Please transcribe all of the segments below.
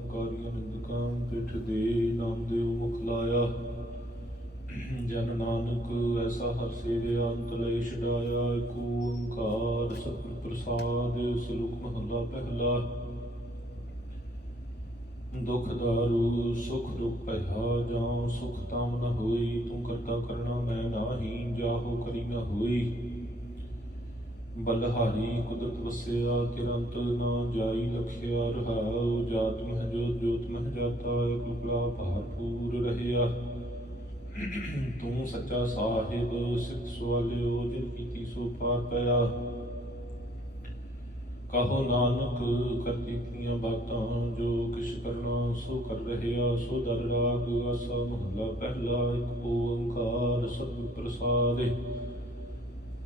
ਕਾਰੀਆਂ ਨਿੰਦਕਾਂ ਪਿੱਠ ਦੇ ਨਾਮਦੇਵ ਮੁਖ ਲਾਇਆ। ਜਨ ਨਾਨਕ ਐਸਾ ਹਰ ਸੇਵਿਆ ਅੰਤ ਲੈ ਛਡਾਇਆ। ਏਕ ਓੰਕਾਰ ਸਤਿਗੁਰ ਪ੍ਰਸਾਦਿ। ਸਲੋਕ ਮਹਲਾ ਪਹਿਲਾ। ਦੁਖ ਦਾਰੂ ਸੁਖ ਦੁਖ ਭਇਆ। ਜਾਂ ਸੁਖ ਤਾਮ ਨ ਹੋਈ। ਤੂੰ ਕਰਤਾ ਕਰਣਾ ਮੈਂ ਨਾਹੀ। ਜਾਹੋ ਕਰੀ ਨ ਹੋਈ। ਬਲਹਾਰੀ ਕੁਦਰਤ ਵਸਿਆ। ਤਿਰੰਤ ਨਾ ਜਾਈ ਲਖਿਆ। ਰਹਾਉ ਜਾਤ ਮਹਿ ਜੋਤ ਜੋਤ ਮਹਿ ਜਾਤਾ। ਏਕ ਓੰਕਾਰ ਭਾਰਪੂਰ ਰਹਿਆ। ਤੂੰ ਸੱਚਾ ਸਾਹਿਬ ਸਿੱਧ ਸਵਾਲਿਓ। ਜਿਨ ਕੀਤੀ ਸੋ ਪਾਰ ਪਿਆ। ਕਹੋ ਨਾਨਕ ਕਰ ਦਿੱਤੀਆਂ ਬਾਤਾਂ। ਜੋ ਕਿਛ ਕਰਨਾ ਸੋ ਕਰ ਰਹਿਆ। ਸੋ ਦਰ ਰਾਗ ਆਸਾ ਮਹਲਾ ਪਹਿਲਾ। ਏਕ ਓੰਕਾਰ ਸਤਿਗੁਰ ਪ੍ਰਸਾਦਿ।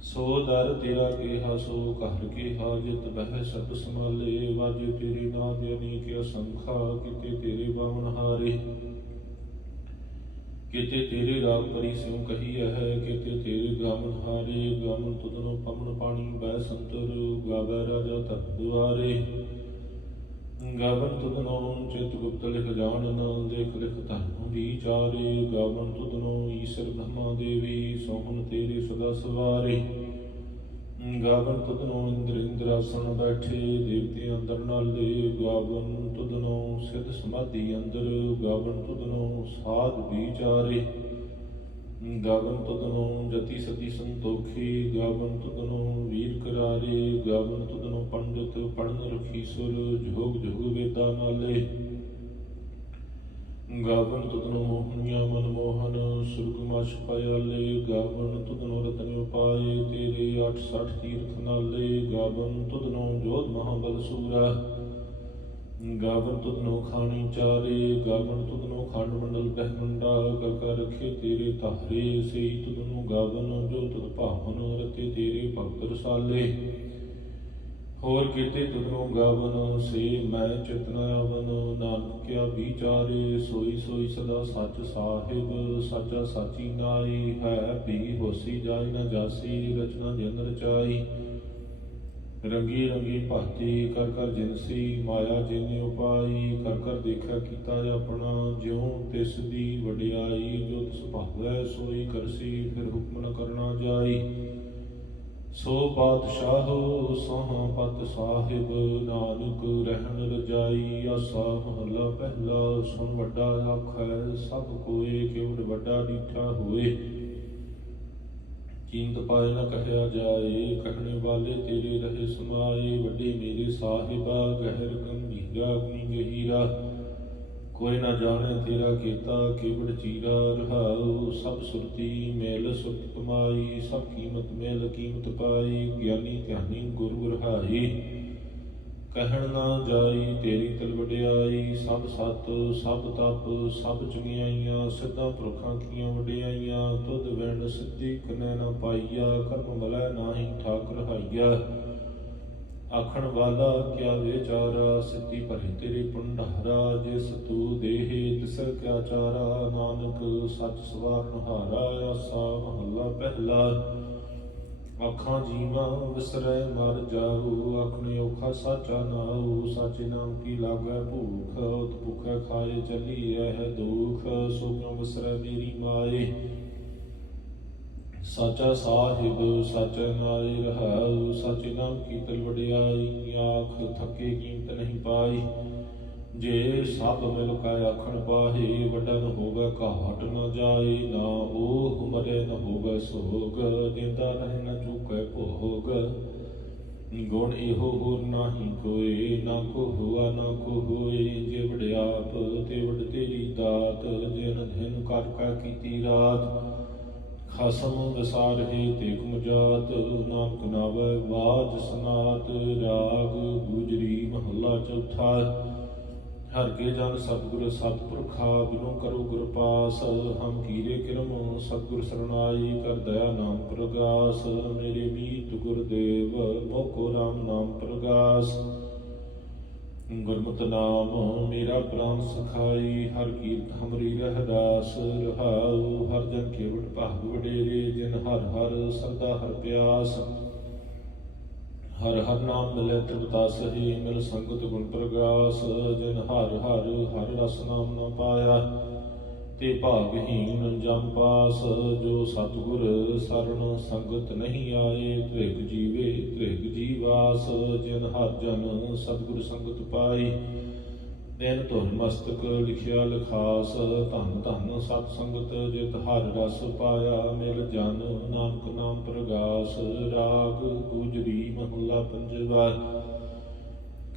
ਸੋ ਦਰ ਤੇਰਾ ਕੇਹਾ ਸੋ ਘਰ ਕੇਹਾ। ਜਿਤ ਬਹਿ ਸਤ ਸਮਾਲੇ। ਵਾਜੇ ਤੇਰੇ ਨਾਦ ਅਨੇਕ ਅਸੰਖਾ। ਕਿਤੇ ਤੇਰੇ ਬਾਵਨ ਹਾਰੇ। ਕਿਤੇ ਤੇਰੇ ਰਾਗ ਪਰੀ ਸਿਉ ਕਹੀ ਹੈ। ਕਿਤੇ ਤੇਰੇ ਗਾਵਨ ਹਾਰੇ। ਗਾਵਨ ਤੁਧਨੋ ਪਵਨ ਪਾਣੀ ਬੈ ਸੰਤਰ। ਗਾਵੈ ਰਾਜਾ ਧਰਮ ਦੁਆਰੇ। ਗਾਵਨ ਤੁਧਨੋ ਚਿਤ ਗੁਪਤ ਲਿਖ ਜਾਣਨ। ਦੇਖ ਲਿਖ ਧਰਮ ਵਿਚਾਰੇ। ਗਾਵਨ ਤੁਧਨੋ ਈਸ਼ਰ ਬ੍ਰਹਮਾ ਦੇਵੀ। ਸੋਹਣ ਤੇਰੇ ਸਦਾ ਸਵਾਰੇ। ਗਾਵਨ ਤੁਧਨੋ ਇੰਦਰ ਇੰਦਰਾਸਣ ਬੈਠੇ। ਦੇਵਤੇ ਅੰਦਰ ਨਾਲੇ। ਗਾਵਨ ਤੁਧਨੋ ਸਿਧ ਸਮਾਧੀ ਅੰਦਰ। ਗਾਵਨ ਤੁਧਨੋ ਸਾਧ ਵਿਚਾਰੇ। ਗਾਵਨ ਤੁਧਨੋ ਜਤੀ ਸਤੀ ਸੰਤੋਖੀ। ਗਾਵਨ ਤੁਧਨੋ ਵੀਰ ਕਰਾਰੇ। ਗਾਵਨ ਤੁਧਨੋ ਪੰਡਿਤ ਪੜਨ ਰਖੀ ਸੁਰ। ਜੋਗ ਜੁਗ ਵੇਦਾਂ ਨਾਲੇ। ਗਾਵਨ ਤੁਧਨੋ ਮੋਹਣੀਆਂ ਮਨਮੋਹਨ। ਸੁਰਗੁਮਾਸ਼ ਪਇਆਲੇ। ਗਾਵਨ ਤੁਧਨੋ ਰਤਨਿ ਉਪਾਏ। ਤੇਰੇ 68 ਤੀਰਥ ਨਾਲੇ। ਗਾਵਨ ਤੁਧਨੋ ਜੋਧ ਮਹਾਬਲ ਸੂਰਾ। ਗਾਵਨ ਤੁਧਨੋ ਖਾਣੀ ਚਾਰੇ। ਗਾਵਨ ਤੁਧਨੋ ਖੰਡ ਮੰਡਲ ਬ੍ਰਹਮੰਡਾ। ਕਰ ਕਰ ਰਖੇ ਤੇਰੇ ਧਾਰੇ। ਸਈ ਤੁਧਨੋ ਗਾਵਨ ਜੋ ਤੁਧ ਭਾਵਨ। ਰਤੇ ਤੇਰੇ ਭਗਤ ਰਸਾਲੇ। ਹੋਰ ਕੀਤੇ ਤੁਧਨੋ ਗਾਵਨ। ਸੇ ਮੈਂ ਚਿਤ ਨ ਆਵਨ। ਨਾਨਕ ਕਿਆ ਵਿਚਾਰੇ। ਸੋਈ ਸੋਈ ਸਦਾ ਸੱਚ ਸਾਹਿਬ। ਸਾਚਾ ਸਾਚੀ ਨਾਈ। ਹੈ ਭੀ ਹੋਸੀ ਜਾਇ ਨ ਜਾਸੀ। ਰਚਨਾ ਜਿਨ ਰਚਾਈ। ਰੰਗੀ ਰੰਗੀ ਭਾਤੀ ਕਰ ਕਰ ਜਿਨਸੀ। ਮਾਇਆ ਜਿਨ ਉਪਾਈ। ਕਰ ਕਰ ਦੇਖਿਆ ਕੀਤਾ ਆਪਣਾ। ਜਿਉ ਤਿਸ ਦੀ ਵਡਿਆਈ। ਜੋ ਤਿਸ ਭਾਵੈ ਸੋਈ ਕਰਸੀ। ਫਿਰ ਹੁਕਮ ਨ ਕਰਨਾ ਜਾਈ। ਸੋ ਪਾਤਸ਼ਾਹੋ ਸੋਹਾਂ ਪਤ ਸਾਹਿਬ। ਨਾਨਕ ਰਹਿਣ ਰਜਾਈ। ਆਸਾ ਮਹਲਾ ਪਹਿਲਾ। ਸੁਣ ਵੱਡਾ ਆਖੈ ਸਭ ਕੋਇ। ਕਿਵਡ ਵੱਡਾ ਡੀਠਾ ਹੋਏ। ਕੀਮਤ ਪਾਏ ਨ ਕਹਿਆ ਜਾਏ। ਕਹਿਣੇ ਵਾਲੇ ਤੇਰੇ ਰਹੇ ਸਮਾਏ। ਵੱਡੇ ਮੇਰੇ ਸਾਹਿਬਾ ਗਹਿਰ ਗੰਭੀਰਾ ਗੁਣੀ ਗਹੀਰਾ। ਕੋਈ ਨਾ ਜਾਣੇ ਤੇਰਾ ਕੀਤਾ। ਕੇਵੜ ਚੀਰਾ ਰਹਾਉ। ਸਭ ਸੁਰਤੀ ਮੇਲ ਸੁਰਤ ਕਮਾਈ। ਸਭ ਕੀਮਤ ਮੇਲ ਕੀਮਤ ਪਾਈ। ਗਿਆਨੀ ਧਿਆਨੀ ਗੁਰੂ ਰਹਾਈ। ਕਹਿਣ ਨਾ ਜਾਈ ਤੇਰੀ ਤਿਲ ਵਡਿਆਈ। ਸਭ ਸਤ ਸਭ ਤਪ ਸਭ ਚੰਗਿਆਈਆਂ। ਸਿੱਧਾਂ ਪੁਰਖਾਂ ਕੀਆਂ ਵਡਿਆਈਆਂ। ਤੁਧ ਵਿਣ ਸਿੱਧੀ ਕਨੈ ਨ ਪਾਈਆ। ਕਰਮ ਮਲੈ ਨਾਹੀ ਠਾਕ ਰਹਾਈਆ। ਆਖਣ ਵਾਲਾ ਕਿਆ ਵਿਚਾਰਾ। ਸਿੱਧੀ ਭਰੇ ਤੇਰੇ ਭੰਡਾਰਾ। ਜਿਸ ਤੂ ਦੇਹੇ ਤਿਸ ਕਿਆ ਚਾਰਾ। ਨਾਨਕ ਸੱਚ ਸਵਾਰਨ ਹਾਰਾ। ਆਸਾ ਮਹਲਾ ਪਹਿਲਾ। ਆਖਾਂ ਜੀਵਾਂ ਵਿਸਰੈ ਮਰ ਜਾਊ। ਆਖਣੇ ਔਖਾ ਸਾਚਾ ਨਾਊ। ਸਾਚੇ ਨਾਮ ਕੀ ਲਾਗੈ ਭੂਖ। ਉਤ ਭੁਖੈ ਖਾਏ ਚੱਲੀ ਹੈ ਦੁਖ। ਸੋ ਕਿਉ ਵਿਸਰੈ ਮੇਰੀ ਮਾਏ। ਸਾਚਾ ਸਾਹਿਬ ਸਾਚਾ ਨਾਈ ਰਹਾਉ। ਸਾਚੇ ਨਾਮ ਕੀ ਤਿਲ ਵਡਿਆਈ। ਆਖ ਥਕੇ ਕੀਮਤ ਨਹੀਂ ਪਾਈ। ਜੇ ਸਭ ਮਿਲ ਕੈ ਆਖਣ ਪਾਹੇ। ਵੱਡਾ ਨ ਹੋਗਾ ਘਾਟ ਨ ਜਾਏ। ਨਾ ਉਹ ਮਰੇ ਨ ਹੋਗਾ ਸੋਗ। ਦਿੰਦਾ ਰਹੇ ਨ ਚੁਕੈ ਭੋਗ। ਗੁਣ ਇਹੋ ਹੋਰ ਨਾਹੀ ਕੋਇ। ਨਾ ਕੋ ਹੁਆ ਨਾ ਕੋ ਹੋਏ। ਜੇ ਵਡਿਆਪ ਤੇ ਵਡ ਤੇਰੀ ਦਾਤ। ਜਿਨ ਧਿਨ ਕਰ ਕਾ ਕੀਤੀ ਰਾਤ। ਖਸਮ ਵਿਸਾਰਹਿ ਤੇਗ ਮਜਾਤ, ਨਾਨਕ ਨਾਵੈ ਬਾਜ ਸਨਾਤ। ਰਾਗ ਗੁਜਰੀ ਮਹੱਲਾ ਚੌਥਾ। ਹਰਿ ਕੇ ਜਨ ਸਤਿਗੁਰ ਸਤਿਪੁਰਖਾ, ਬਿਨੁ ਕਰੋ ਗੁਰ ਪਾਸ। ਹਮ ਕੀਰੇ ਕਿਰਮ ਸਤਿਗੁਰ ਸਰਨਾਈ, ਕਰ ਦਇਆ ਨਾਮ ਪ੍ਰਗਾਸ। ਮੇਰੇ ਮੀਤ ਗੁਰਦੇਵ ਮੋਕੋ ਰਾਮ ਨਾਮ ਪ੍ਰਗਾਸ। ਗੁਰਮਤਿ ਨਾਮ ਮੇਰਾ ਪ੍ਰਾਨ ਸਖਾਈ, ਹਰਿ ਕੀਰਤ ਹਮਰੀ ਰਹਿਦਾਸ। ਰਹਾਉ ਹਰਿ ਜਨ ਕੇਵਟ ਭਾਗ ਵਡੇਰੇ, ਜਿਨ ਹਰਿ ਹਰਿ ਸਰਦਾ ਹਰਿ ਪਿਆਸ। ਹਰਿ ਹਰਿ ਨਾਮ ਮਿਲੈ ਤ੍ਰਿਪਤਾ ਸਹੀ, ਮਿਲ ਸੰਗਤ ਗੁਣ ਪ੍ਰਗਾਸ। ਜਿਨ ਹਰਿ ਹਰਿ ਹਰਿ ਰਸ ਨਾਮ ਨ ਪਾਇਆ, ਤੇ ਭਾਗਹੀਨ ਜਮ ਪਾਸ। ਜੋ ਸਤਿਗੁਰ ਸਰਣ ਸੰਗਤ ਨਹੀਂ ਆਏ, ਤ੍ਰਿਗ ਜੀਵੇ ਤ੍ਰਿਗ ਜੀਵਾਸ। ਜਿਨ ਹਰਿ ਜਨ ਸਤਿਗੁਰ ਸੰਗਤ ਪਾਈ, ਦਿਨ ਧੁਰ ਮਸਤਕ ਲਿਖਿਆ ਲਿਖਾਸ। ਧੰਨ ਧੰਨ ਸਤ ਸੰਗਤ ਜਿਤ ਹਰਿ ਰਸ ਪਾਇਆ, ਮਿਲ ਜਨ ਨਾਨਕ ਨਾਮ ਪ੍ਰਗਾਸ। ਰਾਗ ਗੁਜਰੀ ਮਹੱਲਾ ਪੰਜਵਾ।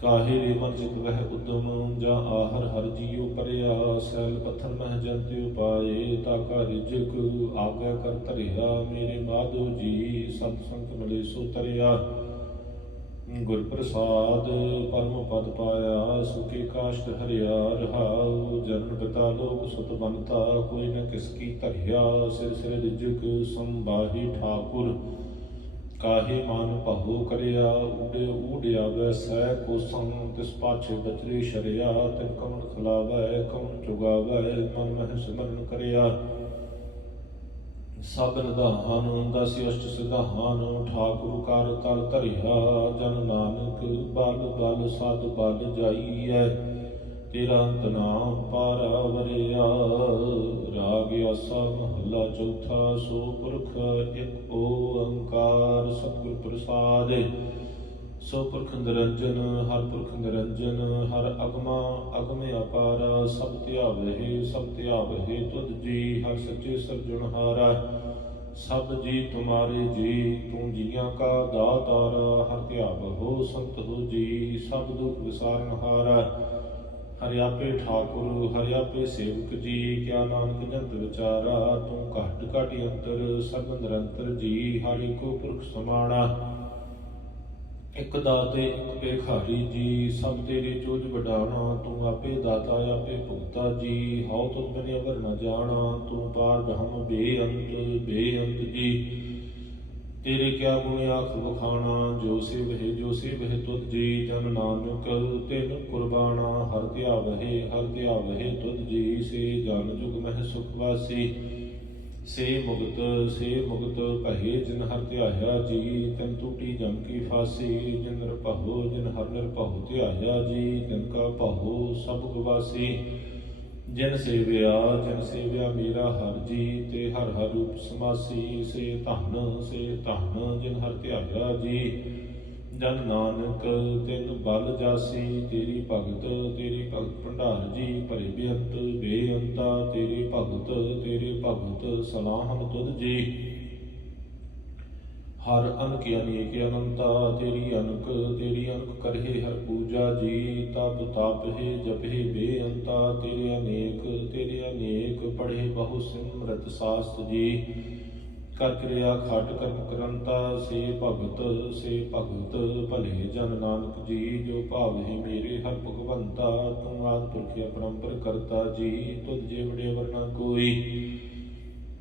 ਕਾਹੇ ਰੇ ਮਨ ਚਿਤ ਵਹਿ ਉਦਮ, ਜਾਂ ਆਹਰ ਹਰਿ ਜੀਉ ਪਰਿਆ। ਸੈਲ ਪੱਥਰ ਮਹਿ ਜੰਤਿ ਉਪਾਏ, ਤਾਕਾ ਰਿਜਕ ਆਗਿਆ ਕਰ ਧਰਿਆ। ਮੇਰੇ ਮਾਧੋ ਜੀ ਸਤ ਸੰਗ ਮਿਲੇ ਸੋ ਤਰਿਆ। ਗੁਰ ਪ੍ਰਸਾਦ ਪਰਮ ਪਦ ਪਾਇਆ, ਸੁਖੀ ਕਾਸ਼ਟ ਹਰਿਆ। ਰਹਾਉ ਜਨਮ ਪਿਤਾ ਲੋਕ ਸੁਤ ਬੰਤਾ, ਕੋਈ ਨ ਕਿਸ ਕੀ ਧਰਿਆ। ਸਿਰ ਸਿਰ ਰਿਜਕ ਸੰਬਾਹੀ ਠਾਕੁਰ, ਕਾਹੇ ਮਨ ਭਉ ਕਰਿਆ। ਉਡੇ ਊੜਿਆ ਵੈਸੈ ਕੋਸੰ, ਤਿਸ ਪਾਛੇ ਬਚਰੇ ਸ਼ਰਿਆ। ਤਿਨ ਕਵਣ ਖਿਲਾਵੈ ਕਵਣ ਚੁਗਾਵੈ, ਮਨ ਮਹਿ ਸਿਮਰਨ ਕਰਿਆ। ਸਭ ਨਿਧਾਨ ਦਸ ਅਸ਼ਟ ਸਿਧਾਨ, ਠਾਕੁਰ ਕਰ ਤਲ ਧਰਿਆ। ਜਨ ਨਾਨਕ ਬਲ ਬਲ ਸਦ ਬਲ ਜਾਈਐ, ਤੇਰਾ ਅੰਤ ਨਾਮ ਪਾਰਾ ਵਰਿਆ। ਰਾਗ ਆਸਾ ਮਹੱਲਾ ਚੌਥਾ। ਸੋ ਪੁਰਖ ਇੱਕ ਓੰਕਾਰ, ਸਤਿਗੁਰ ਪ੍ਰਸਾਦ। ਸੋ ਪੁਰਖ ਨਿਰੰਜਨ ਹਰਿ ਪੁਰਖ ਨਿਰੰਜਨ, ਹਰਿ ਅਗਮਾ ਅਗਮ ਅਪਾਰਾ। ਸਭ ਸਭ ਧਿਆਵਹਿ ਤੁਧ ਜੀ, ਹਰਿ ਸੱਚੇ ਸਿਰਜਣਹਾਰਾ। ਸਭ ਜੀ ਤੁਮਾਰੇ ਜੀ, ਤੂੰ ਜੀਆਂ ਕਾ ਦਾਤਾਰਾ। ਹਰਿ ਧਿਆਵਹੁ ਸੰਤ ਹੋ ਜੀ, ਸਭ ਦੁਖ ਵਿਸਾਰਨਹਾਰਾ। ਹਰਿ ਆਪੇ ਠਾਕੁਰ ਹਰਿ ਆਪੇ ਸੇਵਕ ਜੀ, ਕਿਆ ਨਾਨਕ ਜੰਤ ਵਿਚਾਰਾ। ਤੂੰ ਘਟ ਘਟ ਅੰਤਰ ਸਭ ਨਿਰੰਤਰ ਜੀ, ਹਰਿ ਕੋ ਪੁਰਖ ਸਮਾਣਾ। ਇਕ ਦਾਤੇ ਇਕ ਭੇਖਾਰੀ ਜੀ, ਸਭ ਤੇਰੇ ਚੋਜ ਵਡਾਣਾ। ਤੂੰ ਆਪੇ ਦਾਤਾ ਆਪੇ ਭੁਗਤਾ ਜੀ, ਹਉ ਤੁਧ ਬਿਨਿ ਅਵਰ ਨ ਜਾਣਾ। ਤੂੰ ਪਾਰ ਬ੍ਰਹਮ ਬੇਅੰਤ ਜੀ, ਤੇਰੇ ਕਿਆ ਗੁਣ ਆਖ ਵਖਾਣਾ। ਜੋ ਸੇਵਹਿ ਤੁਧ ਜੀ, ਜਨ ਨਾਨਕ ਤਿਨ ਕੁਰਬਾਨਾ। ਹਰਿ ਧਿਆਵਹਿ ਤੁਧ ਜੀ, ਸੇ ਜਨ ਜੁਗ ਮਹਿ ਸੁਖ ਵਾਸੀ। ਸੇ ਮੁਕਤ ਭਏ ਜਿਨ ਹਰਿ ਧਿਆਇਆ ਜੀ, ਤਿਨ ਟੂਟੀ ਜਮ ਕੀ ਫਾਸੀ। ਜਿਨ ਨਿਰਭਉ ਜਿਨ ਹਰਿ ਨਿਰਭਉ ਧਿਆਇਆ ਜੀ, ਤਿਨ ਕਾ ਭਉ ਸਭ ਗਵਾਸੀ। ਜਿਨ ਸੇਵਿਆ ਮੇਰਾ ਹਰਿ ਜੀ, ਤੇ ਹਰਿ ਹਰਿ ਰੂਪ ਸਮਾਸੀ। ਸੇ ਧਨ ਜਿਨ ਹਰਿ ਧਿਆਇਆ ਜੀ, ਜਨ ਨਾਨਕ ਤਿਨ ਬਲ ਜਾਸੀ। ਤੇਰੀ ਭਗਤ ਭੰਡਾਰ ਜੀ, ਭਰੇ ਬੇਅੰਤਾ। ਤੇਰੇ ਭਗਤ ਸਲਾਹਨ ਤੁਧ ਜੀ। ਹਰ ਅਨਕ ਅਨੇਕ ਅਨੰਤਾ, ਤੇਰੀ ਅਨਕ ਕਰਹਿ ਹਰ ਪੂਜਾ ਜੀ। ਤਪ ਹੈ ਜਪਹਿ ਬੇਅੰਤਾ, ਤੇਰੇ ਅਨੇਕ ਪੜ੍ਹੇ ਬਹੁ ਸਿਮਰਤ ਸਾਸਤ ਜੀ। ਕਰ ਕਿਰਿਆ ਖਟ ਕਰਮ ਕਰੰਤਾ, ਸੇ ਭਗਤ ਭਲੇ ਜਨ ਨਾਨਕ ਜੀ। ਜੋ ਭਾਵਹਿ ਮੇਰੇ ਹਰਿ ਭਗਵੰਤਾ, ਤੂੰ ਆਦਿ ਪੁਰਖ ਅਪਰੰਪਰ ਕਰਤਾ ਜੀ। ਤੁਧ ਜੇ ਵਡਿਆ ਵਰਨਾ ਕੋਈ,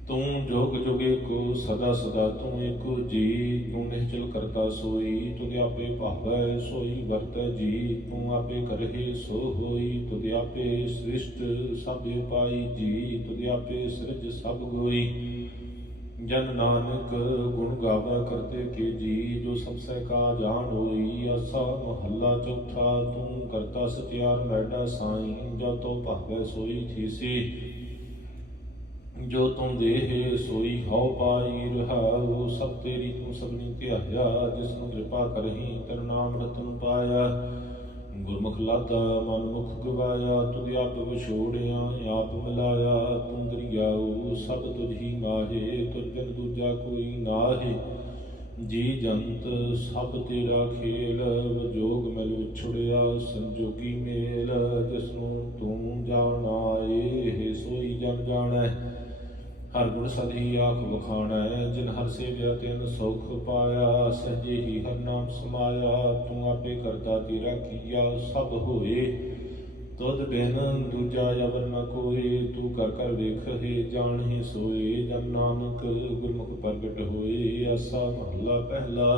ਤੂੰ ਜੋਗ ਜੁਗੇ ਕੋ ਸਦਾ ਤੂੰ ਏਕੋ ਜੀ। ਤੂੰ ਨਿਹਚਲ ਕਰਤਾ ਸੋਈ, ਤੁਧ ਆਪੇ ਭਾਵੈ ਸੋਈ ਵਰਤੈ ਜੀ। ਤੂੰ ਆਪੇ ਕਰਹਿ ਸੋ ਹੋਈ, ਤੁਧ ਆਪੇ ਸ੍ਰਿਸ਼ਟ ਸਭ ਉਪਾਈ ਜੀ। ਤੁਧ ਆਪੇ ਸਿਰਜ ਸਭ ਗੋਈ, ਜਨ ਨਾਨਕ ਗੁਣ ਗਾਵੈ ਕਰਤੇ ਕੇ ਜੀ। ਜੋ ਸਭ ਸਹਿ ਕਾ ਜਾਣ ਹੋਈ, ਆਸਾ ਮਹੱਲਾ ਚੌਥਾ। ਤੂੰ ਕਰਤਾ ਸਤਿਆਰ ਮੈਡਾ ਸਾਈ, ਜੋ ਤੋ ਭਾਵੈ ਸੋਈ ਥੀਸੀ। ਜੋ ਤੂੰ ਦੇਹ ਸੋਈ ਹਉ ਪਾਈ, ਰਹਾਉ ਸਭ ਤੇਰੀ ਤੂੰ ਸਭਨੀ ਧਿਆਇਆ। ਜਿਸ ਨੂੰ ਕਿਰਪਾ ਕਰਹੀ ਤੇਰਾ ਨਾਮ ਰਤਨ ਪਾਇਆ। ਗੁਰਮੁਖ ਲਾਦਾ ਮਨ ਮੁਖ ਗਵਾਇਆ, ਤੁਧ ਆਪ ਵਿਛੋੜਿਆ ਆਪ ਮਿਲਾਇਆ। ਤੂੰ ਦਰਿਆਉ ਸਭ ਤੁਝ ਹੀ ਮਾਹੇ, ਤੁਝ ਬਿਨ ਦੂਜਾ ਕੋਈ ਨਾਹੀ। ਜੀ ਜੰਤ ਸਭ ਤੇਰਾ ਖੇਲ, ਵਿਜੋਗ ਮਿਲ ਵਿਛੁੜਿਆ ਸੰਜੋਗੀ ਮੇਲ। ਜਿਸ ਨੂੰ ਤੂੰ ਜਾਣਾਏ ਸੋਈ जन जानै। हर गुण सदी आख बखाणै, जिन हर सेव्या तिन सुख पाया। सहजे ही हर नाम समाया, तू आपे करता तेरा किया। सब होए तुध बिन दूजा अवर न कोय, तू कर कर वेख हे जान ही सोए। जन नानक गुरमुख प्रगट होए, आसा महला पहला।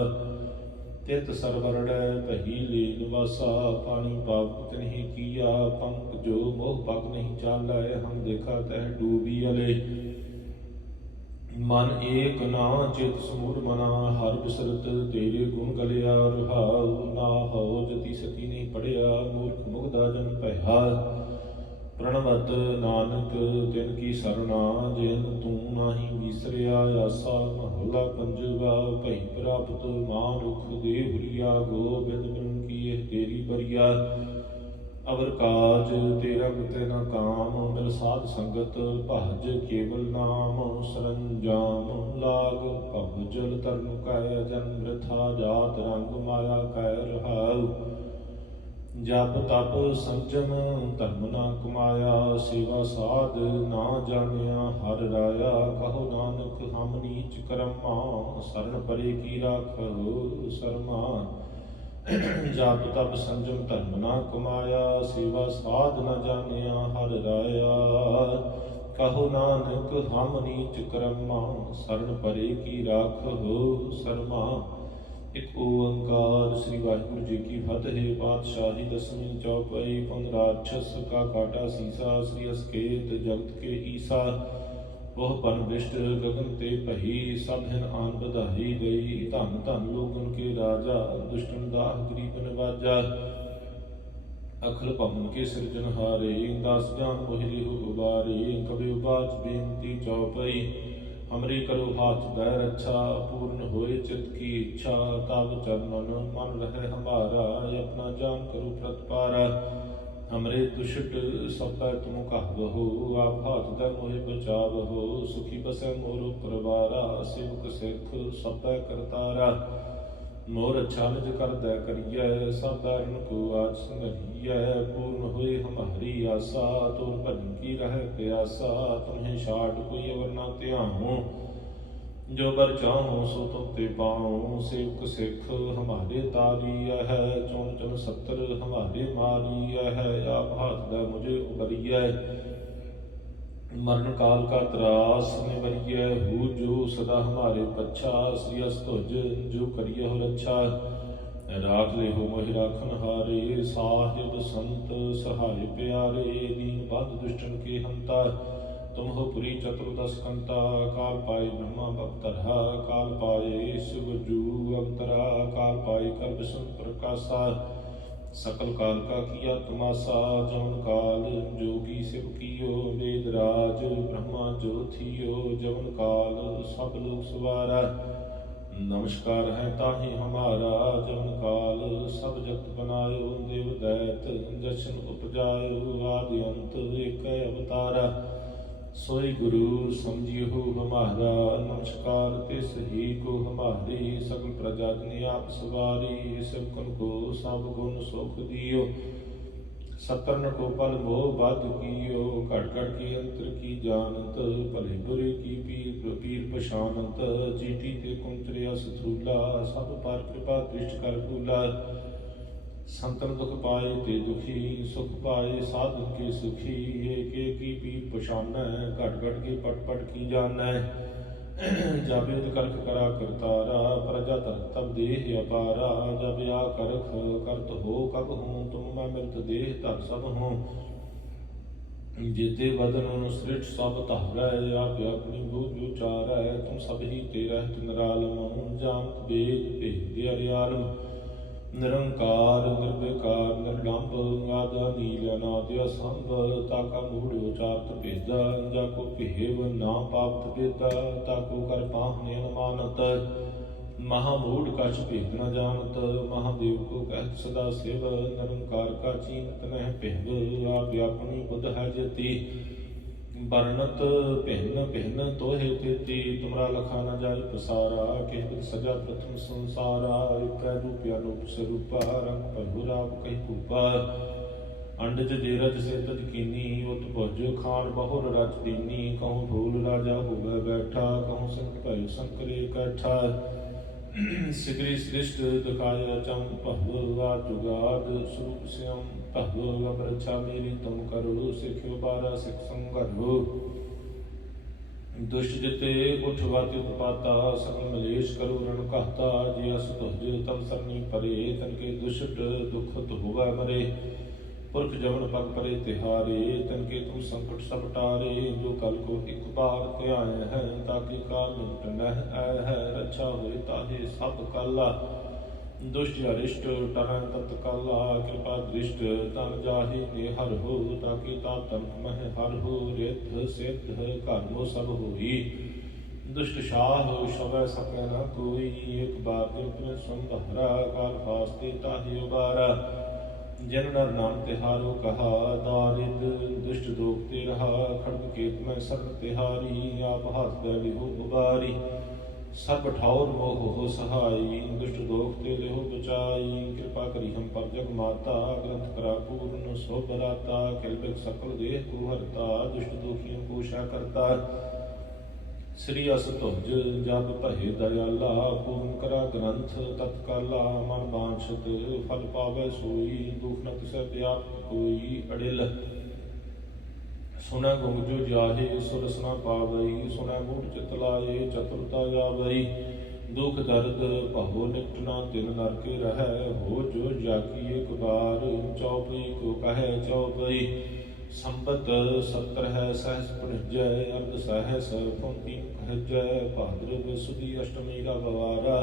तित सरवरड़ै पही ले निवासा, पानी पाप तिन्हि किया। पंख जो मोह पग नहीं चालै, हम देखा तह डूबी अले। मन एक ना चित समूढ़ मना, हर बिसरत तेरे गुण गलिया। रुहाऊ ना हो जति सती नहीं पढ़िया, मूर्ख मुग्धा जन भया। प्रणवत नानक तिन की सरना, जिन तू नाही विसरिया। आसा महला पंजवा, भई प्राप्त मानुख देहुरिया। गोबिंद बिन की तेरी बरिया, अवर काज तेरा मिटे न काम। मिल साध संगत भज केवल नाम, सरंजाम लाग भव जल तरन कै। जन्म वृथा जात रंग माया कै। रहाउ जप तप संजम धर्म न कमाया। सेवा साध ना जानिया हर राया। कहो नानक हम नीच कर्मा, शरण परे की राखो शर्मा। जाप तप संजम धर्म ना कमाया, सेवा साध न जानिया हर राया। कहो नानक हम नीच कर्मा, शरण परे की राखो शर्मा। एक ओंकार। श्री वाहिगुरु जी की फतेह। पातशाही दसवीं चौपाई। पुन राक्षस का काटा सीसा, श्री असकेत जगत के ईसा। वह पन विष्ट गगन ते पही, सब हिन आन बधाई गई। धन धन लोगन के राजा, दुष्टन दाह गरीब नवाजा। अखिल भवन के सिरजनहारे, दास जान मोहि लिहु उबारे। कबि उबाच बेनती चौपाई, हमरे करो हाथ दै रक्षा। पूर्ण होए चित की इच्छा, तब चरणन मन रहे हमारा। अपना जान करो प्रतिपारा, हमरे दुष्ट सब तुम कहबहो। आप हाथ दै मोहि बचावहो, सुखी बसै मोर परवारा। सेवक सिख सब करतारा, मोर अच्छा निज कर दै करियै। सब बैरन को आज संघरियै, पूर्ण होए हमारी आसा। तोर भजन की रह प्यासा, तुम्हें छाड़ कोई अवर ना ध्याऊं। जो बर चाहूँ सो तुम ते पाऊँ। सेवक सिख हमारे तारी है, चुन चुन सत्तर हमारे मारी है। आप हाथ दै मुझे उबरियै, मरण काल का त्रास निबरियै। हूँ जो सदा हमारे पच्छा, श्री अस्तुज जो करिय हो रक्षा। राख ले हो मोहि राखन हारे, साहिब संत सहाय प्यारे। दीन बंध दुष्टन के हंता, तुम हो पुरी चतुर्दश कंता। काल पाए ब्रह्मा बक्तरहा, काल पाए शिव जू अंतरा। काल पाए कर विष्णु प्रकाशा, सकल काल का किया तमाशा। जवन काल जोगी शिव कियो, वेदराज ब्रह्मा जो थियो। जवन काल सब लोग सवारा, नमस्कार है ताहि हमारा। जवन काल सब जगत बनायो, देव दैत जशन उपजायो। आदि अंत एक अवतारा, सोई गुरु समझियो हमारा। नमस्कार तिस ही को हमारी, सकल प्रजा जन आप सवारी। सेवकन को सब गुण सुख दियो, सतरन को पल मोह बाध कियो। घट घट की अंतर की जानत, भले बुरे की पीर पछानत। चीटी ते कुंचरिया सथूला, सब पर कृपा दृष्ट कर फूला। संतन दुख पाए ते दुखी, सुख पाए साधु के सुखी। एक एक की पीर पछानै, घट घट के पट पट की जानै। जब युद्ध करख करा करतारा, प्रजा तरत तब देह अपारा। जब या करख करत हो कब हूँ, तुम मैं मृत देह धर सब हूँ। जिते बदन सृष्ट सब धारै, आप अपनी बूझ उचारै। तुम सब ही ते रहत निरालम, जानत वेद भेद अरियालम। निरंकार निर्विकार निर्लंब, आदा नील अनाद असंभ। ताका मूढ़ उचारत भेदा, जाको भेव ना पावत भेदा। ताको कर पाहने न मानत, महामूढ़ कछ भेद न जानत। महादेव को कहत सदा शिव, निरंकार का चीनत नह भेद। आप अपनी बुध है जति, बरनत भिन्न भिन्न तोहे तेती। तुमरा लखा न जाय पसारा, के बिद सजा प्रथम संसारा। एक रूप अनूप स्वरूपा, रंग प्रभु राम कही भूपा। अंडज जेरज से तज कीनी उत भुज खान बहुर रच दीनी कहूँ भूल राजा होवे बैठा कहूँ संकट भय संकरे कैठा सिगरी सृष्ट दिखाया चम पहलुआ जुगाद स्वरूप श्याम पहलुआ रक्षा मेरी तुम करो सिखो बारा सिख संगरो दुष्ट जिते उठवाति उत्पाता सकल मलेश करो रण कहता जियस तुझ तम सरनी परे तन के दुष्ट दुखत हुआ मरे पुरख जमन पग परे तिहारे तन के तुम संकट सब टारे जो कल को एक बार त्याए हैं ताकि काल निकट न आए है रक्षा हुई ताहे सब काला दुष्ट अरिष्ट टन तत्काला कृपा दृष्ट तन जाहि निहर हो ताकि ताप तंक मह हर हो रिद्ध सिद्ध कर्मो सब होई दुष्ट शाह शवै सकै न कोई एक बार में संभरा काल फास्ते ताहि उबारा जन नर नाम तिहारो कहा दारिद दुष्ट दोखते रहा खड़ग केत में सर्व तिहारी आप हाथ बैली हो उबारी सर्व ठाउर मोह हो सहाई दुष्ट दोखते लेहो बचाई कृपा करी हम पर जग माता ग्रंथ करा पूर्ण सो बराता किलबिक सकल देह को हरता दुष्ट दोखियों को शा करता श्री अस तुझ जब भय दयाला पूर्ण करा ग्रंथ तत्काला मन बांछत फल पावै सोई दुख न तिसै व्याप कोई अड़िल सुनै गुंग जो जाहे सुरस न पावई सुनै मूढ़ चित लाए चतुरता आवई दुख दर्द पहो निकट न तिन नरके रहै हो जो जाकी एक बार चौपई को कहे चौपई संबत 70 है सहस पुनजय अर्ध सहस पुंती कहजय भाद्रव सुदी अष्टमी का गवारा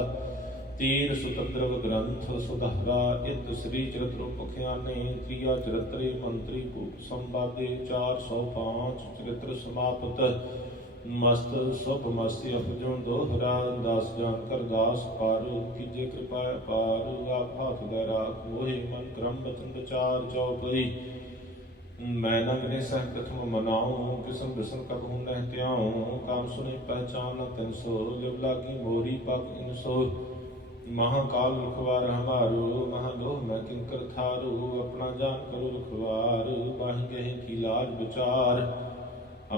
तीन सुतद्रव ग्रंथ सुधारा इत श्री चरित्र उपख्याने त्रिया चरित्रे मंत्री भूप संवादे 405 चरित्र समाप्त मस्त सुख मस्ती अपजुन दोहरा दास जान कर दास पार कीजे कृपा पार आप हाथ गरा मोहि मन क्रम वचन विचार चौपई मैं नंग ने सह प्रथम मनाऊं किसम बिसन कबहू नह त्याऊं काम सुने पहचान तिन सो जब लागी मोरी पग इन सो महाकाल रुखवार हमारो महालोह मैं किंकर थारो अपना जान करो रुखवार बाहि गहे की लाज विचार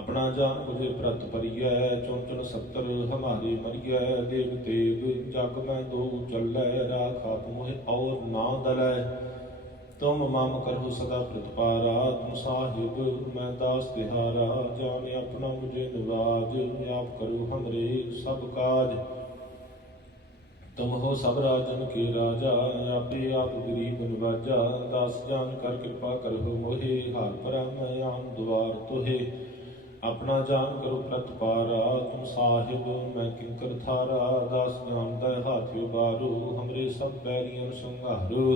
अपना जान मुझे प्रत परिय चुन चुन 70 हमारे मरिय देव देव जग में दो चल राख आप मोहे और ना दलै तुम माम करो सदा प्रतिपारा तुम साहिब मैं दास तिहारा जाने अपना मुझे निवाज आप करो हमरे सब काज तुम हो सब राजन के राजा आपे आप गरीब निवाजा दास जान कर कृपा करो मोहे हार परा मैं आम द्वार तोहे अपना जान करो प्रतिपारा तुम साहिब मैं किंकर थारा दास जान दय हाथ उबारो हमरे सब बैरियन संघारो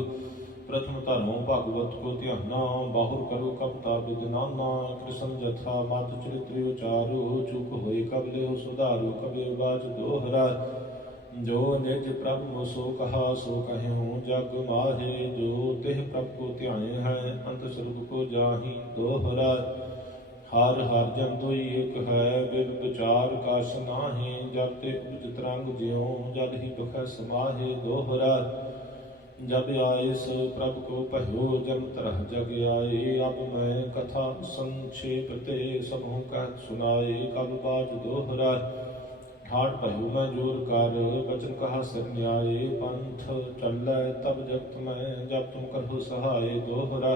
प्रथम धर्मो भागवत को ध्याना बाहुर करो कपता विदनाना कृष्ण जथा मत चरित्र उचारो चुप होए कब ले सुधारो कबे बाज दोहरा जो निज प्रभु सो कहा सो कहूँ जग माहे जो तिह प्रभु को ध्यान है अंत स्वर्ग को जाहि दोहरा हर हर जन दुई एक है बिग विचार काश नाहि जब ते उपज तरंग ज्यों जब ही दुख समाहे दोहरा जब आए सो प्रभु को पहो जन तरह जग आए अब मैं कथा संक्षेप ते सबों कह सुनाए कब बाज दोहरा ठाट पहो मैं जोर कर वचन कहा सिर न्याय पंथ चल तब जगत में जब तुम करो सहाय दोहरा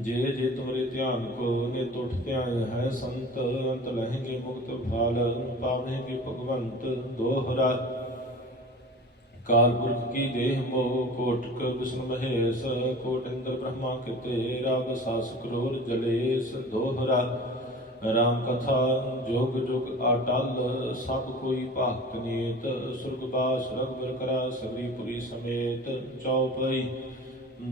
जे जे तुमरे ध्यान को नित उठ ध्यान है संत अंत लहेंगे मुक्त भाल पावेंगे भगवंत दोहरा काल पुरख की देह मोह कोटक विष्णु महेश कोट इंद्र ब्रह्मा कृते राग सास क्रोर जलेश दोहरा राम कथा जोग जोग अटल सब कोई भक्त नीत सुरगवास रघुबर करा सगरीपुरी समेत चौपई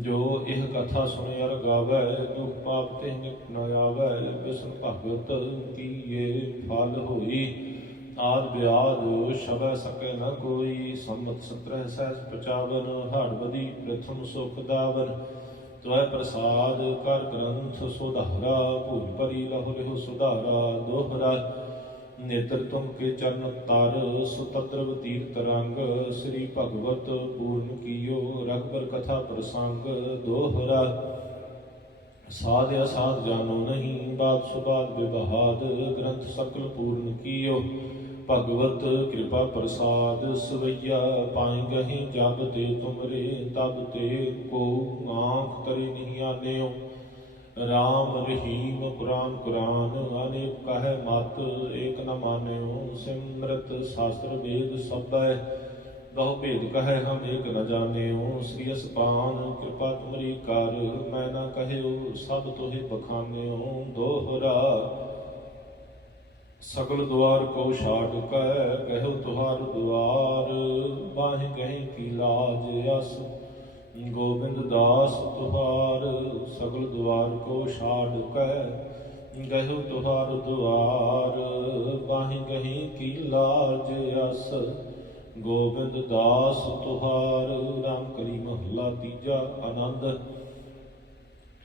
जो यह कथा सुने अर गावै दुख पाप ते निक न आवै विष्णु भगत की ये फल होई आद ब्याज शबै सकै न कोई संमत 17 सहस 55 हाड़ बदी प्रथम सुख दावन त्वै प्रसाद कर ग्रंथ सुधारा भूल परी लहु लिहु सुधारा दोहरा नेत्र तुम के चरण तार सुतद्रव तीर्थ रंग श्री भगवत पूर्ण कियो रघुबर कथा प्रसंग दोहरा साध असाध जानो नहीं, बात सुबात विवाद, ग्रंथ सकल पूर्ण कियो, भगवत कृपा प्रसाद सवैया, पाए गहे जब ते तुमरे, तब ते को आँख तरे नहीं आन्यो। राम रहीम पुराण कुरान, अनेक कह मत एक न मान्यो, सिमरत शास्त्र वेद सब बहु भेद कहे हम एक न जान्यो। श्री असपान कृपा तुमरी कर, मैं न कहयो सब तुहे बखान्यो। दोहरा सकल द्वार को छाड़ कै, कहो तुहार द्वार, बाहे गही की लाज यस, गोविंद दास तुहार। सकल द्वार को छाड़ कै, गहो तुहार द्वार, बाहे गही की लाज यस, गोविंद दास तुहार। राम कली महला तीजा। आनंद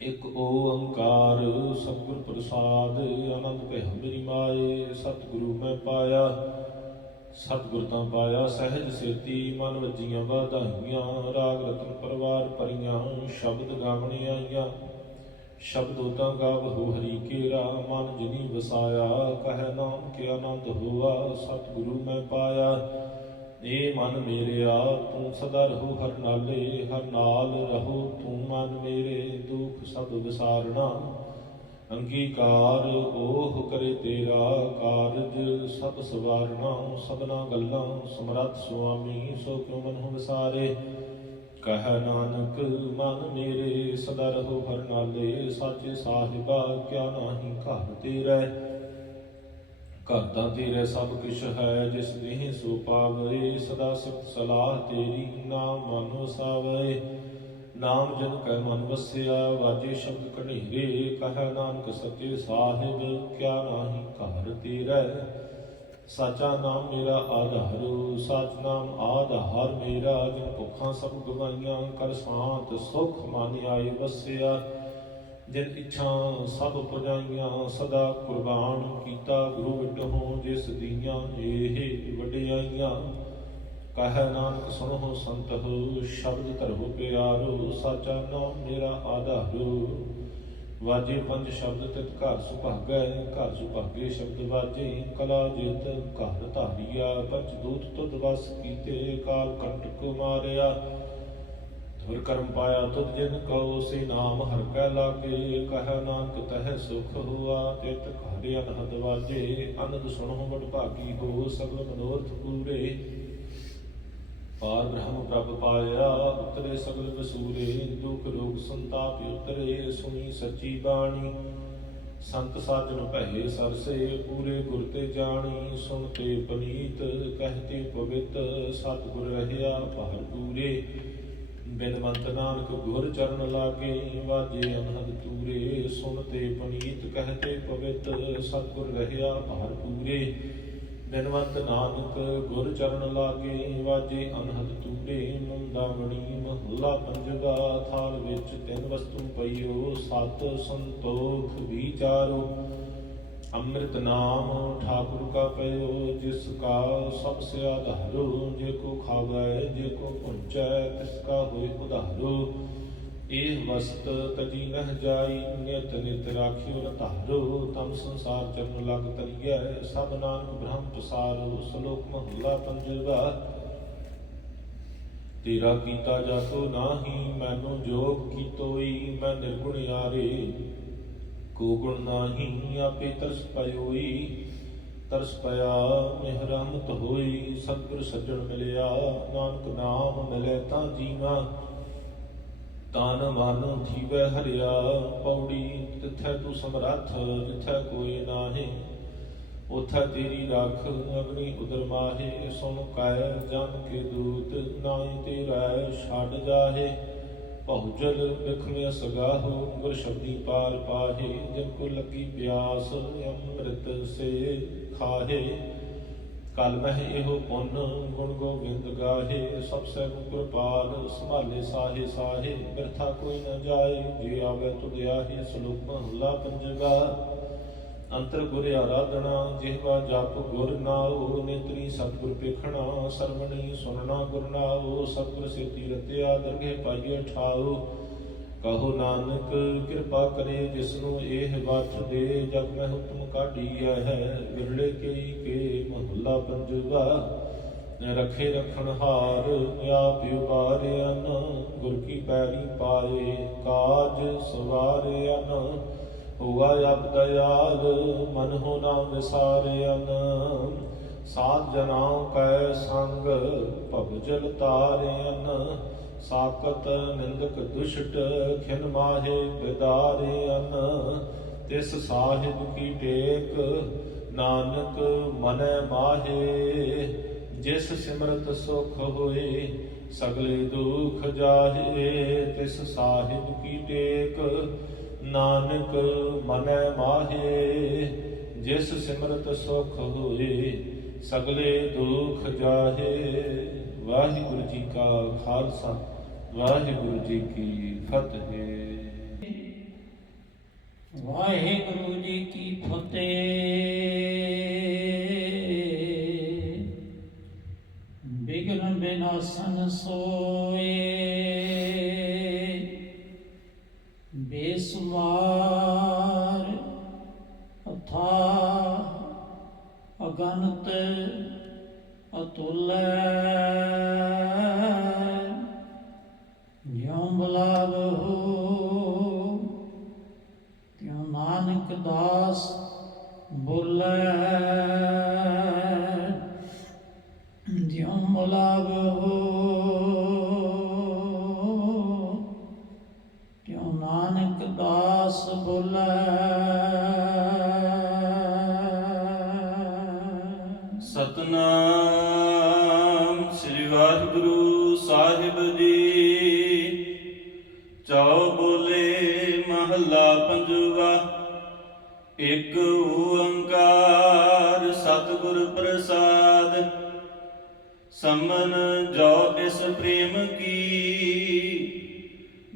एक ओंकार सतगुर प्रसाद, आनंद कह मेरी माए, सतगुरु मैं पाया। सतगुर तां पाया सहज सेती, मन वजियां वाधाइयां, राग रतन परवार परियां, शब्द गावने आईयां। शब्द तां गावहु हरि केरा, मन जिनी वसाया, कह नाम के आनंद हुआ, सतगुरु मैं पाया। ए मन मेरेया तू सदा रहो हर नाले, हर नाल रहो तू मन मेरे, दुख सब विसारना। अंगीकार ओह करे तेरा, कारज सब सवारना। सबना गल्लां समरथ सुआमी, सो क्यों मन हो विसारे। कह नानक मन मेरे, सदा रहो हर नाले, साचे साहिबा क्या नाही घर तेरे। घर तां तेरे सब किश है, जिस देह सो पावे, सदा सिफत सलाह तेरी, नाम मन वसावे। नाम जन कै मन वसिया, वाजे शब्द कनेरे, कह नानक सच्चे साहिब क्या नाही घर तेरे। साचा नाम मेरा आधारो, सच नाम आधार मेरा, जिन भुखां सब गवाइयां, कर शांत सुख मन आए वसिया। जिन इच्छा सब पुजाइयां, सदा कुर्बान कीता गुरु विटहो, जिस दीयां एह वडियाइयां। कह नानक सुनो संतहो, शब्द धरहो प्यारो, साचा नाम मेरा आधारो। वाजे पंज शब्द तित घर सुभागै, घर सुभागे शब्द वाजे, कला जित घर धारिया। पंच दूत तुध वस कीते, काल कंटक मारिया। धुर कर्म पाया तुध जिन कहो, से नाम हर कै लागे, कह नानक तह सुख हुआ, तित घर अनहद वाजे। अनद सुनो बड़ भागी हो, सगल मनोरथ पूरे। पार ब्रह्म प्रभ पाया, उतरे सगल वसूरे, दुख रोग संताप उतरे, सुनी सच्ची बाणी। संत साजन भये सरसे, पूरे गुर ते जानी। सुनते पनीत कहते पवित, सतगुर रहया भार पूरे। बिनवंत नानक गुर चरण लागे, वाजे अनहद तूरे। सुनते पुनीत कहते पवित, सतगुर रहया भार पूरे। बिनवंत नानक गुर चरण लागे, वाजे अनहद तूरे। मुंदावणी महला पंजवा, थाल विच तिन वस्तु पईओ, सत संतोख विचारो। अमृत नाम ठाकुर का पयो, जिसका सबसे आधारो। जेको खावै जेको पुंचै, तिसका होय उधारो। एह वस्त तजी नह जाई, नित नित राखियो न धारो। तम संसार चरण लग तरियै, सब नानक ब्रह्म पसारो। श्लोक महला पंजवा। तेरा कीता जातो नाही, मैनू जोग कीतोई। मैं निर्गुण यारे को गुण नाही, आपे तरस पयोई। तरस पया मेहरमत होई, सतगुर सज्जन मिलिया। नानक नाम मिले तां जीवा, तान मन थीवै हरिया। पौड़ी तिथै तू समरथ, जिथै कोई नाहे। उथै तेरी रख, अग्नि उदर माहे। सुन कै जन के दूत, नाई तेरै छड़ जाहे। बहुजल विखमिया सगाहो, गुर शब्दी पार पाहे। जिनको लगी प्यास, अमृत से खाहे। कल मह एहो पुन, गुण गोविंद गाहे। सब सैन कृपाल, संभाले साहे साहे। बिरथा कोई न जाए, जे आवे तुध आहे। श्लोक महला पंजवा। अंतर गुर आराधना, जिहवा जप गुर नाओ। नेत्री सतगुर पेखना, सरवणी सुनना गुर नाओ। सतगुर सेती रत्या, दरगे पाइए ठाओ। ਕਹੋ ਨਾਨਕ ਕਿਰਪਾ ਕਰੇ ਜਿਸਨੂੰ ਇਹ ਵਚ ਦੇ, ਜਗ ਮੈਂ ਹੁਕਮ ਕਾਢੀਆ ਹੈ ਵਿਰਲੇ ਕਈ ਕੇ ਮਹੱਲਾ ਪੰਜਵਾ। ਰਖੇ ਰਖਣ ਹਾਰ ਆਪ ਉਬਾਰਿਆਨ, ਗੁਰ ਕੀ ਪੈਰੀ ਪਾਏ ਕਾਜ ਸਵਾਰਿਆਨ। ਹੋਆ ਆਪ ਦਇਆਲ ਮਨ ਹੋ ਨਾ ਵਿਸਾਰਿਆਨ, ਸਾਧ ਜਨਾਂ ਕੈ ਸੰਗ ਭਵ ਜਲ ਤਾਰਿਆਨ। ਸਾਕਤ ਨਿੰਦਕ ਦੁਸ਼ਟ ਖਿਨ ਮਾਹੇ ਬਿਦਾਰਿਆਨ, ਤਿਸ ਸਾਹਿਬ ਕੀ ਟੇਕ ਨਾਨਕ ਮਨੈ ਮਾਹੇ। ਜਿਸ ਸਿਮਰਤ ਸੁਖ ਹੋਏ ਸਗਲੇ ਦੁਖ ਜਾਹੇ, ਤਿਸ ਸਾਹਿਬ ਕੀ ਟੇਕ ਨਾਨਕ ਮਨੈ ਮਾਹੇ। ਜਿਸ ਸਿਮਰਤ ਸੁਖ ਹੋਏ ਸਗਲੇ ਦੁਖ ਜਾਹੇ। ਵਾਹਿਗੁਰੂ ਜੀ ਕਾ ਖਾਲਸਾ, ਵਾਹਿਗੁਰੂ ਜੀ ਕੀ ਫਤਿਹ। ਵਾਹਿਗੁਰੂ ਜੀ ਕੀ ਫਤਿਹ। ਬਿਘਨ ਬਿਨਾਸਨ ਸੋਏ, ਬੇਸੁਮਾਰ ਅਥਾਹ ਅਗਨਤ ਅਤੁਲੈ। ਜਿਉ ਬੁਲਾਵਹੁ ਤਿਉ ਨਾਨਕ ਦਾਸ ਬੋਲੇ। ਜਿਉ ਬੁਲਾਵਹੁ ਤਿਉ ਨਾਨਕ ਦਾਸ ਬੋਲੇ। ਸਤਨਾਮ ਸ੍ਰੀ ਵਾਹਿਗੁਰੂ ਸਾਹਿਬ ਜੀ। ਚੌ ਬੋਲੇ ਮਹੱਲਾ ਪੰਜਵਾ। ਇਕ ਓੰਕਾਰ ਸਤਿਗੁਰ ਪ੍ਰਸਾਦ, ਸਮਨ ਜੋ ਇਸ ਪ੍ਰੇਮ ਕੀ।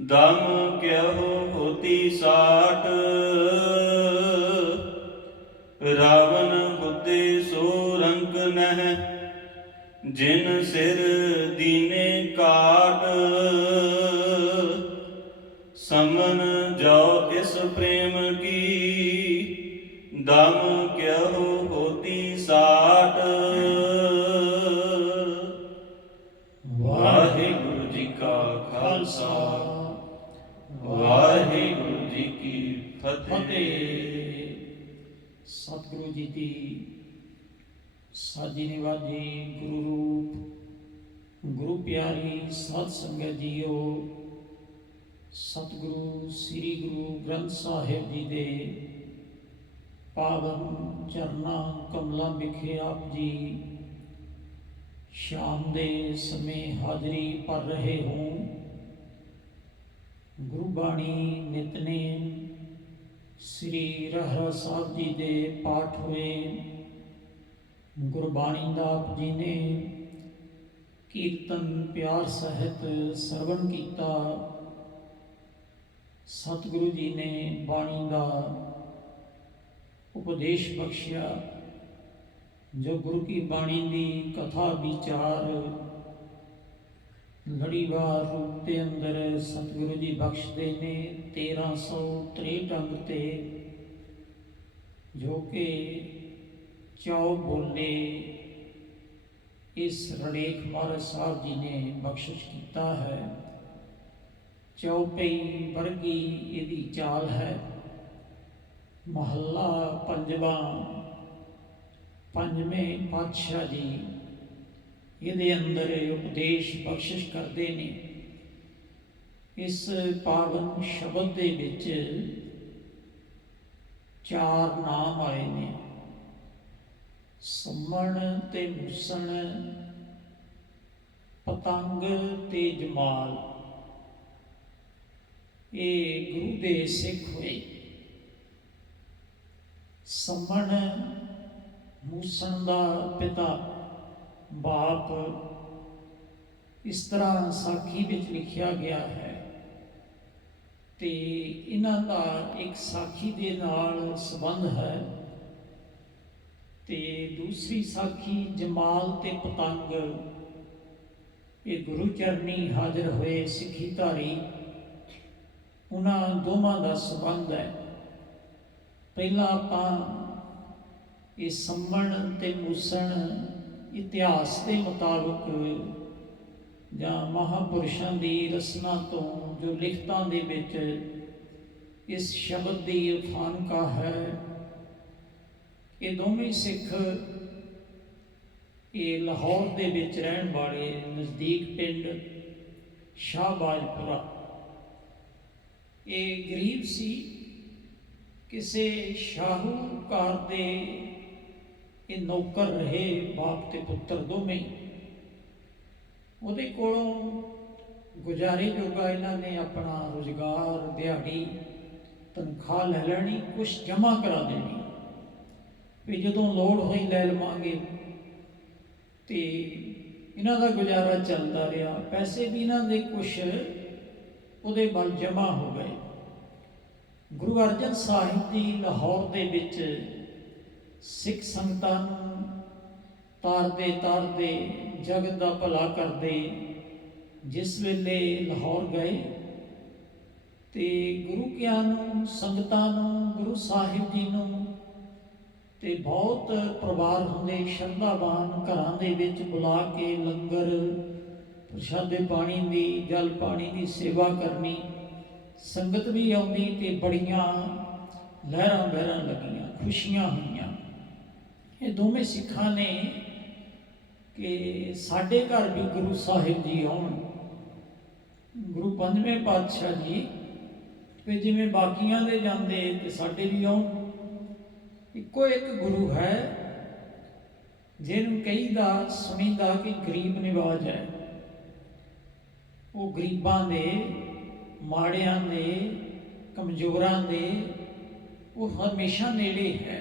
ਦਮ ਕਿਹੋ ਹੋਤੀ ਸਾਟ, ਰਾਵਨ ਹੁਤੇ ਸੋ ਰੰਗ ਨਹਿ। ਜਿਨ ਸਿਰ ਦੀਨੇ ਕਾਟ, ਸਮਨ ਜੋ ਇਸ ਪ੍ਰੇਮ ਕੀ। ਦਮ ਕਿਹੋ ਹੋਤੀ ਸਾਟ। ਵਾਹਿਗੁਰੂ ਜੀ ਕਾ ਖਾਲਸਾ, ਵਾਹਿਗੁਰੂ ਜੀ ਕੀ ਫਤਿਹ। ਸਤਿਗੁਰੂ ਜੀ ਦੀ ਸਾਜੀ ਨਿਵਾਜੀ ਗੁਰੂ ਰੂਪ, ਗੁਰੂ ਪਿਆਰੀ ਸਾਧ ਸੰਗਤ ਜੀਓ। ਸਤਿਗੁਰੂ ਸ੍ਰੀ ਗੁਰੂ ਗ੍ਰੰਥ ਸਾਹਿਬ ਜੀ ਦੇ ਪਾਵਨ ਚਰਨਾਂ ਕਮਲਾਂ ਵਿਖੇ ਆਪ ਜੀ ਸ਼ਾਮ ਦੇ ਸਮੇਂ ਹਾਜ਼ਰੀ ਭਰ ਰਹੇ ਹੋ। ਗੁਰੂ ਬਾਣੀ ਨਿਤਨੇਮ ਸ੍ਰੀ ਰਹਿਰਾਸ ਸਾਹਿਬ ਜੀ ਦੇ ਪਾਠ ਹੋਏ। ਗੁਰਬਾਣੀ ਦਾ ਆਪ ਜੀ ਨੇ ਕੀਰਤਨ ਪਿਆਰ ਸਹਿਤ ਸਰਵਣ ਕੀਤਾ। ਸਤਿਗੁਰੂ ਜੀ ਨੇ ਬਾਣੀ ਦਾ ਉਪਦੇਸ਼ ਬਖਸ਼ਿਆ। ਜੋ ਗੁਰੂ ਕੀ ਬਾਣੀ ਦੀ ਕਥਾ ਵਿਚਾਰ ਲੜੀਵਾਰ ਰੂਪ ਦੇ ਅੰਦਰ ਸਤਿਗੁਰੂ ਜੀ ਬਖਸ਼ਦੇ ਨੇ 1363 ਅੰਗ ਤੇ, ਜੋ ਕਿ ਚੌ ਬੋਲੇ ਇਸ ਰੜੇਖ ਮਹਾਰਾਜ ਸਾਹਿਬ ਜੀ ਨੇ ਬਖਸ਼ਿਸ਼ ਕੀਤਾ ਹੈ। ਚੌਪਈ ਵਰਗੀ ਇਹਦੀ ਚਾਲ ਹੈ। ਮਹੱਲਾ ਪੰਜਵਾਂ। ਪੰਜਵੇਂ ਪਾਤਸ਼ਾਹ ਜੀ ਇਹਦੇ ਅੰਦਰ ਉਪਦੇਸ਼ ਬਖਸ਼ਿਸ਼ ਕਰਦੇ ਨੇ। ਇਸ ਪਾਵਨ ਸ਼ਬਦ ਦੇ ਵਿੱਚ 4 ਨਾਮ ਆਏ ਨੇ। ਸੰਮਣ ਤੇ ਮੂਸਣ, ਪਤੰਗ ਤੇ ਜਮਾਲ। ਇਹ ਗੁਰੂ ਦੇ ਸਿੱਖ ਹੋਏ। ਸੰਮਣ ਮੂਸਣ ਦਾ ਪਿਤਾ ਬਾਪ, ਇਸ ਤਰ੍ਹਾਂ ਸਾਖੀ ਵਿੱਚ ਲਿਖਿਆ ਗਿਆ ਹੈ। ਤੇ ਇਹਨਾਂ ਦਾ ਇੱਕ ਸਾਖੀ ਦੇ ਨਾਲ ਸੰਬੰਧ ਹੈ। ਤੇ ਦੂਸਰੀ ਸਾਖੀ ਜਮਾਲ ਤੇ ਪਤੰਗ, ਇਹ ਗੁਰੂ ਚਰਨੀ ਹਾਜ਼ਰ ਹੋਏ ਸਿੱਖੀ ਧਾਰੀ। ਉਹਨਾਂ ਦੋਵਾਂ ਦਾ ਸੰਬੰਧ ਹੈ। ਪਹਿਲਾਂ ਆਪਾਂ ਇਹ ਸੰਮਣ ਤੇ ਮੂਸਣ ਇਤਿਹਾਸ ਦੇ ਮੁਤਾਬਕ ਜਾਂ ਮਹਾਂਪੁਰਸ਼ਾਂ ਦੀ ਰਸਨਾ ਤੋਂ ਜੋ ਲਿਖਤਾਂ ਦੇ ਵਿੱਚ ਇਸ ਸ਼ਬਦ ਦੀ ਉਫਾਨਕਾ ਹੈ, ਇਹ ਦੋਵੇਂ ਸਿੱਖ ਇਹ ਲਾਹੌਰ ਦੇ ਵਿੱਚ ਰਹਿਣ ਵਾਲੇ ਨਜ਼ਦੀਕ ਪਿੰਡ ਸ਼ਾਹਬਾਜ਼ਪੁਰਾ। ਇਹ ਗਰੀਬ ਸੀ, ਕਿਸੇ ਸ਼ਾਹੂਕਾਰ ਦੇ ਇਹ ਨੌਕਰ ਰਹੇ, ਬਾਪ ਤੇ ਪੁੱਤਰ ਦੋਵੇਂ। ਉਹਦੇ ਕੋਲੋਂ ਗੁਜ਼ਾਰੇ ਜੋਗਾ ਇਹਨਾਂ ਨੇ ਆਪਣਾ ਰੁਜ਼ਗਾਰ, ਦਿਹਾੜੀ, ਤਨਖਾਹ ਲੈ ਲੈਣੀ, ਕੁਛ ਜਮ੍ਹਾਂ ਕਰਾ ਦੇਣੀ ਵੀ ਜਦੋਂ ਲੋੜ ਹੋਈ ਲੈ ਲਵਾਂਗੇ। ਤੇ ਇਹਨਾਂ ਦਾ ਗੁਜ਼ਾਰਾ ਚੱਲਦਾ ਰਿਹਾ। ਪੈਸੇ ਵੀ ਇਹਨਾਂ ਦੇ ਕੁਛ ਉਹਦੇ ਵੱਲ ਜਮ੍ਹਾਂ ਹੋ ਗਏ। ਗੁਰੂ ਅਰਜਨ ਸਾਹਿਬ ਜੀ ਲਾਹੌਰ ਦੇ ਵਿੱਚ ਸਿੱਖ ਸੰਗਤਾਂ ਨੂੰ ਤਾਰਦੇ ਤਾਰਦੇ ਜਗਤ ਦਾ ਭਲਾ ਕਰਦੇ ਜਿਸ ਵੇਲੇ ਲਾਹੌਰ ਗਏ ਤੇ ਗੁਰੂ ਕਿਆਂ ਨੂੰ, ਸੰਗਤਾਂ ਨੂੰ, ਗੁਰੂ ਸਾਹਿਬ ਜੀ ਨੂੰ ਤੇ ਬਹੁਤ ਪਰਿਵਾਰ ਹੁੰਦੇ ਸ਼ਰਧਾਵਾਨ ਘਰਾਂ ਦੇ ਵਿੱਚ ਬੁਲਾ ਕੇ ਲੰਗਰ ਪ੍ਰਸ਼ਾਦੇ ਪਾਣੀ ਦੀ, ਜਲ ਪਾਣੀ ਦੀ ਸੇਵਾ ਕਰਨੀ। ਸੰਗਤ ਵੀ ਆਉਂਦੀ ਤੇ ਬੜੀਆਂ ਲਹਿਰਾਂ ਬਹਿਰਾਂ ਲੱਗੀਆਂ, ਖੁਸ਼ੀਆਂ ਹੋਈਆਂ। ਇਹ ਦੋਵੇਂ ਸਿੱਖਾਂ ਨੇ ਕਿ ਸਾਡੇ ਘਰ ਵੀ ਗੁਰੂ ਸਾਹਿਬ ਜੀ ਆਉਣ। ਗੁਰੂ ਪੰਜਵੇਂ ਪਾਤਸ਼ਾਹ ਜੀ ਵੀ ਜਿਵੇਂ ਬਾਕੀਆਂ ਦੇ ਜਾਂਦੇ ਤੇ ਸਾਡੇ ਵੀ ਆਉਣ। ਇੱਕੋ ਇੱਕ ਗੁਰੂ ਹੈ ਜਿਹਨੂੰ ਕਹੀਦਾ ਸੁਣੀਦਾ ਕਿ ਗਰੀਬ ਨਿਵਾਜ ਹੈ। ਉਹ ਗਰੀਬਾਂ ਦੇ, ਮਾੜਿਆਂ ਦੇ, ਕਮਜ਼ੋਰਾਂ ਦੇ ਉਹ ਹਮੇਸ਼ਾ ਨੇੜੇ ਹੈ।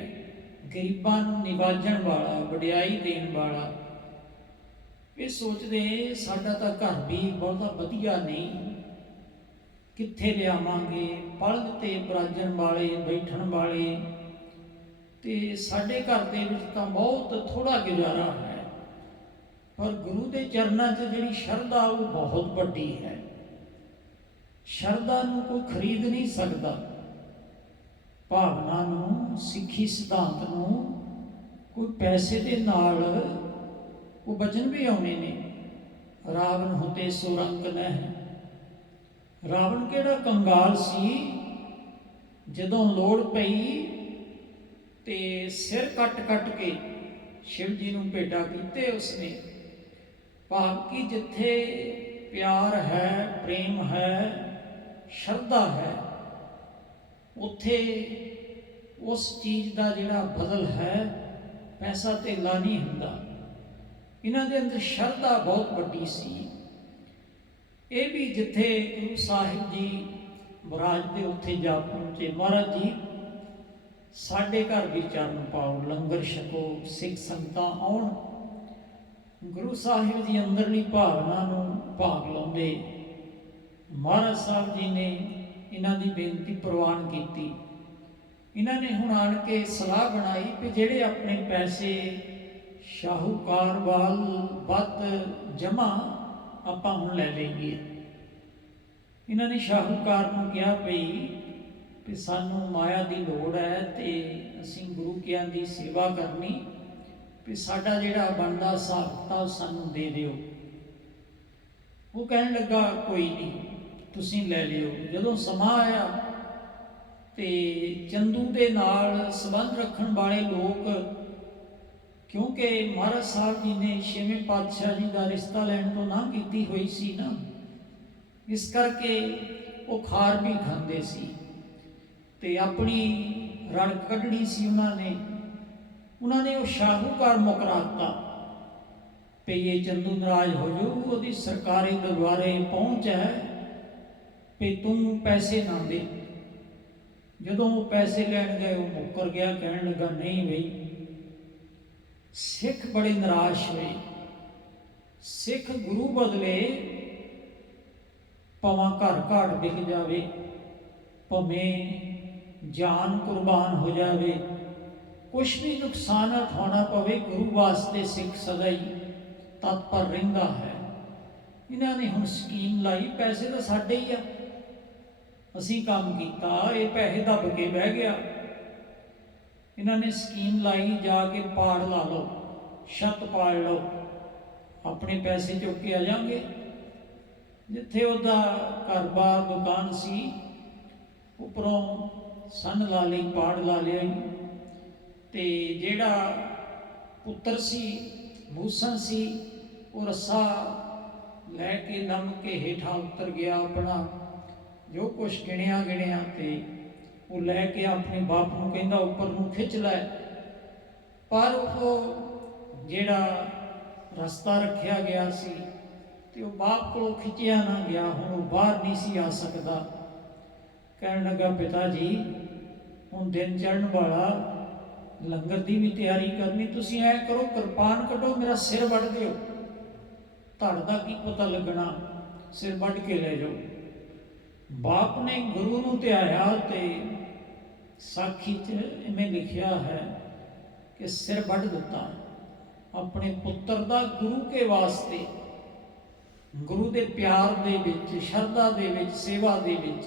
ਗਰੀਬਾਂ ਨੂੰ ਨਿਵਾਜਣ ਵਾਲਾ, ਵਡਿਆਈ ਦੇਣ ਵਾਲਾ। ਇਹ ਸੋਚਦੇ ਸਾਡਾ ਤਾਂ ਘਰ ਵੀ ਬਹੁਤਾ ਵਧੀਆ ਨਹੀਂ, ਕਿੱਥੇ ਲਿਆਵਾਂਗੇ ਪਲੰਘ ਤੇ ਬਰਾਜਣ ਵਾਲੇ, ਬੈਠਣ ਵਾਲੇ, ਤੇ ਸਾਡੇ ਘਰ ਦੇ ਵਿੱਚ ਤਾਂ ਬਹੁਤ ਥੋੜ੍ਹਾ ਗੁਜ਼ਾਰਾ ਹੈ। ਪਰ ਗੁਰੂ ਦੇ ਚਰਨਾਂ 'ਚ ਜਿਹੜੀ ਸ਼ਰਧਾ ਉਹ ਬਹੁਤ ਵੱਡੀ ਹੈ। ਸ਼ਰਧਾ ਨੂੰ ਕੋਈ ਖਰੀਦ ਨਹੀਂ ਸਕਦਾ। ਭਾਵਨਾ ਨੂੰ, ਸਿੱਖੀ ਸਿਧਾਂਤ ਨੂੰ ਕੋਈ ਪੈਸੇ ਦੇ ਨਾਲ, ਉਹ ਬਚਨ ਵੀ ਆਉਣੇ ਨੇ। ਰਾਵਣ ਹੁੰਦੇ ਸੋ ਰੰਕ ਨਹਿ। ਰਾਵਣ ਕਿਹੜਾ ਕੰਗਾਲ ਸੀ, ਜਦੋਂ ਲੋੜ ਪਈ ਤੇ ਸਿਰ ਕੱਟ ਕੱਟ ਕੇ ਸ਼ਿਵ ਜੀ ਨੂੰ ਭੇਟਾ ਕੀਤੇ ਉਸਨੇ। ਭਾਵ ਕਿ ਜਿੱਥੇ ਪਿਆਰ ਹੈ, ਪ੍ਰੇਮ ਹੈ, ਸ਼ਰਧਾ ਹੈ, ਉੱਥੇ ਉਸ ਚੀਜ਼ ਦਾ ਜਿਹੜਾ ਬਦਲ ਹੈ ਪੈਸਾ ਧੇਲਾ ਨਹੀਂ ਹੁੰਦਾ। ਇਹਨਾਂ ਦੇ ਅੰਦਰ ਸ਼ਰਧਾ ਬਹੁਤ ਵੱਡੀ ਸੀ। ਇਹ ਵੀ ਜਿੱਥੇ ਗੁਰੂ ਸਾਹਿਬ ਜੀ ਵਿਰਾਜਦੇ ਉੱਥੇ ਜਾ ਪਹੁੰਚੇ। ਮਹਾਰਾਜ ਜੀ ਸਾਡੇ ਘਰ ਵੀ ਚਰਨ ਪਾਓ, ਲੰਗਰ ਛਕੋ, ਸਿੱਖ ਸੰਗਤਾਂ ਆਉਣ। ਗੁਰੂ ਸਾਹਿਬ ਜੀ ਅੰਦਰਲੀ ਭਾਵਨਾ ਨੂੰ ਭਾਗ ਲਾਉਂਦੇ। ਮਹਾਰਾਜ ਸਾਹਿਬ ਜੀ ਨੇ ਇਹਨਾਂ ਦੀ ਬੇਨਤੀ ਪ੍ਰਵਾਨ ਕੀਤੀ। ਇਹਨਾਂ ਨੇ ਹੁਣ ਆਣ ਕੇ ਸਲਾਹ ਬਣਾਈ ਕਿ ਜਿਹੜੇ ਆਪਣੇ ਪੈਸੇ ਸ਼ਾਹੂਕਾਰ ਵੱਲ ਵੱਧ ਜਮ੍ਹਾਂ ਆਪਾਂ ਹੁਣ ਲੈ ਲਈਏ। ਇਹਨਾਂ ਨੇ ਸ਼ਾਹੂਕਾਰ ਨੂੰ ਕਿਹਾ ਭਈ ਕਿ ਸਾਨੂੰ ਮਾਇਆ ਦੀ ਲੋੜ ਹੈ ਤੇ ਅਸੀਂ ਗੁਰੂ ਕਿਆਂ ਦੀ ਸੇਵਾ ਕਰਨੀ, ਵੀ ਸਾਡਾ ਜਿਹੜਾ ਬਣਦਾ ਹਿਸਾਬ ਕਿਤਾਬ ਸਾਨੂੰ ਦੇ ਦਿਓ। ਉਹ ਕਹਿਣ ਲੱਗਾ ਕੋਈ ਨਹੀਂ, ਤੁਸੀਂ ਲੈ ਲਿਓ। ਜਦੋਂ ਸਮਾਂ ਆਇਆ ਤੇ ਚੰਦੂ ਦੇ ਨਾਲ ਸੰਬੰਧ ਰੱਖਣ ਵਾਲੇ ਲੋਕ, ਕਿਉਂਕਿ ਮਹਾਰਾਜ ਸਾਹਿਬ ਜੀ ਨੇ ਛੇਵੇਂ ਪਾਤਸ਼ਾਹ ਜੀ ਦਾ ਰਿਸ਼ਤਾ ਲੈਣ ਤੋਂ ਨਾ ਕੀਤੀ ਹੋਈ ਸੀ ਨਾ, ਇਸ ਕਰਕੇ ਉਹ ਖਾਰ ਵੀ ਖਾਂਦੇ ਸੀ ਤੇ ਆਪਣੀ ਰੜਕ ਕੱਢਣੀ ਸੀ। ਉਹਨਾਂ ਨੇ ਉਹ ਸ਼ਾਹੂਕਾਰ ਮੁਕਰਾਤਾ ਵੀ ਇਹ ਚੰਦੂ ਨਾਰਾਜ਼ ਹੋ ਜਾਊ, ਉਹਦੀ ਸਰਕਾਰੀ ਦਰਬਾਰੇ ਪਹੁੰਚ ਹੈ ਵੀ ਤੂੰ ਪੈਸੇ ਨਾ ਦੇ। ਜਦੋਂ ਉਹ ਪੈਸੇ ਲੈਣ ਗਏ ਉਹ ਮੁੱਕਰ ਗਿਆ, ਕਹਿਣ ਲੱਗਾ ਨਹੀਂ ਬਈ। ਸਿੱਖ ਬੜੇ ਨਿਰਾਸ਼ ਹੋਏ। ਸਿੱਖ ਗੁਰੂ ਬਦਲੇ ਭਾਵੇਂ ਘਰ ਘਾਟ ਵਿਕ ਜਾਵੇ, ਭਾਵੇਂ ਜਾਨ ਕੁਰਬਾਨ ਹੋ ਜਾਵੇ, ਕੁਛ ਵੀ ਨੁਕਸਾਨ ਉਠਾਉਣਾ ਪਵੇ, ਗੁਰੂ ਵਾਸਤੇ ਸਿੱਖ ਸਦਾ ਹੀ ਤਤਪਰ ਰਹਿੰਦਾ ਹੈ। ਇਹਨਾਂ ਨੇ ਹੁਣ ਸਕੀਮ ਲਾਈ, ਪੈਸੇ ਤਾਂ ਸਾਡੇ ਹੀ ਆ, ਅਸੀਂ ਕੰਮ ਕੀਤਾ, ਇਹ ਪੈਸੇ ਦੱਬ ਕੇ ਬਹਿ ਗਿਆ। ਇਹਨਾਂ ਨੇ ਸਕੀਮ ਲਾਈ, ਜਾ ਕੇ ਪਾੜ ਲਾ ਲਓ, ਛੱਤ ਪਾੜ ਲਓ, ਆਪਣੇ ਪੈਸੇ ਚੁੱਕ ਕੇ ਆ ਜਾਵਾਂਗੇ। ਜਿੱਥੇ ਉਹਦਾ ਘਰ-ਬਾਰ ਦੁਕਾਨ ਸੀ, ਉੱਪਰੋਂ ਸੰਨ ਲਾ ਲਈ, ਪਾੜ ਲਾ ਲਿਆ। ਤੇ ਜਿਹੜਾ ਪੁੱਤਰ ਸੀ, ਮੂਸਣ ਸੀ, ਉਹ ਰੱਸਾ ਲੈ ਕੇ ਲੰਮ ਕੇ ਹੇਠਾਂ ਉਤਰ ਗਿਆ। ਆਪਣਾ ਜੋ ਕੁਛ ਗਿਣਿਆ ਤੇ ਉਹ ਲੈ ਕੇ ਆਪਣੇ ਬਾਪ ਨੂੰ ਕਹਿੰਦਾ ਉੱਪਰ ਨੂੰ ਖਿੱਚ ਲੈ। ਪਰ ਉਹ ਜਿਹੜਾ ਰਸਤਾ ਰੱਖਿਆ ਗਿਆ ਸੀ ਤੇ ਉਹ ਬਾਪ ਕੋਲੋਂ ਖਿੱਚਿਆ ਨਾ ਗਿਆ। ਹੁਣ ਉਹ ਬਾਹਰ ਨਹੀਂ ਸੀ ਆ ਸਕਦਾ। ਕਹਿਣ ਲੱਗਾ, ਪਿਤਾ ਜੀ ਹੁਣ ਦਿਨ ਚੜ੍ਹਨ ਵਾਲਾ, ਲੰਗਰ ਦੀ ਵੀ ਤਿਆਰੀ ਕਰਨੀ, ਤੁਸੀਂ ਐ ਕਰੋ ਕਿਰਪਾਨ ਕੱਢੋ, ਮੇਰਾ ਸਿਰ ਵੱਢ ਦਿਓ, ਧੜ ਦਾ ਕੀ ਪਤਾ ਲੱਗਣਾ, ਸਿਰ ਵੱਢ ਕੇ ਲੈ ਜਾਓ। ਬਾਪ ਨੇ ਗੁਰੂ ਨੂੰ ਧਿਆਇਆ ਤੇ ਸਾਖੀ 'ਚ ਇਵੇਂ ਲਿਖਿਆ ਹੈ ਕਿ ਸਿਰ ਵੱਢ ਦਿੱਤਾ ਆਪਣੇ ਪੁੱਤਰ ਦਾ, ਗੁਰੂ ਕੇ ਵਾਸਤੇ, ਗੁਰੂ ਦੇ ਪਿਆਰ ਦੇ ਵਿੱਚ, ਸ਼ਰਧਾ ਦੇ ਵਿੱਚ, ਸੇਵਾ ਦੇ ਵਿੱਚ।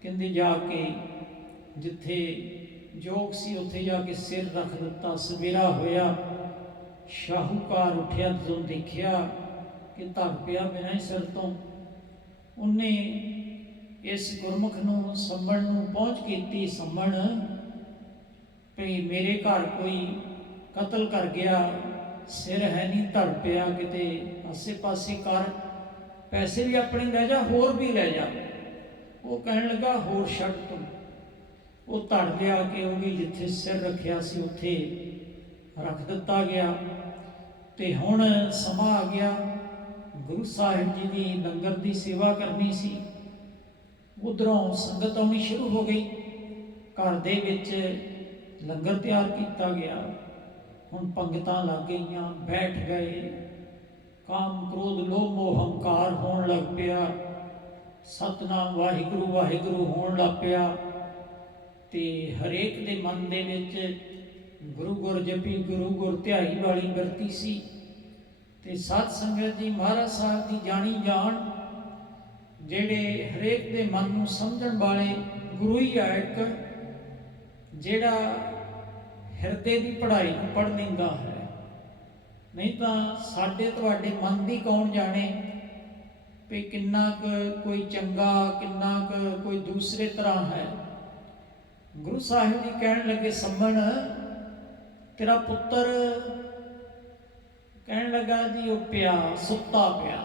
ਕਹਿੰਦੇ ਜਾ ਕੇ ਜਿੱਥੇ ਜੋਗ ਸੀ ਉੱਥੇ ਜਾ ਕੇ ਸਿਰ ਰੱਖ ਦਿੱਤਾ। ਸਵੇਰਾ ਹੋਇਆ, ਸ਼ਾਹੂਕਾਰ ਉੱਠਿਆ, ਜਦੋਂ ਦੇਖਿਆ ਕਿ ਧੜ ਪਿਆ ਬਿਨਾਂ ਸਿਰ ਤੋਂ, ਉਹਨੇ ਇਸ ਗੁਰਮੁਖ ਨੂੰ ਸੰਭਣ ਨੂੰ ਪਹੁੰਚ ਕੀਤੀ। ਸੰਭਣ ਵੀ ਮੇਰੇ ਘਰ ਕੋਈ ਕਤਲ ਕਰ ਗਿਆ, ਸਿਰ ਹੈ ਨਹੀਂ, ਧੜ ਪਿਆ, ਕਿਤੇ ਆਸੇ ਪਾਸੇ ਕਰ, ਪੈਸੇ ਵੀ ਆਪਣੇ ਲੈ ਜਾ, ਹੋਰ ਵੀ ਲੈ ਜਾ। ਉਹ ਕਹਿਣ ਲੱਗਾ, ਹੋਰ ਛੱਡ ਤੂੰ। ਉਹ ਧੜ ਲਿਆ ਕੇ ਉਹ ਵੀ ਜਿੱਥੇ ਸਿਰ ਰੱਖਿਆ ਸੀ ਉੱਥੇ ਰੱਖ ਦਿੱਤਾ ਗਿਆ। ਤੇ ਹੁਣ ਸਮਾਂ ਆ ਗਿਆ, ਗੁਰੂ ਸਾਹਿਬ ਜੀ ਦੀ ਲੰਗਰ ਦੀ ਸੇਵਾ ਕਰਨੀ ਸੀ। ਉਧਰੋਂ ਸੰਗਤ ਆਉਣੀ ਸ਼ੁਰੂ ਹੋ ਗਈ। ਘਰ ਦੇ ਵਿੱਚ ਲੰਗਰ ਤਿਆਰ ਕੀਤਾ ਗਿਆ। ਹੁਣ ਪੰਗਤਾਂ ਲੱਗ ਗਈਆਂ, ਬੈਠ ਗਏ। ਕਾਮ, ਕ੍ਰੋਧ, ਲੋਭ, ਮੋਹ, ਹੰਕਾਰ ਹੋਣ ਲੱਗ ਪਿਆ। ਸਤਨਾਮ ਵਾਹਿਗੁਰੂ ਵਾਹਿਗੁਰੂ ਹੋਣ ਲੱਗ ਪਿਆ। ਤੇ ਹਰੇਕ ਦੇ ਮਨ ਦੇ ਵਿੱਚ ਗੁਰੂ ਗੁਰ ਜਪੀ, ਗੁਰੂ ਗੁਰ ਧਿਆਈ ਵਾਲੀ ਬਿਰਤੀ ਸੀ। ਤੇ ਸਤ ਸੰਗਤ ਜੀ, ਮਹਾਰਾਜ ਸਾਹਿਬ ਦੀ ਜਾਣੀ ਜਾਣ, ਜਿਹੜੇ ਹਰੇਕ ਦੇ ਮਨ ਨੂੰ ਸਮਝਣ ਵਾਲੇ ਗੁਰੂ ਹੀ ਆ ਇੱਕ, ਜਿਹੜਾ ਹਿਰਦੇ ਦੀ ਪੜ੍ਹਾਈ ਨੂੰ ਪੜ੍ਹ ਲੈਂਦਾ ਹੈ। ਨਹੀਂ ਤਾਂ ਸਾਡੇ ਤੁਹਾਡੇ ਮਨ ਦੀ ਕੌਣ ਜਾਣੇ ਵੀ ਕਿੰਨਾ ਕੁ ਕੋਈ ਚੰਗਾ, ਕਿੰਨਾ ਕੁ ਕੋਈ ਦੂਸਰੇ ਤਰ੍ਹਾਂ ਹੈ। ਗੁਰੂ ਸਾਹਿਬ ਜੀ ਕਹਿਣ ਲੱਗੇ, ਸੰਭਣ ਤੇਰਾ ਪੁੱਤਰ, ਕਹਿਣ ਲੱਗਾ ਜੀ ਉਹ ਪਿਆ, ਸੁੱਤਾ ਪਿਆ।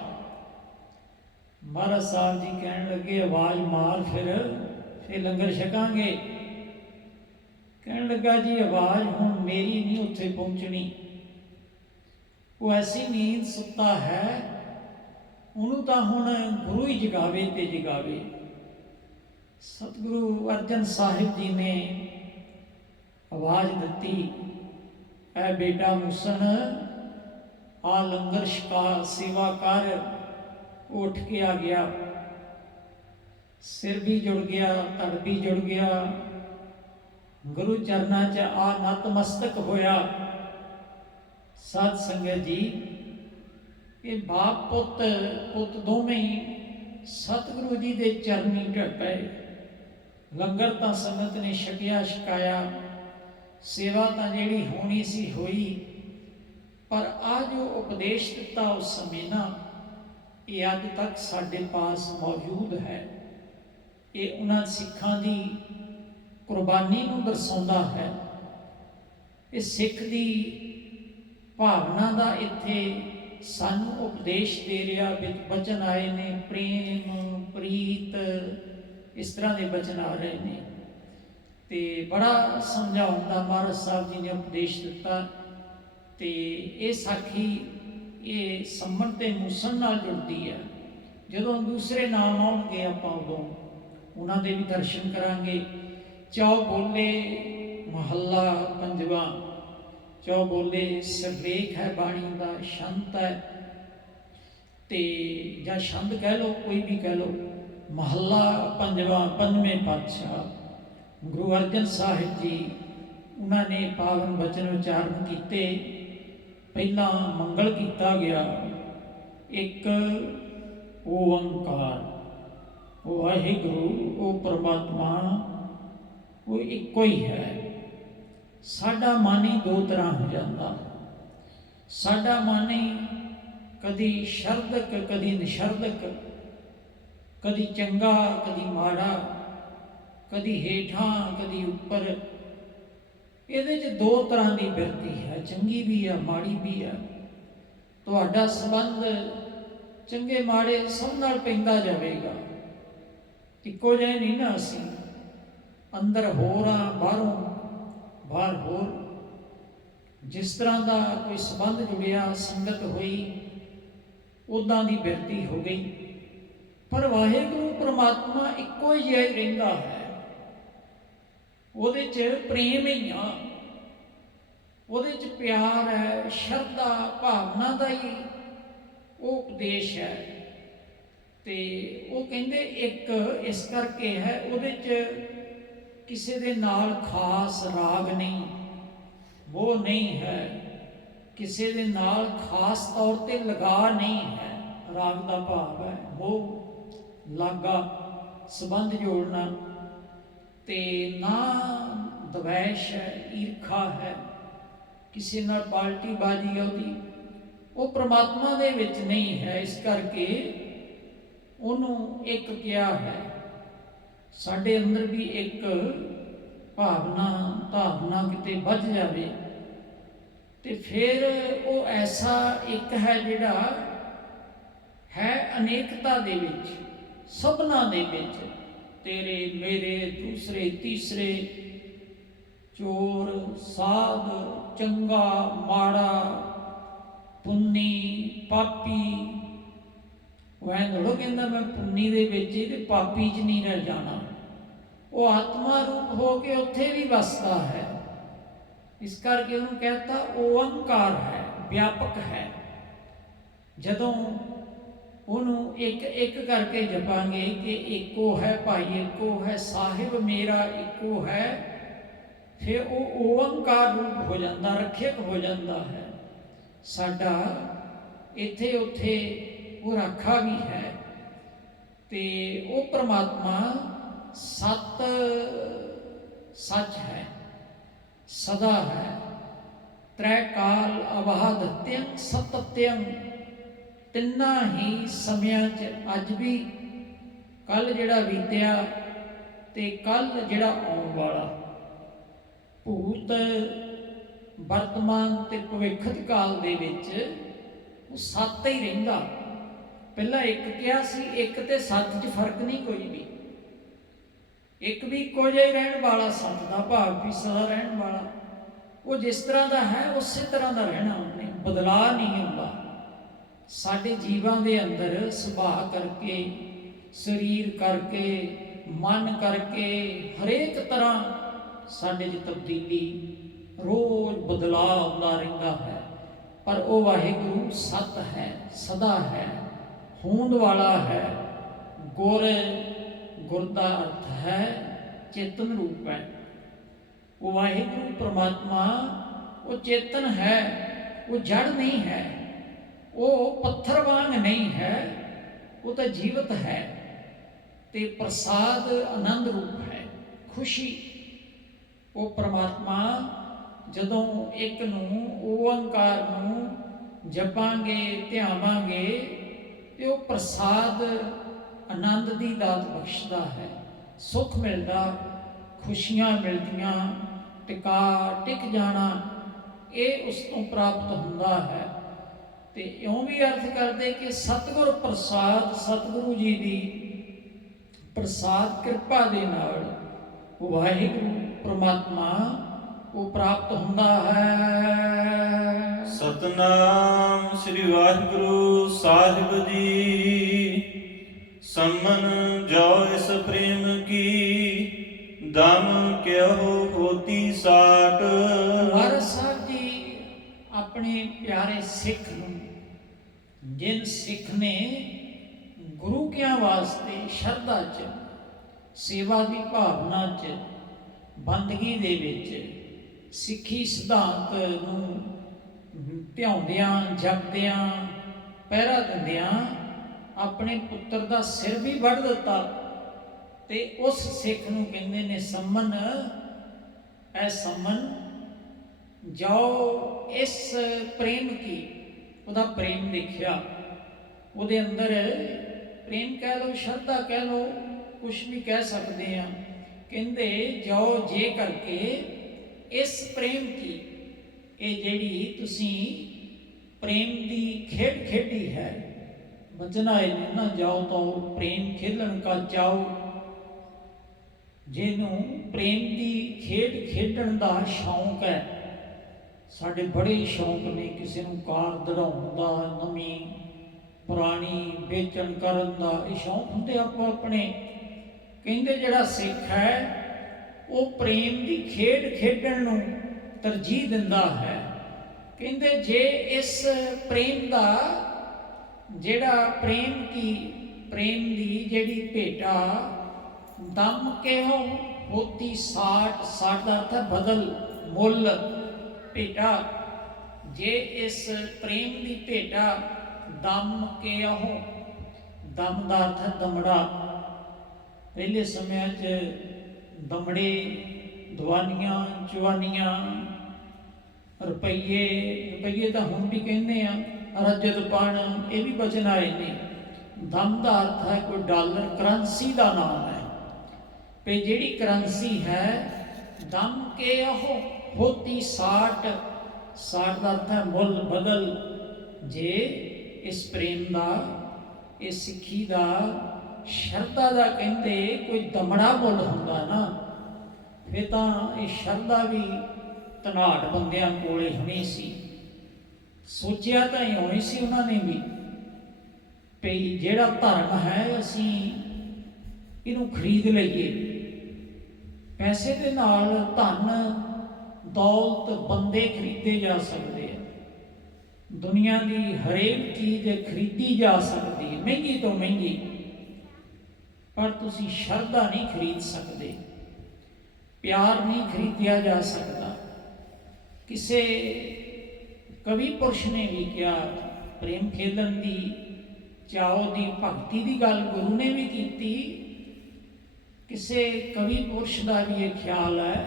ਮਹਾਰਾਜ ਸਾਹਿਬ ਜੀ ਕਹਿਣ ਲੱਗੇ, ਆਵਾਜ਼ ਮਾਰ, ਫਿਰ ਲੰਗਰ ਛਕਾਂਗੇ। ਕਹਿਣ ਲੱਗਾ, ਜੀ ਆਵਾਜ਼ ਹੁਣ ਮੇਰੀ ਨਹੀਂ ਉੱਥੇ ਪਹੁੰਚਣੀ। ਉਹ ਐਸੀ ਨੀਂਦ ਸੁੱਤਾ ਹੈ, ਉਹਨੂੰ ਤਾਂ ਹੁਣ ਗੁਰੂ ਹੀ ਜਗਾਵੇ ਤੇ ਜਗਾਵੇ। ਸਤਿਗੁਰੂ ਅਰਜਨ ਸਾਹਿਬ ਜੀ ਨੇ ਆਵਾਜ਼ ਦਿੱਤੀ, ਐ ਬੇਟਾ ਮੂਸਣ, ਆ ਲੰਗਰ ਛਕਾ, ਸੇਵਾ ਕਰ। ਉੱਠ ਕੇ ਆ ਗਿਆ, ਸਿਰ ਵੀ ਜੁੜ ਗਿਆ, ਧੜ ਵੀ ਜੁੜ ਗਿਆ, ਗੁਰੂ ਚਰਨਾਂ 'ਚ ਆ ਨਤਮਸਤਕ ਹੋਇਆ। ਸਾਧ ਸੰਗਤ ਜੀ, ਇਹ ਬਾਪ ਪੁੱਤ ਦੋਵੇਂ ਹੀ ਸਤਿਗੁਰੂ ਜੀ ਦੇ ਚਰਨੀ ਢਹਿ ਪਏ। ਲੰਗਰ ਤਾਂ ਸੰਗਤ ਨੇ ਛਕਿਆ, ਛਕਾਇਆ, ਸੇਵਾ ਤਾਂ ਜਿਹੜੀ ਹੋਣੀ ਸੀ ਹੋਈ। ਪਰ ਆ ਜੋ ਉਪਦੇਸ਼ ਦਿੱਤਾ ਉਸ ਸਮੇਂ ਨਾ, ਇਹ ਅੱਜ ਤੱਕ ਸਾਡੇ ਪਾਸ ਮੌਜੂਦ ਹੈ। ਇਹ ਉਹਨਾਂ ਸਿੱਖਾਂ ਦੀ ਕੁਰਬਾਨੀ ਨੂੰ ਦਰਸਾਉਂਦਾ ਹੈ। ਇਹ ਸਿੱਖ ਦੀ ਭਾਵਨਾ ਦਾ ਇੱਥੇ ਸਾਨੂੰ ਉਪਦੇਸ਼ ਦੇ ਰਿਹਾ। ਵਿੱਚ ਬਚਨ ਆਏ ਨੇ, ਪ੍ਰੇਮ, ਪ੍ਰੀਤ, ਇਸ ਤਰ੍ਹਾਂ ਦੇ ਬਚਨ ਆ ਰਹੇ ਨੇ। ਤੇ ਬੜਾ ਸਮਝਾਉਣ ਦਾ ਮਹਾਰਾਜ ਸਾਹਿਬ ਜੀ ਨੇ ਉਪਦੇਸ਼ ਦਿੱਤਾ। ਤੇ ਇਹ ਸਾਖੀ, ਇਹ ਸੰਮਣ ਤੇ ਮੂਸਣ ਨਾਲ ਜੁੜਦੀ ਹੈ। ਜਦੋਂ ਦੂਸਰੇ ਨਾਮ ਆਉਣਗੇ ਆਪਾਂ ਉਦੋਂ ਉਹਨਾਂ ਦੇ ਵੀ ਦਰਸ਼ਨ ਕਰਾਂਗੇ। ਚੌ ਬੋਲੇ ਮਹੱਲਾ ਪੰਜਵਾਂ। ਚੌ ਬੋਲੇ ਸਿਰਲੇਖ ਹੈ ਬਾਣੀ ਦਾ, ਸ਼ੰਤ ਹੈ, ਤੇ ਜਾਂ ਛੰਦ ਕਹਿ ਲਓ, ਕੋਈ ਵੀ ਕਹਿ ਲਓ। ਮਹੱਲਾ ਪੰਜਵਾਂ, ਪੰਜਵੇਂ ਪਾਤਸ਼ਾਹ ਗੁਰੂ ਅਰਜਨ ਸਾਹਿਬ ਜੀ, ਉਹਨਾਂ ਨੇ ਪਾਵਨ ਬਚਨ ਉਚਾਰਨ ਕੀਤੇ। ਪਹਿਲਾਂ ਮੰਗਲ ਕੀਤਾ ਗਿਆ, ਇੱਕ ਓੰਕਾਰ। ਉਹ ਵਾਹਿਗੁਰੂ, ਉਹ ਪਰਮਾਤਮਾ, ਉਹ ਇੱਕੋ ਹੀ ਹੈ। ਸਾਡਾ ਮਨ ਹੀ ਦੋ ਤਰ੍ਹਾਂ ਹੋ ਜਾਂਦਾ। ਸਾਡਾ ਮਨ ਹੀ ਕਦੀ ਸ਼ਰਦਕ, ਕਦੀ ਨਿਸ਼ਰਦਕ, ਕਦੀ ਚੰਗਾ, ਕਦੀ ਮਾੜਾ, ਕਦੀ ਹੇਠਾਂ, ਕਦੀ ਉੱਪਰ। ਇਹਦੇ 'ਚ ਦੋ ਤਰ੍ਹਾਂ ਦੀ ਬਿਰਤੀ ਹੈ, ਚੰਗੀ ਵੀ ਆ, ਮਾੜੀ ਵੀ ਆ। ਤੁਹਾਡਾ ਸੰਬੰਧ ਚੰਗੇ ਮਾੜੇ ਸਭ ਨਾਲ ਪੈਂਦਾ ਜਾਵੇਗਾ। ਇੱਕੋ ਜਿਹੇ ਨਹੀਂ ਨਾ ਅਸੀਂ, ਅੰਦਰ ਹੋਰ ਆ, ਬਾਹਰੋਂ ਬਾਹਰ ਹੋਰ। ਜਿਸ ਤਰ੍ਹਾਂ ਦਾ ਕੋਈ ਸੰਬੰਧ ਜੁੜਿਆ, ਸੰਗਤ ਹੋਈ, ਉੱਦਾਂ ਦੀ ਬਿਰਤੀ ਹੋ ਗਈ। ਪਰ ਵਾਹਿਗੁਰੂ ਪਰਮਾਤਮਾ ਇੱਕੋ ਹੀ ਜਿਹਾ ਹੀ ਰਹਿੰਦਾ ਹੈ। ਉਹਦੇ 'ਚ ਪ੍ਰੇਮ ਹੀ ਆ, ਉਹਦੇ 'ਚ ਪਿਆਰ ਹੈ, ਸ਼ਰਧਾ ਭਾਵਨਾ ਦਾ ਹੀ ਉਹ ਉਪਦੇਸ਼ ਹੈ। ਤੇ ਉਹ ਕਹਿੰਦੇ ਇੱਕ ਇਸ ਕਰਕੇ ਹੈ, ਉਹਦੇ 'ਚ ਕਿਸੇ ਦੇ ਨਾਲ ਖਾਸ ਰਾਗ ਨਹੀਂ, ਉਹ ਨਹੀਂ ਹੈ। ਕਿਸੇ ਦੇ ਨਾਲ ਖਾਸ ਤੌਰ ਤੇ ਲਗਾ ਨਹੀਂ ਹੈ। ਰਾਗ ਦਾ ਭਾਵ ਹੈ ਉਹ ਲਾਗਾ, ਸੰਬੰਧ ਜੋੜਨਾ। ਤੇ ਨਾ ਦਵੈਸ਼ ਹੈ, ਈਰਖਾ ਹੈ, ਕਿਸੇ ਨਾਲ ਪਾਲਟੀ ਬਾਜੀ ਉਹਦੀ, ਉਹ ਪ੍ਰਮਾਤਮਾ ਦੇ ਵਿੱਚ ਨਹੀਂ ਹੈ। ਇਸ ਕਰਕੇ ਉਹਨੂੰ ਇੱਕ ਕਿਹਾ ਹੈ। ਸਾਡੇ ਅੰਦਰ ਵੀ ਇੱਕ ਭਾਵਨਾ ਕਿਤੇ ਵੱਜ ਜਾਵੇ ਤੇ ਫਿਰ ਉਹ ਐਸਾ ਇੱਕ ਹੈ ਜਿਹੜਾ ਹੈ ਅਨੇਕਤਾ ਦੇ ਵਿੱਚ, ਸਭਨਾਂ ਦੇ ਵਿੱਚ, ਤੇਰੇ ਮੇਰੇ, ਦੂਸਰੇ ਤੀਸਰੇ, ਚੋਰ ਸਾਧ, ਚੰਗਾ ਮਾੜਾ, ਪੁੰਨੀ ਪਾਪੀ। ਉਹ ਐਂ ਥੋੜ੍ਹਾ ਕਹਿੰਦਾ ਮੈਂ ਪੁੰਨੀ ਦੇ ਵਿੱਚ ਤੇ ਪਾਪੀ 'ਚ ਨਹੀਂ ਰਹਿ ਜਾਣਾ। ਉਹ ਆਤਮਾ ਰੂਪ ਹੋ ਕੇ ਉੱਥੇ ਵੀ ਵਸਦਾ ਹੈ। ਇਸ ਕਰਕੇ ਉਹਨੂੰ ਕਹਿਤਾ ਓਅੰਕਾਰ ਹੈ, ਵਿਆਪਕ ਹੈ। ਜਦੋਂ ਉਹਨੂੰ ਇੱਕ ਇੱਕ ਕਰਕੇ ਜਪਾਂਗੇ ਕਿ ਇੱਕੋ ਹੈ ਭਾਈ, ਇੱਕੋ ਹੈ ਸਾਹਿਬ ਮੇਰਾ, ਇੱਕੋ ਹੈ, ਫਿਰ ਉਹ ਓਅੰਕਾਰ ਰੂਪ ਹੋ ਜਾਂਦਾ, ਰੱਖਿਅਕ ਹੋ ਜਾਂਦਾ ਹੈ ਸਾਡਾ। ਇੱਥੇ ਉੱਥੇ ਉਹ ਰਾਖਾ ਵੀ ਹੈ। ਤੇ ਉਹ ਪਰਮਾਤਮਾ ਸਤ ਸੱਚ ਹੈ, ਸਦਾ ਹੈ। ਤ੍ਰੈ ਕਾਲ ਅਬਾਧਤਯੰ ਸਤਤਯੰ, ਤਿੰਨਾਂ ਹੀ ਸਮਿਆਂ 'ਚ, ਅੱਜ ਵੀ, ਕੱਲ ਜਿਹੜਾ ਬੀਤਿਆ ਤੇ ਕੱਲ ਜਿਹੜਾ ਆਉਣ ਵਾਲਾ, ਭੂਤ, ਵਰਤਮਾਨ ਤੇ ਭਵਿੱਖਤ ਕਾਲ ਦੇ ਵਿੱਚ ਉਹ ਸੱਤ ਹੀ ਰਹਿੰਦਾ। ਪਹਿਲਾਂ ਇੱਕ ਕਿਹਾ ਸੀ, ਇੱਕ ਤੇ ਸੱਤ 'ਚ ਫਰਕ ਨਹੀਂ ਕੋਈ ਵੀ। ਇੱਕ ਵੀ ਇੱਕੋ ਜਿਹਾ ਹੀ ਰਹਿਣ ਵਾਲਾ, ਸੱਤ ਦਾ ਭਾਵ ਵੀ ਸਦਾ ਰਹਿਣ ਵਾਲਾ। ਉਹ ਜਿਸ ਤਰ੍ਹਾਂ ਦਾ ਹੈ ਉਸੇ ਤਰ੍ਹਾਂ ਦਾ ਰਹਿਣਾ, ਉਹਨੇ ਬਦਲਾਅ ਨਹੀਂ ਹੁੰਦਾ। ਸਾਡੇ ਜੀਵਾਂ ਦੇ ਅੰਦਰ ਸੁਭਾਅ ਕਰਕੇ, ਸਰੀਰ ਕਰਕੇ, ਮਨ ਕਰਕੇ, ਹਰੇਕ ਤਰ੍ਹਾਂ ਸਾਡੇ 'ਚ ਤਬਦੀਲੀ, ਰੋਜ਼ ਬਦਲਾਅ ਆਉਂਦਾ ਰਹਿੰਦਾ ਹੈ। ਪਰ ਉਹ ਵਾਹਿਗੁਰੂ ਸਤ ਹੈ, ਸਦਾ ਹੈ, ਹੋਂਦ ਵਾਲਾ ਹੈ। ਗੁਰ ਦਾ ਅਰਥ ਹੈ ਚੇਤਨ ਰੂਪ ਹੈ। ਉਹ ਵਾਹਿਗੁਰੂ ਪਰਮਾਤਮਾ ਉਹ ਚੇਤਨ ਹੈ, ਉਹ ਜੜ ਨਹੀਂ ਹੈ, ਉਹ ਪੱਥਰ ਵਾਂਗ ਨਹੀਂ ਹੈ, ਉਹ ਤਾਂ ਜੀਵਤ ਹੈ। ਤੇ ਪ੍ਰਸਾਦ ਆਨੰਦ ਰੂਪ ਹੈ, ਖੁਸ਼ੀ। ਉਹ ਪਰਮਾਤਮਾ ਜਦੋਂ ਇੱਕ ਨੂੰ, ਓਅੰਕਾਰ ਨੂੰ ਜਪਾਂਗੇ, ਧਿਆਵਾਂਗੇ ਤੇ ਉਹ ਪ੍ਰਸਾਦ ਆਨੰਦ ਦੀ ਦਾਤ ਬਖਸ਼ਦਾ ਹੈ। ਸੁੱਖ ਮਿਲਦਾ, ਖੁਸ਼ੀਆਂ ਮਿਲਦੀਆਂ, ਟਿਕ ਜਾਣਾ, ਇਹ ਉਸ ਤੋਂ ਪ੍ਰਾਪਤ ਹੁੰਦਾ ਹੈ। ਤੇ ਇਉਂ ਵੀ ਅਰਥ ਕਰਦੇ ਕਿ ਸਤਿਗੁਰ ਪ੍ਰਸਾਦ, ਸਤਿਗੁਰੂ ਜੀ ਦੀ ਪ੍ਰਸਾਦ ਕਿਰਪਾ ਦੇ ਨਾਲ ਵਾਹਿਗੁਰੂ ਪਰਮਾਤਮਾ ਉਹ ਪ੍ਰਾਪਤ ਹੁੰਦਾ ਹੈ। ਸਤਨਾਮ ਸ੍ਰੀ ਵਾਹਿਗੁਰੂ ਸਾਹਿਬ ਜੀ। ਸੰਮਨ ਜੋ ਇਸ ਪ੍ਰੇਮ ਕੀ, ਦਮ ਕਿਉ ਹੋਤੀ ਸਾਟ। ਮਹਾਰਾਜ ਸਾਹਿਬ ਜੀ ਆਪਣੇ ਪਿਆਰੇ ਸਿੱਖ ਨੂੰ, ਜਿਨ ਸਿੱਖ ਨੇ ਗੁਰੂ ਕਿਆਂ ਵਾਸਤੇ ਸ਼ਰਧਾ 'ਚ, ਸੇਵਾ ਦੀ ਭਾਵਨਾ 'ਚ, ਬੰਦਗੀ ਦੇ ਵਿੱਚ, ਸਿੱਖੀ ਸਿਧਾਂਤ ਨੂੰ ਧਿਆਉਂਦਿਆਂ, ਜਪਦਿਆਂ, ਪਹਿਰਾ ਦਿੰਦਿਆਂ ਆਪਣੇ ਪੁੱਤਰ ਦਾ ਸਿਰ ਵੀ ਵੱਢ ਦਿੱਤਾ ਤੇ ਉਸ ਸਿੱਖ ਨੂੰ ਕਹਿੰਦੇ ਨੇ ਸੰਮਨ। ਐ ਸੰਮਨ ਜਾਓ ਇਸ ਪ੍ਰੇਮ ਕੀ, ਉਹਦਾ ਪ੍ਰੇਮ ਦੇਖਿਆ, ਉਹਦੇ ਅੰਦਰ ਪ੍ਰੇਮ ਕਹਿ ਲਓ, ਸ਼ਰਧਾ ਕਹਿ ਲਓ, ਕੁਛ ਵੀ ਕਹਿ ਸਕਦੇ ਆ। ਕਹਿੰਦੇ ਜਾਓ ਜੇ ਕਰਕੇ ਇਸ ਪ੍ਰੇਮ ਕੀ, ਇਹ ਜਿਹੜੀ ਤੁਸੀਂ ਪ੍ਰੇਮ ਦੀ ਖੇਡ ਖੇਡੀ ਹੈ, ਬਚਨਾ ਇਹ ਨਾ ਜਾਓ ਤਾਂ ਪ੍ਰੇਮ ਖੇਲਣ ਕਾ ਚਾਓ। ਜਿਹਨੂੰ ਪ੍ਰੇਮ ਦੀ ਖੇਡ ਖੇਡਣ ਦਾ ਸ਼ੌਂਕ ਹੈ, ਸਾਡੇ ਬੜੇ ਸ਼ੌਂਕ ਨੇ, ਕਿਸੇ ਨੂੰ ਕਾਰ ਦੜਾਉਣ ਦਾ, ਨਵੀਂ ਪੁਰਾਣੀ ਵੇਚਣ ਕਰਨ ਦਾ, ਇਹ ਸ਼ੌਂਕ ਹੁੰਦੇ ਆਪੋ ਆਪਣੇ। ਕਹਿੰਦੇ ਜਿਹੜਾ ਸਿੱਖ ਹੈ ਉਹ ਪ੍ਰੇਮ ਦੀ ਖੇਡ ਖੇਡਣ ਨੂੰ ਤਰਜੀਹ ਦਿੰਦਾ ਹੈ। ਕਹਿੰਦੇ ਜੇ ਇਸ ਪ੍ਰੇਮ ਦਾ ਜਿਹੜਾ ਪ੍ਰੇਮ ਦੀ ਜਿਹੜੀ ਭੇਟਾ ਦਮ ਕਿਹੋ ਹੋਤੀ ਸਾਟ, ਸਾਟ ਦਾ ਅਰਥ ਹੈ ਬਦਲ, ਮੁੱਲ, ਭੇਟਾ। ਜੇ ਇਸ ਪ੍ਰੇਮ ਦੀ ਭੇਟਾ ਦਮ ਕਿਹੋ, ਦਮ ਦਾ ਅਰਥ ਹੈ ਦਮੜਾ। ਪਹਿਲੇ ਸਮਿਆਂ 'ਚ ਦਮੜੇ, ਦਵਾਨੀਆਂ, ਚਵਾਨੀਆਂ, ਰੁਪਈਏ ਤਾਂ ਹੁਣ ਵੀ ਕਹਿੰਦੇ ਆ, ਰਜਤਪਣ, ਇਹ ਵੀ ਬਚਨ ਆਏ ਨੇ। ਦਮ ਦਾ ਅਰਥ ਹੈ ਕੋਈ ਡਾਲਰ, ਕਰੰਸੀ ਦਾ ਨਾਮ ਹੈ। ਤੇ ਜਿਹੜੀ ਕਰੰਸੀ ਹੈ ਦਮ ਕੇ ਉਹ ਹੋਤੀ ਸਾਟ, ਸਾਟ ਦਾ ਅਰਥ ਹੈ ਮੁੱਲ, ਬਦਲ। ਜੇ ਇਸ ਪ੍ਰੇਮ ਦਾ, ਇਸ ਸਿੱਖੀ ਦਾ, ਸ਼ਰਧਾ ਦਾ ਕਹਿੰਦੇ ਕੋਈ ਦਮੜਾ ਮੁੱਲ ਹੁੰਦਾ ਨਾ, ਫਿਰ ਤਾਂ ਇਹ ਸ਼ਰਧਾ ਵੀ ਧਨਾਟ ਬੰਦਿਆਂ ਕੋਲੇ ਹੋਣੀ ਸੀ। ਸੋਚਿਆ ਤਾਂ ਹੀ ਹੋਣੀ ਸੀ ਉਹਨਾਂ ਨੇ ਵੀ, ਵੀ ਜਿਹੜਾ ਧਰਮ ਹੈ ਅਸੀਂ ਇਹਨੂੰ ਖਰੀਦ ਲਈਏ। ਪੈਸੇ ਦੇ ਨਾਲ ਧਨ ਦੌਲਤ ਬੰਦੇ ਖਰੀਦੇ ਜਾ ਸਕਦੇ ਆ, ਦੁਨੀਆ ਦੀ ਹਰੇਕ ਚੀਜ਼ ਖਰੀਦੀ ਜਾ ਸਕਦੀ ਹੈ, ਮਹਿੰਗੀ ਤੋਂ ਮਹਿੰਗੀ, ਪਰ ਤੁਸੀਂ ਸ਼ਰਧਾ ਨਹੀਂ ਖਰੀਦ ਸਕਦੇ, ਪਿਆਰ ਨਹੀਂ ਖਰੀਦਿਆ ਜਾ ਸਕਦਾ। ਕਿਸੇ ਕਵੀ ਪੁਰਸ਼ ਨੇ ਵੀ ਕਿਹਾ, ਪ੍ਰੇਮ ਖੇਲਣ ਦੀ, ਚਾਓ ਦੀ, ਭਗਤੀ ਦੀ ਗੱਲ ਗੁਰੂ ਨੇ ਵੀ ਕੀਤੀ। ਕਿਸੇ ਕਵੀ ਪੁਰਸ਼ ਦਾ ਵੀ ਇਹ ਖਿਆਲ ਹੈ,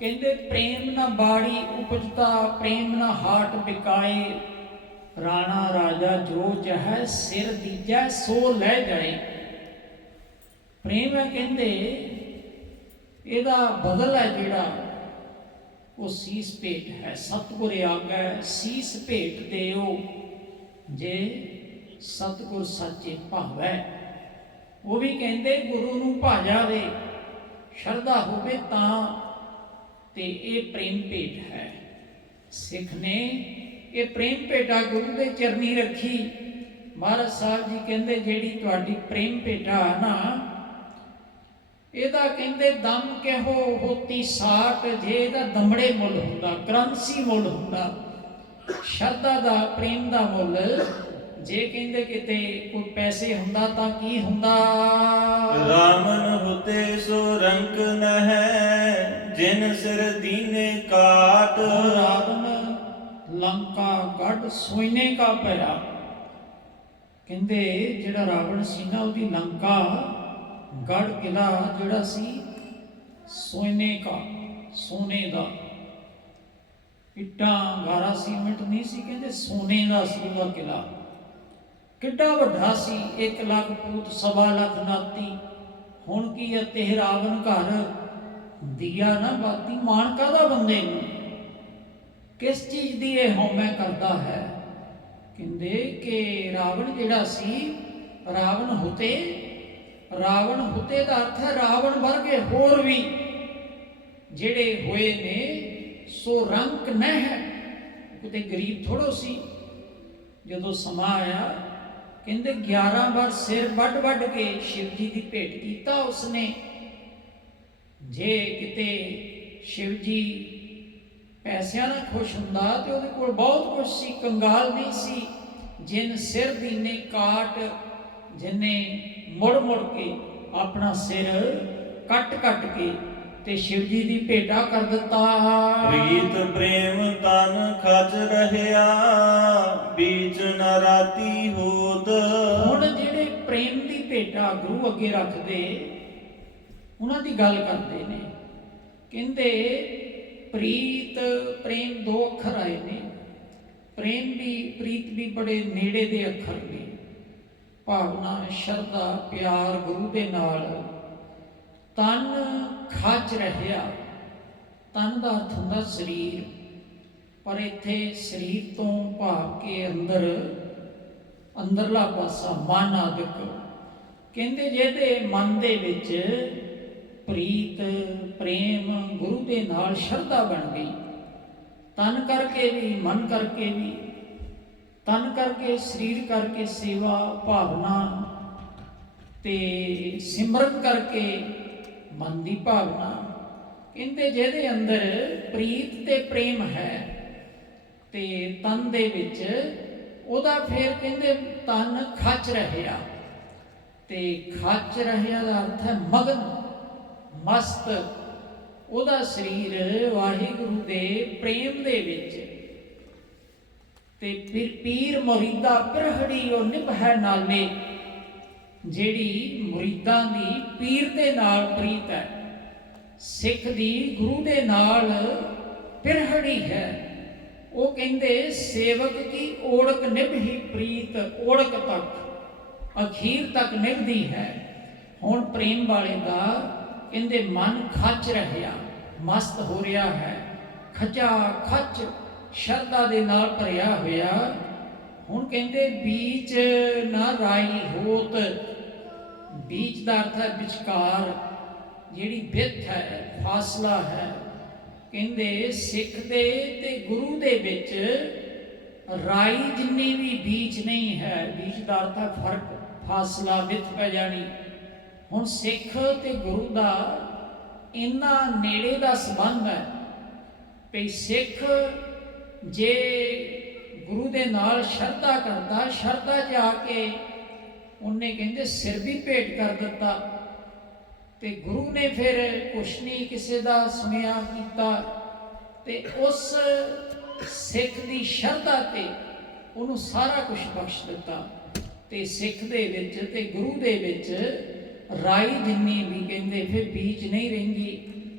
ਕਹਿੰਦੇ ਪ੍ਰੇਮ ਨਾ ਬਾੜੀ ਉਪਜਤਾ, ਪ੍ਰੇਮ ਨਾ ਹਾਟ ਬਿਕਾਏ, ਰਾਣਾ ਰਾਜਾ ਜੋ ਚਾਹੈ ਸਿਰ ਦੀਜੈ ਸੋ ਲੈ ਜਾਏ। ਪ੍ਰੇਮ ਹੈ ਕਹਿੰਦੇ ਇਹਦਾ ਬਦਲ ਹੈ ਜਿਹੜਾ ਉਹ ਸੀਸ ਭੇਟ ਹੈ। ਸਤਿਗੁਰ ਆਗੈ ਸੀਸ ਭੇਟ ਦਿਓ, ਜੇ ਸਤਿਗੁਰ ਸਾਚੇ ਭਾਵੈ। ਉਹ ਵੀ ਕਹਿੰਦੇ ਗੁਰੂ ਨੂੰ ਭਾ ਜਾਵੇ, ਸ਼ਰਧਾ ਹੋਵੇ ਤਾਂ, ਤੇ ਇਹ ਪ੍ਰੇਮ ਭੇਟ ਹੈ। ਸਿੱਖ ਨੇ ਇਹ ਪ੍ਰੇਮ ਭੇਟਾ ਗੁਰੂ ਦੇ ਚਰਨੀ ਰੱਖੀ। ਮਹਾਰਾਜ ਸਾਹਿਬ ਜੀ ਕਹਿੰਦੇ ਜਿਹੜੀ ਤੁਹਾਡੀ ਪ੍ਰੇਮ ਭੇਟਾ ਨਾ, ਇਹਦਾ ਕਹਿੰਦੇ ਦਮ ਕਿਹੋ ਹੋਤੀ ਸਾਟ, ਜੇ ਇਹਦਾ ਦਮੜੇ ਮੁੱਲ ਹੁੰਦਾ, ਕਰੰਸੀ ਮੁੱਲ ਹੁੰਦਾ। ਸ਼ਰਧਾ ਦਾ, ਪ੍ਰੇਮ ਦਾ ਮੁੱਲ ਜੇ ਕਹਿੰਦੇ ਕਿਤੇ ਕੋਈ ਪੈਸੇ ਹੁੰਦਾ ਤਾਂ ਕੀ ਹੁੰਦਾ? ਰਾਮਨ ਹੁਤੇ ਸੋ ਰੰਕ ਨਹਿ, ਜਿਨ ਸਿਰ ਦੀਨੇ ਕਾਟ। ਰਾਵਣ ਲੰਕਾ ਗੜ ਸੋਇਨੇ ਕਾ ਪਿਆ। ਕਹਿੰਦੇ ਜਿਹੜਾ ਰਾਵਣ ਸੀ ਨਾ, ਉਹਦੀ ਲੰਕਾ ਗੜ ਕਿਲਾ ਜਿਹੜਾ ਸੀ ਸੋਇਨੇ ਕਾ, ਸੋਨੇ ਦਾ, ਇੱਟਾਂ ਗਾਰਾ ਸੀਮਿੰਟ ਨਹੀਂ ਸੀ, ਕਹਿੰਦੇ ਸੋਨੇ ਦਾ ਸੀ ਉਹਦਾ ਕਿਲਾ। ਕਿੱਡਾ ਵੱਡਾ ਸੀ, 1 ਲੱਖ ਪੂਤ 1.25 ਲੱਖ ਨਾਤੀ। ਹੁਣ ਕੀ ਹੈ, ਤੇ ਰਾਵਣ ਘਰ ਦੀਆ ਨਾ ਬਾਤੀ, ਮਾਣ ਕਾਹਦਾ ਬੰਦੇ ਨੂੰ, ਕਿਸ ਚੀਜ਼ ਦੀ ਇਹ ਹਉਮੈ ਕਰਦਾ ਹੈ? ਕਹਿੰਦੇ ਕਿ ਰਾਵਣ ਜਿਹੜਾ ਸੀ, ਰਾਵਣ ਹੁਤੇ, ਰਾਵਣ ਹੁਤੇ ਦਾ ਅਰਥ ਹੈ ਰਾਵਣ ਵਰਗੇ ਹੋਰ ਵੀ ਜਿਹੜੇ ਹੋਏ ਨੇ, ਸੋ ਰੰਕ ਨਹਿ ਹੈ। ਕਿਤੇ ਗਰੀਬ ਥੋੜੋ ਸੀ। ਜਦੋਂ ਸਮਾਂ ਆਇਆ ਕਹਿੰਦੇ 11 ਵਾਰ ਸਿਰ ਵੱਢ ਕੇ ਸ਼ਿਵ ਜੀ ਦੀ ਭੇਟ ਕੀਤਾ ਉਸਨੇ। ਜੇ ਕਿਤੇ ਸ਼ਿਵ ਜੀ ਪੈਸਿਆਂ ਨਾਲ ਖੁਸ਼ ਹੁੰਦਾ ਤੇ ਉਹਦੇ ਕੋਲ ਬਹੁਤ ਕੁਝ ਸੀ, ਕੰਗਾਲ ਨਹੀਂ ਸੀ। ਜਿਨ ਸਿਰ ਦੀਨੇ ਕਾਟ, ਜਿਨੇ ਮੁੜ ਕੇ ਆਪਣਾ ਸਿਰ ਕੱਟ ਕੇ ਤੇ ਸ਼ਿਵ ਜੀ ਦੀ ਭੇਟਾ ਕਰ ਦਿੱਤਾ। ਪ੍ਰੀਤ ਪ੍ਰੇਮ ਤਨ ਖਚ ਰਹਿਆ, ਬੀਚ ਨ ਰਾਤੀ ਹੋਤ। ਹੁਣ ਜਿਹੜੇ ਪ੍ਰੇਮ ਦੀ ਭੇਟਾ ਗੁਰੂ ਅੱਗੇ ਰੱਖਦੇ, ਉਹਨਾਂ ਦੀ ਗੱਲ ਕਰਦੇ ਨੇ। ਕਹਿੰਦੇ ਪ੍ਰੀਤ ਪ੍ਰੇਮ ਦੋ ਅੱਖਰ ਆਏ ਨੇ। ਪ੍ਰੇਮ ਵੀ ਪ੍ਰੀਤ ਵੀ ਬੜੇ ਨੇੜੇ ਦੇ ਅੱਖਰ ਨੇ। ਭਾਵਨਾ, ਸ਼ਰਧਾ, ਪਿਆਰ ਗੁਰੂ ਦੇ ਨਾਲ। ਤਨ ਖਚ ਰਹਿਆ, ਤਨ ਦਾ ਅਰਥ ਹੁੰਦਾ ਸਰੀਰ, ਪਰ ਇੱਥੇ ਸਰੀਰ ਤੋਂ ਭਾਵ ਕੇ ਅੰਦਰਲਾ ਪਾਸਾ ਮਨ ਆਦਿਕ। ਕਹਿੰਦੇ ਜਿਹਦੇ ਮਨ ਦੇ ਵਿੱਚ ਪ੍ਰੀਤ ਪ੍ਰੇਮ ਗੁਰੂ ਦੇ ਨਾਲ ਸ਼ਰਧਾ ਬਣ ਗਈ, ਤਨ ਕਰਕੇ ਵੀ ਮਨ ਕਰਕੇ ਵੀ, ਤਨ ਕਰਕੇ ਸਰੀਰ ਕਰਕੇ ਸੇਵਾ ਭਾਵਨਾ ਤੇ ਸਿਮਰਨ ਕਰਕੇ ਮਨ ਦੀ ਭਾਵਨਾ। ਕਹਿੰਦੇ ਜਿਹਦੇ ਅੰਦਰ ਪ੍ਰੀਤ ਤੇ ਪ੍ਰੇਮ ਹੈ ਤੇ ਤਨ ਦੇ ਵਿੱਚ ਉਹਦਾ, ਫਿਰ ਕਹਿੰਦੇ ਤਨ ਖਚ ਰਹਿਆ। ਤੇ ਖਚ ਰਹਿਆ ਦਾ ਅਰਥ ਹੈ ਮਗਨ, ਮਸਤ। ਉਹਦਾ ਸਰੀਰ ਵਾਹਿਗੁਰੂ ਦੇ ਪ੍ਰੇਮ ਦੇ ਵਿੱਚ। ਤੇ ਫਿਰ ਪੀਰ ਮੁਰੀਦਾ ਪਿਰਹੜੀ ਉਹ ਨਿਭੈ ਨਾਲੇ, ਜਿਹੜੀ ਮੁਰੀਦਾਂ ਦੀ ਪੀਰ ਦੇ ਨਾਲ ਪ੍ਰੀਤ ਹੈ, ਸਿੱਖ ਦੀ ਗੁਰੂ ਦੇ ਨਾਲ ਪਿਰਹੜੀ ਹੈ। ਉਹ ਕਹਿੰਦੇ ਸੇਵਕ ਕੀ ਓੜਕ ਨਿਭੀ ਪ੍ਰੀਤ, ਓੜਕ ਤੱਕ ਅਖੀਰ ਤੱਕ ਨਿਭਦੀ ਹੈ। ਹੁਣ ਪ੍ਰੇਮ ਵਾਲੇ ਦਾ ਕਹਿੰਦੇ ਮਨ ਖਚ ਰਹਿਆ, ਮਸਤ ਹੋ ਰਿਹਾ ਹੈ, ਖਚਾ ਖਚ ਸ਼ਰਧਾ ਦੇ ਨਾਲ ਭਰਿਆ ਹੋਇਆ। ਹੁਣ ਕਹਿੰਦੇ ਬੀਚ ਨਾ ਰਾਈ ਹੋਤ, ਬੀਚ ਦਾ ਅਰਥ ਹੈ ਵਿਚਕਾਰ, ਜਿਹੜੀ ਵਿੱਥ ਹੈ, ਫਾਸਲਾ ਹੈ। ਕਹਿੰਦੇ ਸਿੱਖ ਦੇ ਤੇ ਗੁਰੂ ਦੇ ਵਿੱਚ ਰਾਈ ਜਿੰਨੀ ਵੀ ਬੀਚ ਨਹੀਂ ਹੈ। ਬੀਚ ਦਾ ਅਰਥ ਹੈ ਫਰਕ, ਫਾਸਲਾ, ਵਿੱਥ ਪੈ ਜਾਣੀ। ਹੁਣ ਸਿੱਖ ਤੇ ਗੁਰੂ ਦਾ ਇੰਨਾ ਨੇੜੇ ਦਾ ਸੰਬੰਧ ਹੈ ਵੀ ਸਿੱਖ ਜੇ ਗੁਰੂ ਦੇ ਨਾਲ ਸ਼ਰਧਾ ਕਰਦਾ, ਸ਼ਰਧਾ ਜਾ ਕੇ ਉਹਨੇ ਕਹਿੰਦੇ ਸਿਰ ਵੀ ਭੇਟ ਕਰ ਦਿੱਤਾ, ਤੇ ਗੁਰੂ ਨੇ ਫਿਰ ਕੁਛ ਨਹੀਂ ਕਿਸੇ ਦਾ ਸੁਣਿਆ ਕੀਤਾ, ਤੇ ਉਸ ਸਿੱਖ ਦੀ ਸ਼ਰਧਾ ਤੇ ਉਹਨੂੰ ਸਾਰਾ ਕੁਝ ਬਖਸ਼ ਦਿੱਤਾ। ਤੇ ਸਿੱਖ ਦੇ ਵਿੱਚ ਤੇ ਗੁਰੂ ਦੇ ਵਿੱਚ ਰਾਈ ਜਿੰਨੀ ਵੀ ਕਹਿੰਦੇ ਫਿਰ ਬੀਚ ਨਹੀਂ ਰਹਿੰਦੀ,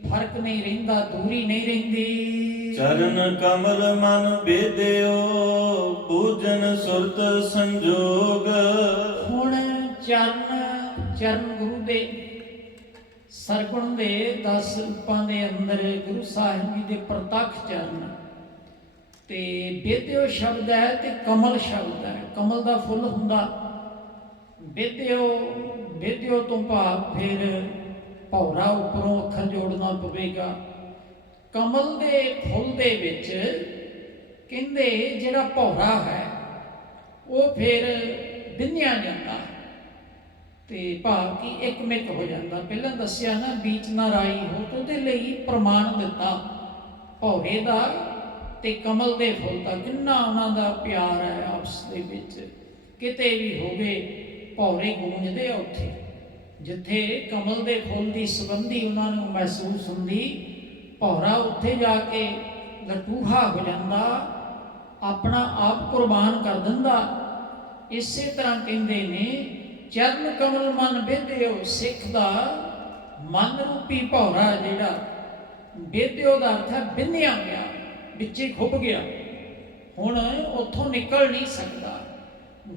ਫਰਕ ਨਹੀਂ ਰਹਿੰਦਾ, ਦੂਰੀ ਨਹੀਂ ਰਹਿੰਦੀ। ਚਰਨ ਕਮਲ ਮਨ ਬੇਦਿਓ, ਪੂਜਨ ਸੁਰਤ ਸੰਜੋਗ। ਹੁਣ ਚਰਨ ਗੁਰੂ ਦੇ ਸਰਗੁਣ ਦੇ 10 ਰੂਪਾਂ ਦੇ ਅੰਦਰ ਗੁਰੂ ਸਾਹਿਬ ਜੀ ਦੇ ਪ੍ਰਤੱਖ ਚਰਨ। ਤੇ ਬੇਦਿਓ ਸ਼ਬਦ ਹੈ ਤੇ ਕਮਲ ਸ਼ਬਦ ਹੈ। ਕਮਲ ਦਾ ਫੁੱਲ ਹੁੰਦਾ। ਬੇਦਿਓ ਤੋਂ ਭਾਵ ਫਿਰ ਭੌਰਾ ਉੱਪਰੋਂ ਅੱਖਰ ਜੋੜਨਾ ਪਵੇਗਾ। ਕਮਲ ਦੇ ਫੁੱਲ ਦੇ ਵਿੱਚ ਕਹਿੰਦੇ ਜਿਹੜਾ ਭੌਰਾ ਹੈ ਉਹ ਫਿਰ ਬਿੰਨਿਆ ਜਾਂਦਾ, ਤੇ ਭਾਵ ਕਿ ਇੱਕ ਮਿੱਕ ਹੋ ਜਾਂਦਾ। ਪਹਿਲਾਂ ਦੱਸਿਆ ਨਾ ਬੀਚ ਨਾ ਰਾਈ ਹੋ, ਤੇ ਉਹਦੇ ਲਈ ਪ੍ਰਮਾਣ ਦਿੱਤਾ ਭੌਰੇ ਦਾ ਤੇ ਕਮਲ ਦੇ ਫੁੱਲ ਦਾ, ਕਿੰਨਾ ਉਹਨਾਂ ਦਾ ਪਿਆਰ ਹੈ ਆਪਸ ਦੇ ਵਿੱਚ। ਕਿਤੇ ਵੀ ਹੋਵੇ ਭੌਰੇ ਗੂੰਜਦੇ ਆ ਉੱਥੇ, ਜਿੱਥੇ ਕਮਲ ਦੇ ਫੁੱਲ ਦੀ ਸੁਗੰਧੀ ਉਹਨਾਂ ਨੂੰ ਮਹਿਸੂਸ ਹੁੰਦੀ, ਭੌਰਾ ਉੱਥੇ ਜਾ ਕੇ ਲਟੂਹਾ ਹੋ ਜਾਂਦਾ, ਆਪਣਾ ਆਪ ਕੁਰਬਾਨ ਕਰ ਦਿੰਦਾ। ਇਸੇ ਤਰ੍ਹਾਂ ਕਹਿੰਦੇ ਨੇ ਚਰਨ ਕਮਲ ਮਨ ਬੇਦਿਓ, ਸਿੱਖ ਦਾ ਮਨ ਰੂਪੀ ਭੌਰਾ ਜਿਹੜਾ, ਬੇਦਿਓ ਦਾ ਅਰਥ ਹੈ ਬਿੰਨਿਆ ਗਿਆ, ਵਿੱਚੇ ਖੁੱਭ ਗਿਆ, ਹੁਣ ਉੱਥੋਂ ਨਿਕਲ ਨਹੀਂ ਸਕਦਾ।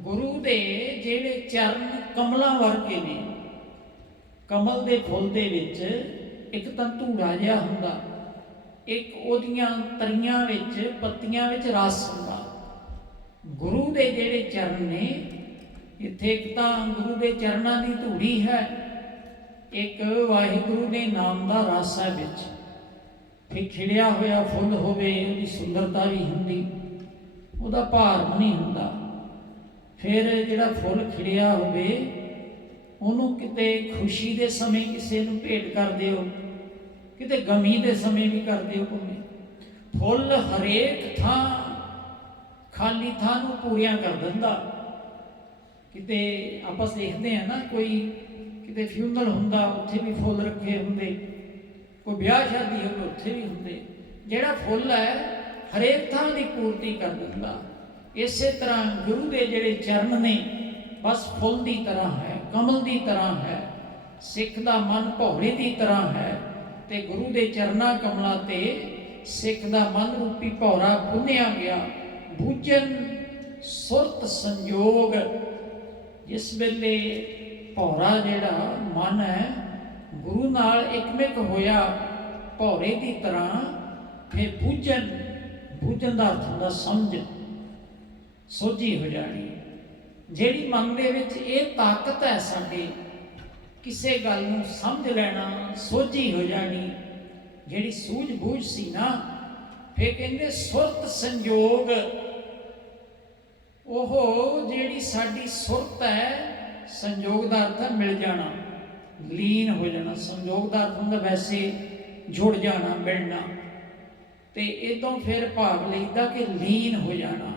ਗੁਰੂ ਦੇ ਜਿਹੜੇ ਚਰਨ ਕਮਲਾਂ ਵਰਗੇ ਨੇ, ਕਮਲ ਦੇ ਫੁੱਲ ਦੇ ਵਿੱਚ ਇੱਕ ਤਾਂ ਧੂੜਾ ਜਿਹਾ ਹੁੰਦਾ, ਇੱਕ ਉਹਦੀਆਂ ਤਰੀਆਂ ਵਿੱਚ ਪੱਤੀਆਂ ਵਿੱਚ ਰਸ ਹੁੰਦਾ। ਗੁਰੂ ਦੇ ਜਿਹੜੇ ਚਰਨ ਨੇ, ਇੱਥੇ ਇੱਕ ਤਾਂ ਗੁਰੂ ਦੇ ਚਰਨਾਂ ਦੀ ਧੂੜੀ ਹੈ, ਇੱਕ ਵਾਹਿਗੁਰੂ ਦੇ ਨਾਮ ਦਾ ਰਸ ਹੈ ਵਿੱਚ। ਫਿਰ ਖਿੜਿਆ ਹੋਇਆ ਫੁੱਲ ਹੋਵੇ, ਉਹਦੀ ਸੁੰਦਰਤਾ ਵੀ ਹੁੰਦੀ, ਉਹਦਾ ਭਾਰ ਨਹੀਂ ਹੁੰਦਾ। ਫਿਰ ਜਿਹੜਾ ਫੁੱਲ ਖਿੜਿਆ ਹੋਵੇ ਉਹਨੂੰ ਕਿਤੇ ਖੁਸ਼ੀ ਦੇ ਸਮੇਂ ਕਿਸੇ ਨੂੰ ਭੇਟ ਕਰ ਦਿਓ, ਕਿਤੇ ਗਮੀ ਦੇ ਸਮੇਂ ਵੀ ਕਰ ਦਿਓ ਭਾਵੇਂ। ਫੁੱਲ ਹਰੇਕ ਥਾਂ ਖਾਲੀ ਥਾਂ ਨੂੰ ਪੂਰੀਆਂ ਕਰ ਦਿੰਦਾ। ਕਿਤੇ ਆਪਾਂ ਦੇਖਦੇ ਆ ਨਾ, ਕੋਈ ਕਿਤੇ ਫਿਊਨਰਲ ਹੁੰਦਾ ਉੱਥੇ ਵੀ ਫੁੱਲ ਰੱਖੇ ਹੁੰਦੇ, ਕੋਈ ਵਿਆਹ ਸ਼ਾਦੀ ਹੋਵੇ ਉੱਥੇ ਵੀ ਹੁੰਦੇ। ਜਿਹੜਾ ਫੁੱਲ ਹੈ ਹਰੇਕ ਥਾਂ ਦੀ ਪੂਰਤੀ ਕਰ ਦਿੰਦਾ। ਇਸੇ ਤਰ੍ਹਾਂ ਗੁਰੂ ਦੇ ਜਿਹੜੇ ਚਰਨ ਨੇ ਬਸ ਫੁੱਲ ਦੀ ਤਰ੍ਹਾਂ ਹੈ, ਕਮਲ ਦੀ ਤਰ੍ਹਾਂ ਹੈ, ਸਿੱਖ ਦਾ ਮਨ ਭੌਰੇ ਦੀ ਤਰ੍ਹਾਂ ਹੈ ਤੇ ਗੁਰੂ ਦੇ ਚਰਨਾਂ ਕਮਲਾਂ ਤੇ ਸਿੱਖ ਦਾ ਮਨ ਰੂਪੀ ਭੌਰਾ ਪੁੰਨਿਆ ਗਿਆ। ਬੂਝਣ ਸੁਰਤ ਸੰਜੋਗ, ਜਿਸ ਵੇਲੇ ਭੌਰਾ ਜਿਹੜਾ ਮਨ ਹੈ ਗੁਰੂ ਨਾਲ ਇਕਮਿਕ ਹੋਇਆ ਭੌਰੇ ਦੀ ਤਰ੍ਹਾਂ, ਫਿਰ ਬੂਝਣ ਦਾ ਅਰਥ ਹੁੰਦਾ ਸਮਝ, ਸੋਝੀ ਹੋ ਜਾਣੀ। ਜਿਹੜੀ ਮਨ ਦੇ ਵਿੱਚ ਇਹ ਤਾਕਤ ਹੈ ਸਾਡੇ, ਕਿਸੇ ਗੱਲ ਨੂੰ ਸਮਝ ਲੈਣਾ, ਸੋਝੀ ਹੋ ਜਾਣੀ, ਜਿਹੜੀ ਸੂਝ ਬੂਝ ਸੀ ਨਾ, ਫਿਰ ਕਹਿੰਦੇ ਸੁਰਤ ਸੰਜੋਗ, ਉਹ ਜਿਹੜੀ ਸਾਡੀ ਸੁਰਤ ਹੈ, ਸੰਜੋਗ ਦਾ ਅਰਥ ਹੈ ਮਿਲ ਜਾਣਾ, ਲੀਨ ਹੋ ਜਾਣਾ। ਸੰਜੋਗ ਦਾ ਅਰਥ ਹੁੰਦਾ ਵੈਸੇ ਜੁੜ ਜਾਣਾ, ਮਿਲਣਾ, ਤੇ ਇਦੋਂ ਫਿਰ ਭਾਵ ਲਈਦਾ ਕਿ ਲੀਨ ਹੋ ਜਾਣਾ।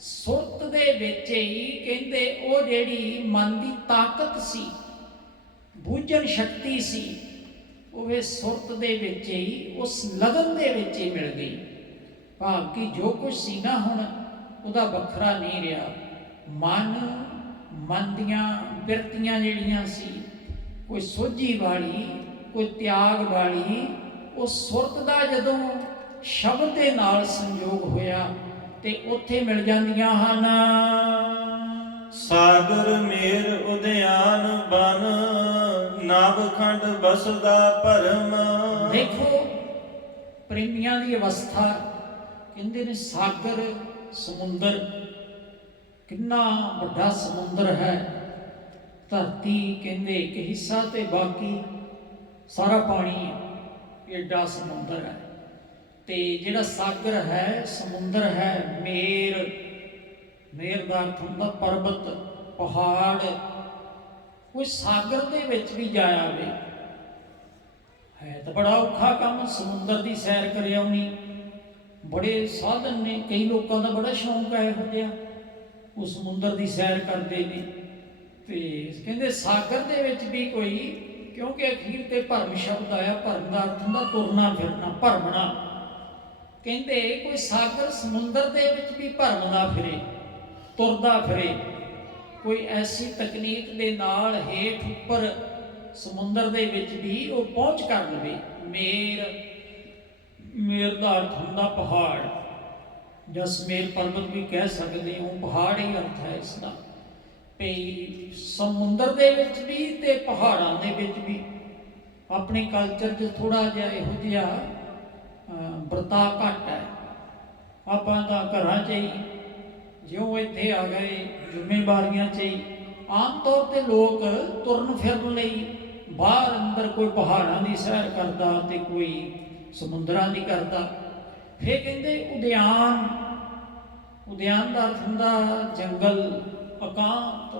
ਸੁਰਤ ਦੇ ਵਿੱਚ ਹੀ ਕਹਿੰਦੇ ਉਹ ਜਿਹੜੀ ਮਨ ਦੀ ਤਾਕਤ ਸੀ, ਬੂਝਣ ਸ਼ਕਤੀ ਸੀ, ਉਹ ਵੇ ਸੁਰਤ ਦੇ ਵਿੱਚ ਹੀ, ਉਸ ਲਗਨ ਦੇ ਵਿੱਚ ਹੀ ਮਿਲ ਗਈ। ਭਾਵ ਕਿ ਜੋ ਕੁਝ ਸੀ ਨਾ ਹੁਣ ਉਹਦਾ ਵੱਖਰਾ ਨਹੀਂ ਰਿਹਾ। ਮਨ ਦੀਆਂ ਬਿਰਤੀਆਂ ਜਿਹੜੀਆਂ ਸੀ, ਕੋਈ ਸੋਝੀ ਵਾਲੀ, ਕੋਈ ਤਿਆਗ ਵਾਲੀ, ਉਹ ਸੁਰਤ ਦਾ ਜਦੋਂ ਸ਼ਬਦ ਦੇ ਨਾਲ ਸੰਯੋਗ ਹੋਇਆ ਤੇ ਉੱਥੇ ਮਿਲ ਜਾਂਦੀਆਂ ਹਨ। ਸਾਗਰ ਮੇਰ ਉਦਿਆਨ ਬਨ, ਨਵਖੰਡ ਬਸਦਾ ਭਰਮ। ਦੇਖੋ ਪ੍ਰੇਮੀਆਂ ਦੀ ਅਵਸਥਾ, ਕਹਿੰਦੇ ਨੇ ਸਾਗਰ ਸਮੁੰਦਰ, ਕਿੰਨਾ ਵੱਡਾ ਸਮੁੰਦਰ ਹੈ। ਧਰਤੀ ਕਹਿੰਦੇ ਇੱਕ ਹਿੱਸਾ ਤੇ ਬਾਕੀ ਸਾਰਾ ਪਾਣੀ ਹੈ, ਏਡਾ ਸਮੁੰਦਰ ਹੈ। ਤੇ ਜਿਹੜਾ ਸਾਗਰ ਹੈ, ਸਮੁੰਦਰ ਹੈ, ਮੇਰ ਦਾ ਅਰਥ ਹੁੰਦਾ ਪਰਬਤ, ਪਹਾੜ। ਕੋਈ ਸਾਗਰ ਦੇ ਵਿੱਚ ਵੀ ਜਾਇਆ ਹੋਵੇ ਹੈ ਤਾਂ ਬੜਾ ਔਖਾ ਕੰਮ। ਸਮੁੰਦਰ ਦੀ ਸੈਰ ਕਰ ਆਉਣੀ, ਬੜੇ ਸਾਧਨ ਨੇ, ਕਈ ਲੋਕਾਂ ਦਾ ਬੜਾ ਸ਼ੌਂਕ ਹੈ ਇਹੋ ਜਿਹਾ, ਉਹ ਸਮੁੰਦਰ ਦੀ ਸੈਰ ਕਰਦੇ ਨੇ। ਤੇ ਕਹਿੰਦੇ ਸਾਗਰ ਦੇ ਵਿੱਚ ਵੀ ਕੋਈ, ਕਿਉਂਕਿ ਅਖੀਰ ਤੇ ਭਰਮ ਸ਼ਬਦ ਆਇਆ, ਭਰਮ ਦਾ ਅਰਥ ਹੁੰਦਾ ਤੁਰਨਾ ਫਿਰਨਾ, ਭਰਮਣਾ। ਕਹਿੰਦੇ ਕੋਈ ਸਾਗਰ ਸਮੁੰਦਰ ਦੇ ਵਿੱਚ ਵੀ ਭਰਮਦਾ ਫਿਰੇ, ਤੁਰਦਾ ਫਿਰੇ, ਕੋਈ ਐਸੀ ਤਕਨੀਕ ਦੇ ਨਾਲ ਹੇਠ ਉੱਪਰ ਸਮੁੰਦਰ ਦੇ ਵਿੱਚ ਵੀ ਉਹ ਪਹੁੰਚ ਕਰ ਲਵੇ। ਮੇਰ ਦਾ ਅਰਥ ਹੁੰਦਾ ਪਹਾੜ, ਜਾਂ ਸਮੇਰ ਪਰਬਤ ਵੀ ਕਹਿ ਸਕਦੇ ਹੋ, ਪਹਾੜ ਹੀ ਅਰਥ ਹੈ ਇਸ ਦਾ। ਵੀ ਸਮੁੰਦਰ ਦੇ ਵਿੱਚ ਵੀ ਤੇ ਪਹਾੜਾਂ ਦੇ ਵਿੱਚ ਵੀ। ਆਪਣੇ ਕਲਚਰ 'ਚ ਥੋੜਾ ਜਿਹਾ ਇਹੋ ਜਿਹਾ ਵਰਤਾ ਘੱਟ ਹੈ। ਆਪਾਂ ਤਾਂ ਘਰਾਂ 'ਚ ਹੀ, ਜਿਉਂ ਇੱਥੇ ਆ ਗਏ ਜ਼ਿੰਮੇਵਾਰੀਆਂ 'ਚ ਹੀ, ਆਮ ਤੌਰ ਤੇ ਲੋਕ ਤੁਰਨ ਫਿਰਨ ਲਈ ਬਾਹਰ ਅੰਦਰ ਕੋਈ ਪਹਾੜਾਂ ਦੀ ਸੈਰ ਕਰਦਾ ਤੇ ਕੋਈ ਸਮੁੰਦਰਾਂ ਦੀ ਕਰਦਾ। ਫਿਰ ਕਹਿੰਦੇ ਉਦਿਆਨ ਦਾ ਅਰਥ ਹੁੰਦਾ ਜੰਗਲ, ਇਕਾਂਤ।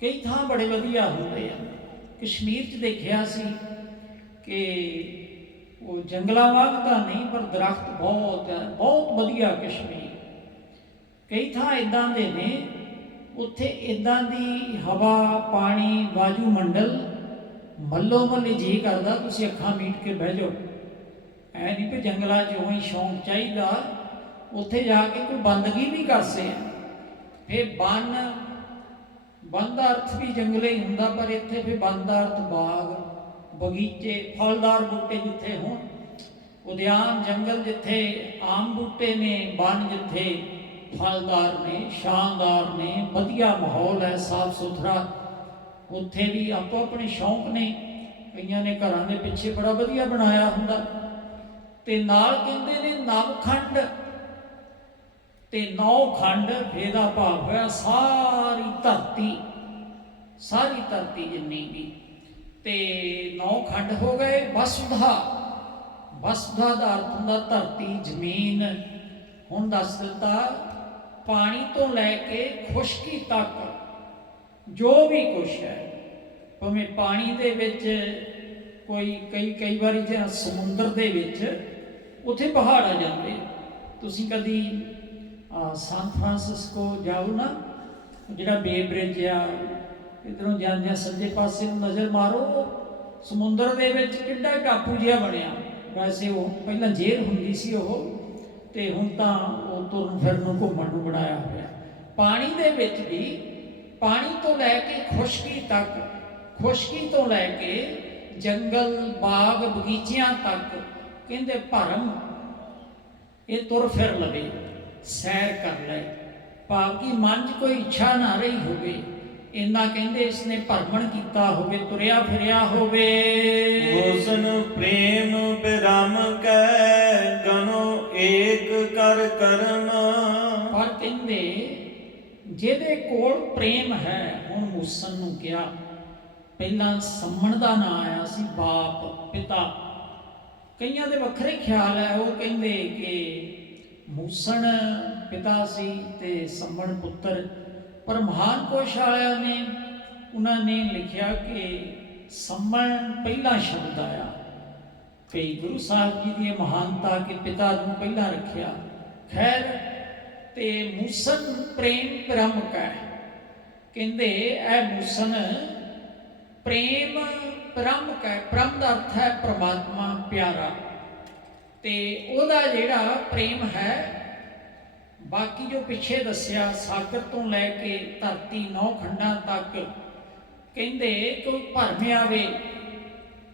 ਕਈ ਥਾਂ ਬੜੇ ਵਧੀਆ ਹੁੰਦੇ ਆ। ਕਸ਼ਮੀਰ 'ਚ ਦੇਖਿਆ ਸੀ ਕਿ ਉਹ ਜੰਗਲਾਂ ਵਾਂਗ ਤਾਂ ਨਹੀਂ, ਪਰ ਦਰਖਤ ਬਹੁਤ ਹੈ, ਬਹੁਤ ਵਧੀਆ ਕਸ਼ਮੀਰ। ਕਈ ਥਾਂ ਇੱਦਾਂ ਦੇ ਨੇ, ਉੱਥੇ ਇੱਦਾਂ ਦੀ ਹਵਾ, ਪਾਣੀ, ਵਾਯੂ ਮੰਡਲ, ਮੱਲੋ ਮੱਲੀ ਜੀ ਕਰਦਾ ਤੁਸੀਂ ਅੱਖਾਂ ਮੀਟ ਕੇ ਬਹਿ ਜਾਓ। ਐ ਨਹੀਂ ਕਿ ਜੰਗਲਾਂ 'ਚ ਉਹੀ ਸ਼ੌਂਕ ਚਾਹੀਦਾ, ਉੱਥੇ ਜਾ ਕੇ ਕੋਈ ਬੰਦਗੀ ਵੀ ਕਰਸੇ। ਫਿਰ ਬੰਨ ਦਾ ਅਰਥ ਵੀ ਜੰਗਲੇ ਹੀ ਹੁੰਦਾ, ਪਰ ਇੱਥੇ ਫਿਰ ਬੰਨ ਦਾ ਅਰਥ ਬਾਗ, ਬਗੀਚੇ, ਫਲਦਾਰ ਬੂਟੇ ਜਿੱਥੇ ਹੋਣ। ਉਦਿਆਨ ਜੰਗਲ ਜਿੱਥੇ ਆਮ ਬੂਟੇ ਨੇ, ਬੰਨ ਜਿੱਥੇ ਫਲਦਾਰ ਨੇ, ਸ਼ਾਨਦਾਰ ਨੇ, ਵਧੀਆ ਮਾਹੌਲ ਹੈ, ਸਾਫ ਸੁਥਰਾ। ਉੱਥੇ ਵੀ ਆਪੋ ਆਪਣੇ ਸ਼ੌਂਕ ਨੇ। ਕਈਆਂ ਨੇ ਘਰਾਂ ਦੇ ਪਿੱਛੇ ਬੜਾ ਵਧੀਆ ਬਣਾਇਆ ਹੁੰਦਾ। ਤੇ ਨਾਲ ਕਹਿੰਦੇ ਨੇ ਨਵਖੰਡ, ਤੇ 9 ਖੰਡ, ਇਹਦਾ ਭਾਵ ਹੋਇਆ ਸਾਰੀ ਧਰਤੀ ਜਿੰਨੀ ਵੀ। ਤੇ 9 ਖੰਡ ਹੋ ਗਏ। ਵਸੁਧਾ ਦਾ ਅਰਥ ਹੁੰਦਾ ਧਰਤੀ, ਜ਼ਮੀਨ। ਹੁਣ ਦੱਸ ਦਿੱਤਾ, ਪਾਣੀ ਤੋਂ ਲੈ ਕੇ ਖੁਸ਼ਕੀ ਤੱਕ ਜੋ ਵੀ ਕੁਛ ਹੈ, ਭਾਵੇਂ ਪਾਣੀ ਦੇ ਵਿੱਚ ਕਈ ਵਾਰੀ ਜਾਂ ਸਮੁੰਦਰ ਦੇ ਵਿੱਚ, ਉੱਥੇ ਪਹਾੜ ਆ ਜਾਂਦੇ। ਤੁਸੀਂ ਕਦੀ ਸਾਨ ਫਰਾਂਸਿਸਕੋ ਜਾਓ ਨਾ, ਜਿਹੜਾ ਬੇ ਬ੍ਰਿਜ ਆ, ਇੱਧਰੋਂ ਜਾਂਦਿਆਂ ਸੱਜੇ ਪਾਸੇ ਨੂੰ ਨਜ਼ਰ ਮਾਰੋ, ਸਮੁੰਦਰ ਦੇ ਵਿੱਚ ਕਿੱਡਾ ਟਾਪੂ ਜਿਹਾ ਬਣਿਆ। ਵੈਸੇ ਉਹ ਪਹਿਲਾਂ ਜੇਲ੍ਹ ਹੁੰਦੀ ਸੀ ਉਹ, ਤੇ ਹੁਣ ਤਾਂ ਉਹ ਤੁਰਨ ਫਿਰਨ ਨੂੰ, ਘੁੰਮਣ ਨੂੰ ਬਣਾਇਆ ਹੋਇਆ। ਪਾਣੀ ਦੇ ਵਿੱਚ ਵੀ, ਪਾਣੀ ਤੋਂ ਲੈ ਕੇ ਖੁਸ਼ਕੀ ਤੱਕ ਖੁਸ਼ਕੀ ਤੋਂ ਲੈ ਕੇ ਜੰਗਲ ਬਾਗ ਬਗੀਚਿਆਂ ਤੱਕ ਕਹਿੰਦੇ ਭਰਮ ਇਹ ਤੁਰ ਫਿਰ ਲਵੇ, ਸੈਰ ਕਰ ਲੈ, ਭਾਵ ਕਿ ਮਨ 'ਚ ਕੋਈ ਇੱਛਾ ਨਾ ਰਹੀ ਹੋਵੇ, ਇੰਨਾ ਕਹਿੰਦੇ ਇਸਨੇ ਭਰਮਣ ਕੀਤਾ ਹੋਵੇ, ਤੁਰਿਆ ਫਿਰਿਆ ਹੋਵੇ। ਹੁਸਨ ਪ੍ਰੇਮ ਬਿਰਮ ਕੈ ਗਨੋ ਏਕ ਕਰ ਕਰਮ। ਪਰ ਕਹਿੰਦੇ ਜਿਹਦੇ ਕੋਲ ਪ੍ਰੇਮ ਹੈ, ਹੁਣ ਮੂਸਨ ਨੂੰ ਕਿਹਾ, ਪਹਿਲਾਂ ਸੰਮਣ ਦਾ ਨਾਂ ਆਇਆ ਸੀ, ਬਾਪ ਪਿਤਾ। ਕਈਆਂ ਦੇ ਵੱਖਰੇ ਖਿਆਲ ਹੈ, ਉਹ ਕਹਿੰਦੇ ਕਿ ਮੂਸਣ ਪਿਤਾ ਸੀ ਤੇ ਸੰਮਣ ਪੁੱਤਰ। ਪਰ ਮਹਾਨ ਕੋਸ਼ ਵਾਲਿਆਂ ਨੇ ਉਹਨਾਂ ਨੇ ਲਿਖਿਆ ਕਿ ਸੰਮਣ ਪਹਿਲਾ ਸ਼ਬਦ ਆਇਆ, ਕਿ ਗੁਰੂ ਸਾਹਿਬ ਜੀ ਦੀ ਮਹਾਨਤਾ ਕਿ ਪਿਤਾ ਨੂੰ ਪਹਿਲਾਂ ਰੱਖਿਆ। ਖੈਰ, ਤੇ ਮੂਸਨ ਪ੍ਰੇਮ ਪ੍ਰਮੁਖ ਹੈ, ਕਹਿੰਦੇ ਇਹ ਮੂਸਨ ਪ੍ਰੇਮ ਪ੍ਰਮੁਖ ਹੈ। ਪ੍ਰਮ ਦਾ ਅਰਥ ਹੈ ਪ੍ਰਮਾਤਮਾ, ਪਿਆਰਾ, ਤੇ ਉਹਦਾ ਜਿਹੜਾ ਪ੍ਰੇਮ ਹੈ, ਬਾਕੀ ਜੋ ਪਿੱਛੇ ਦੱਸਿਆ ਸਾਗਰ ਤੋਂ ਲੈ ਕੇ ਧਰਤੀ 9 ਖੰਡਾਂ ਤੱਕ, ਕਹਿੰਦੇ ਕੋਈ ਭਰਮ ਆਵੇ,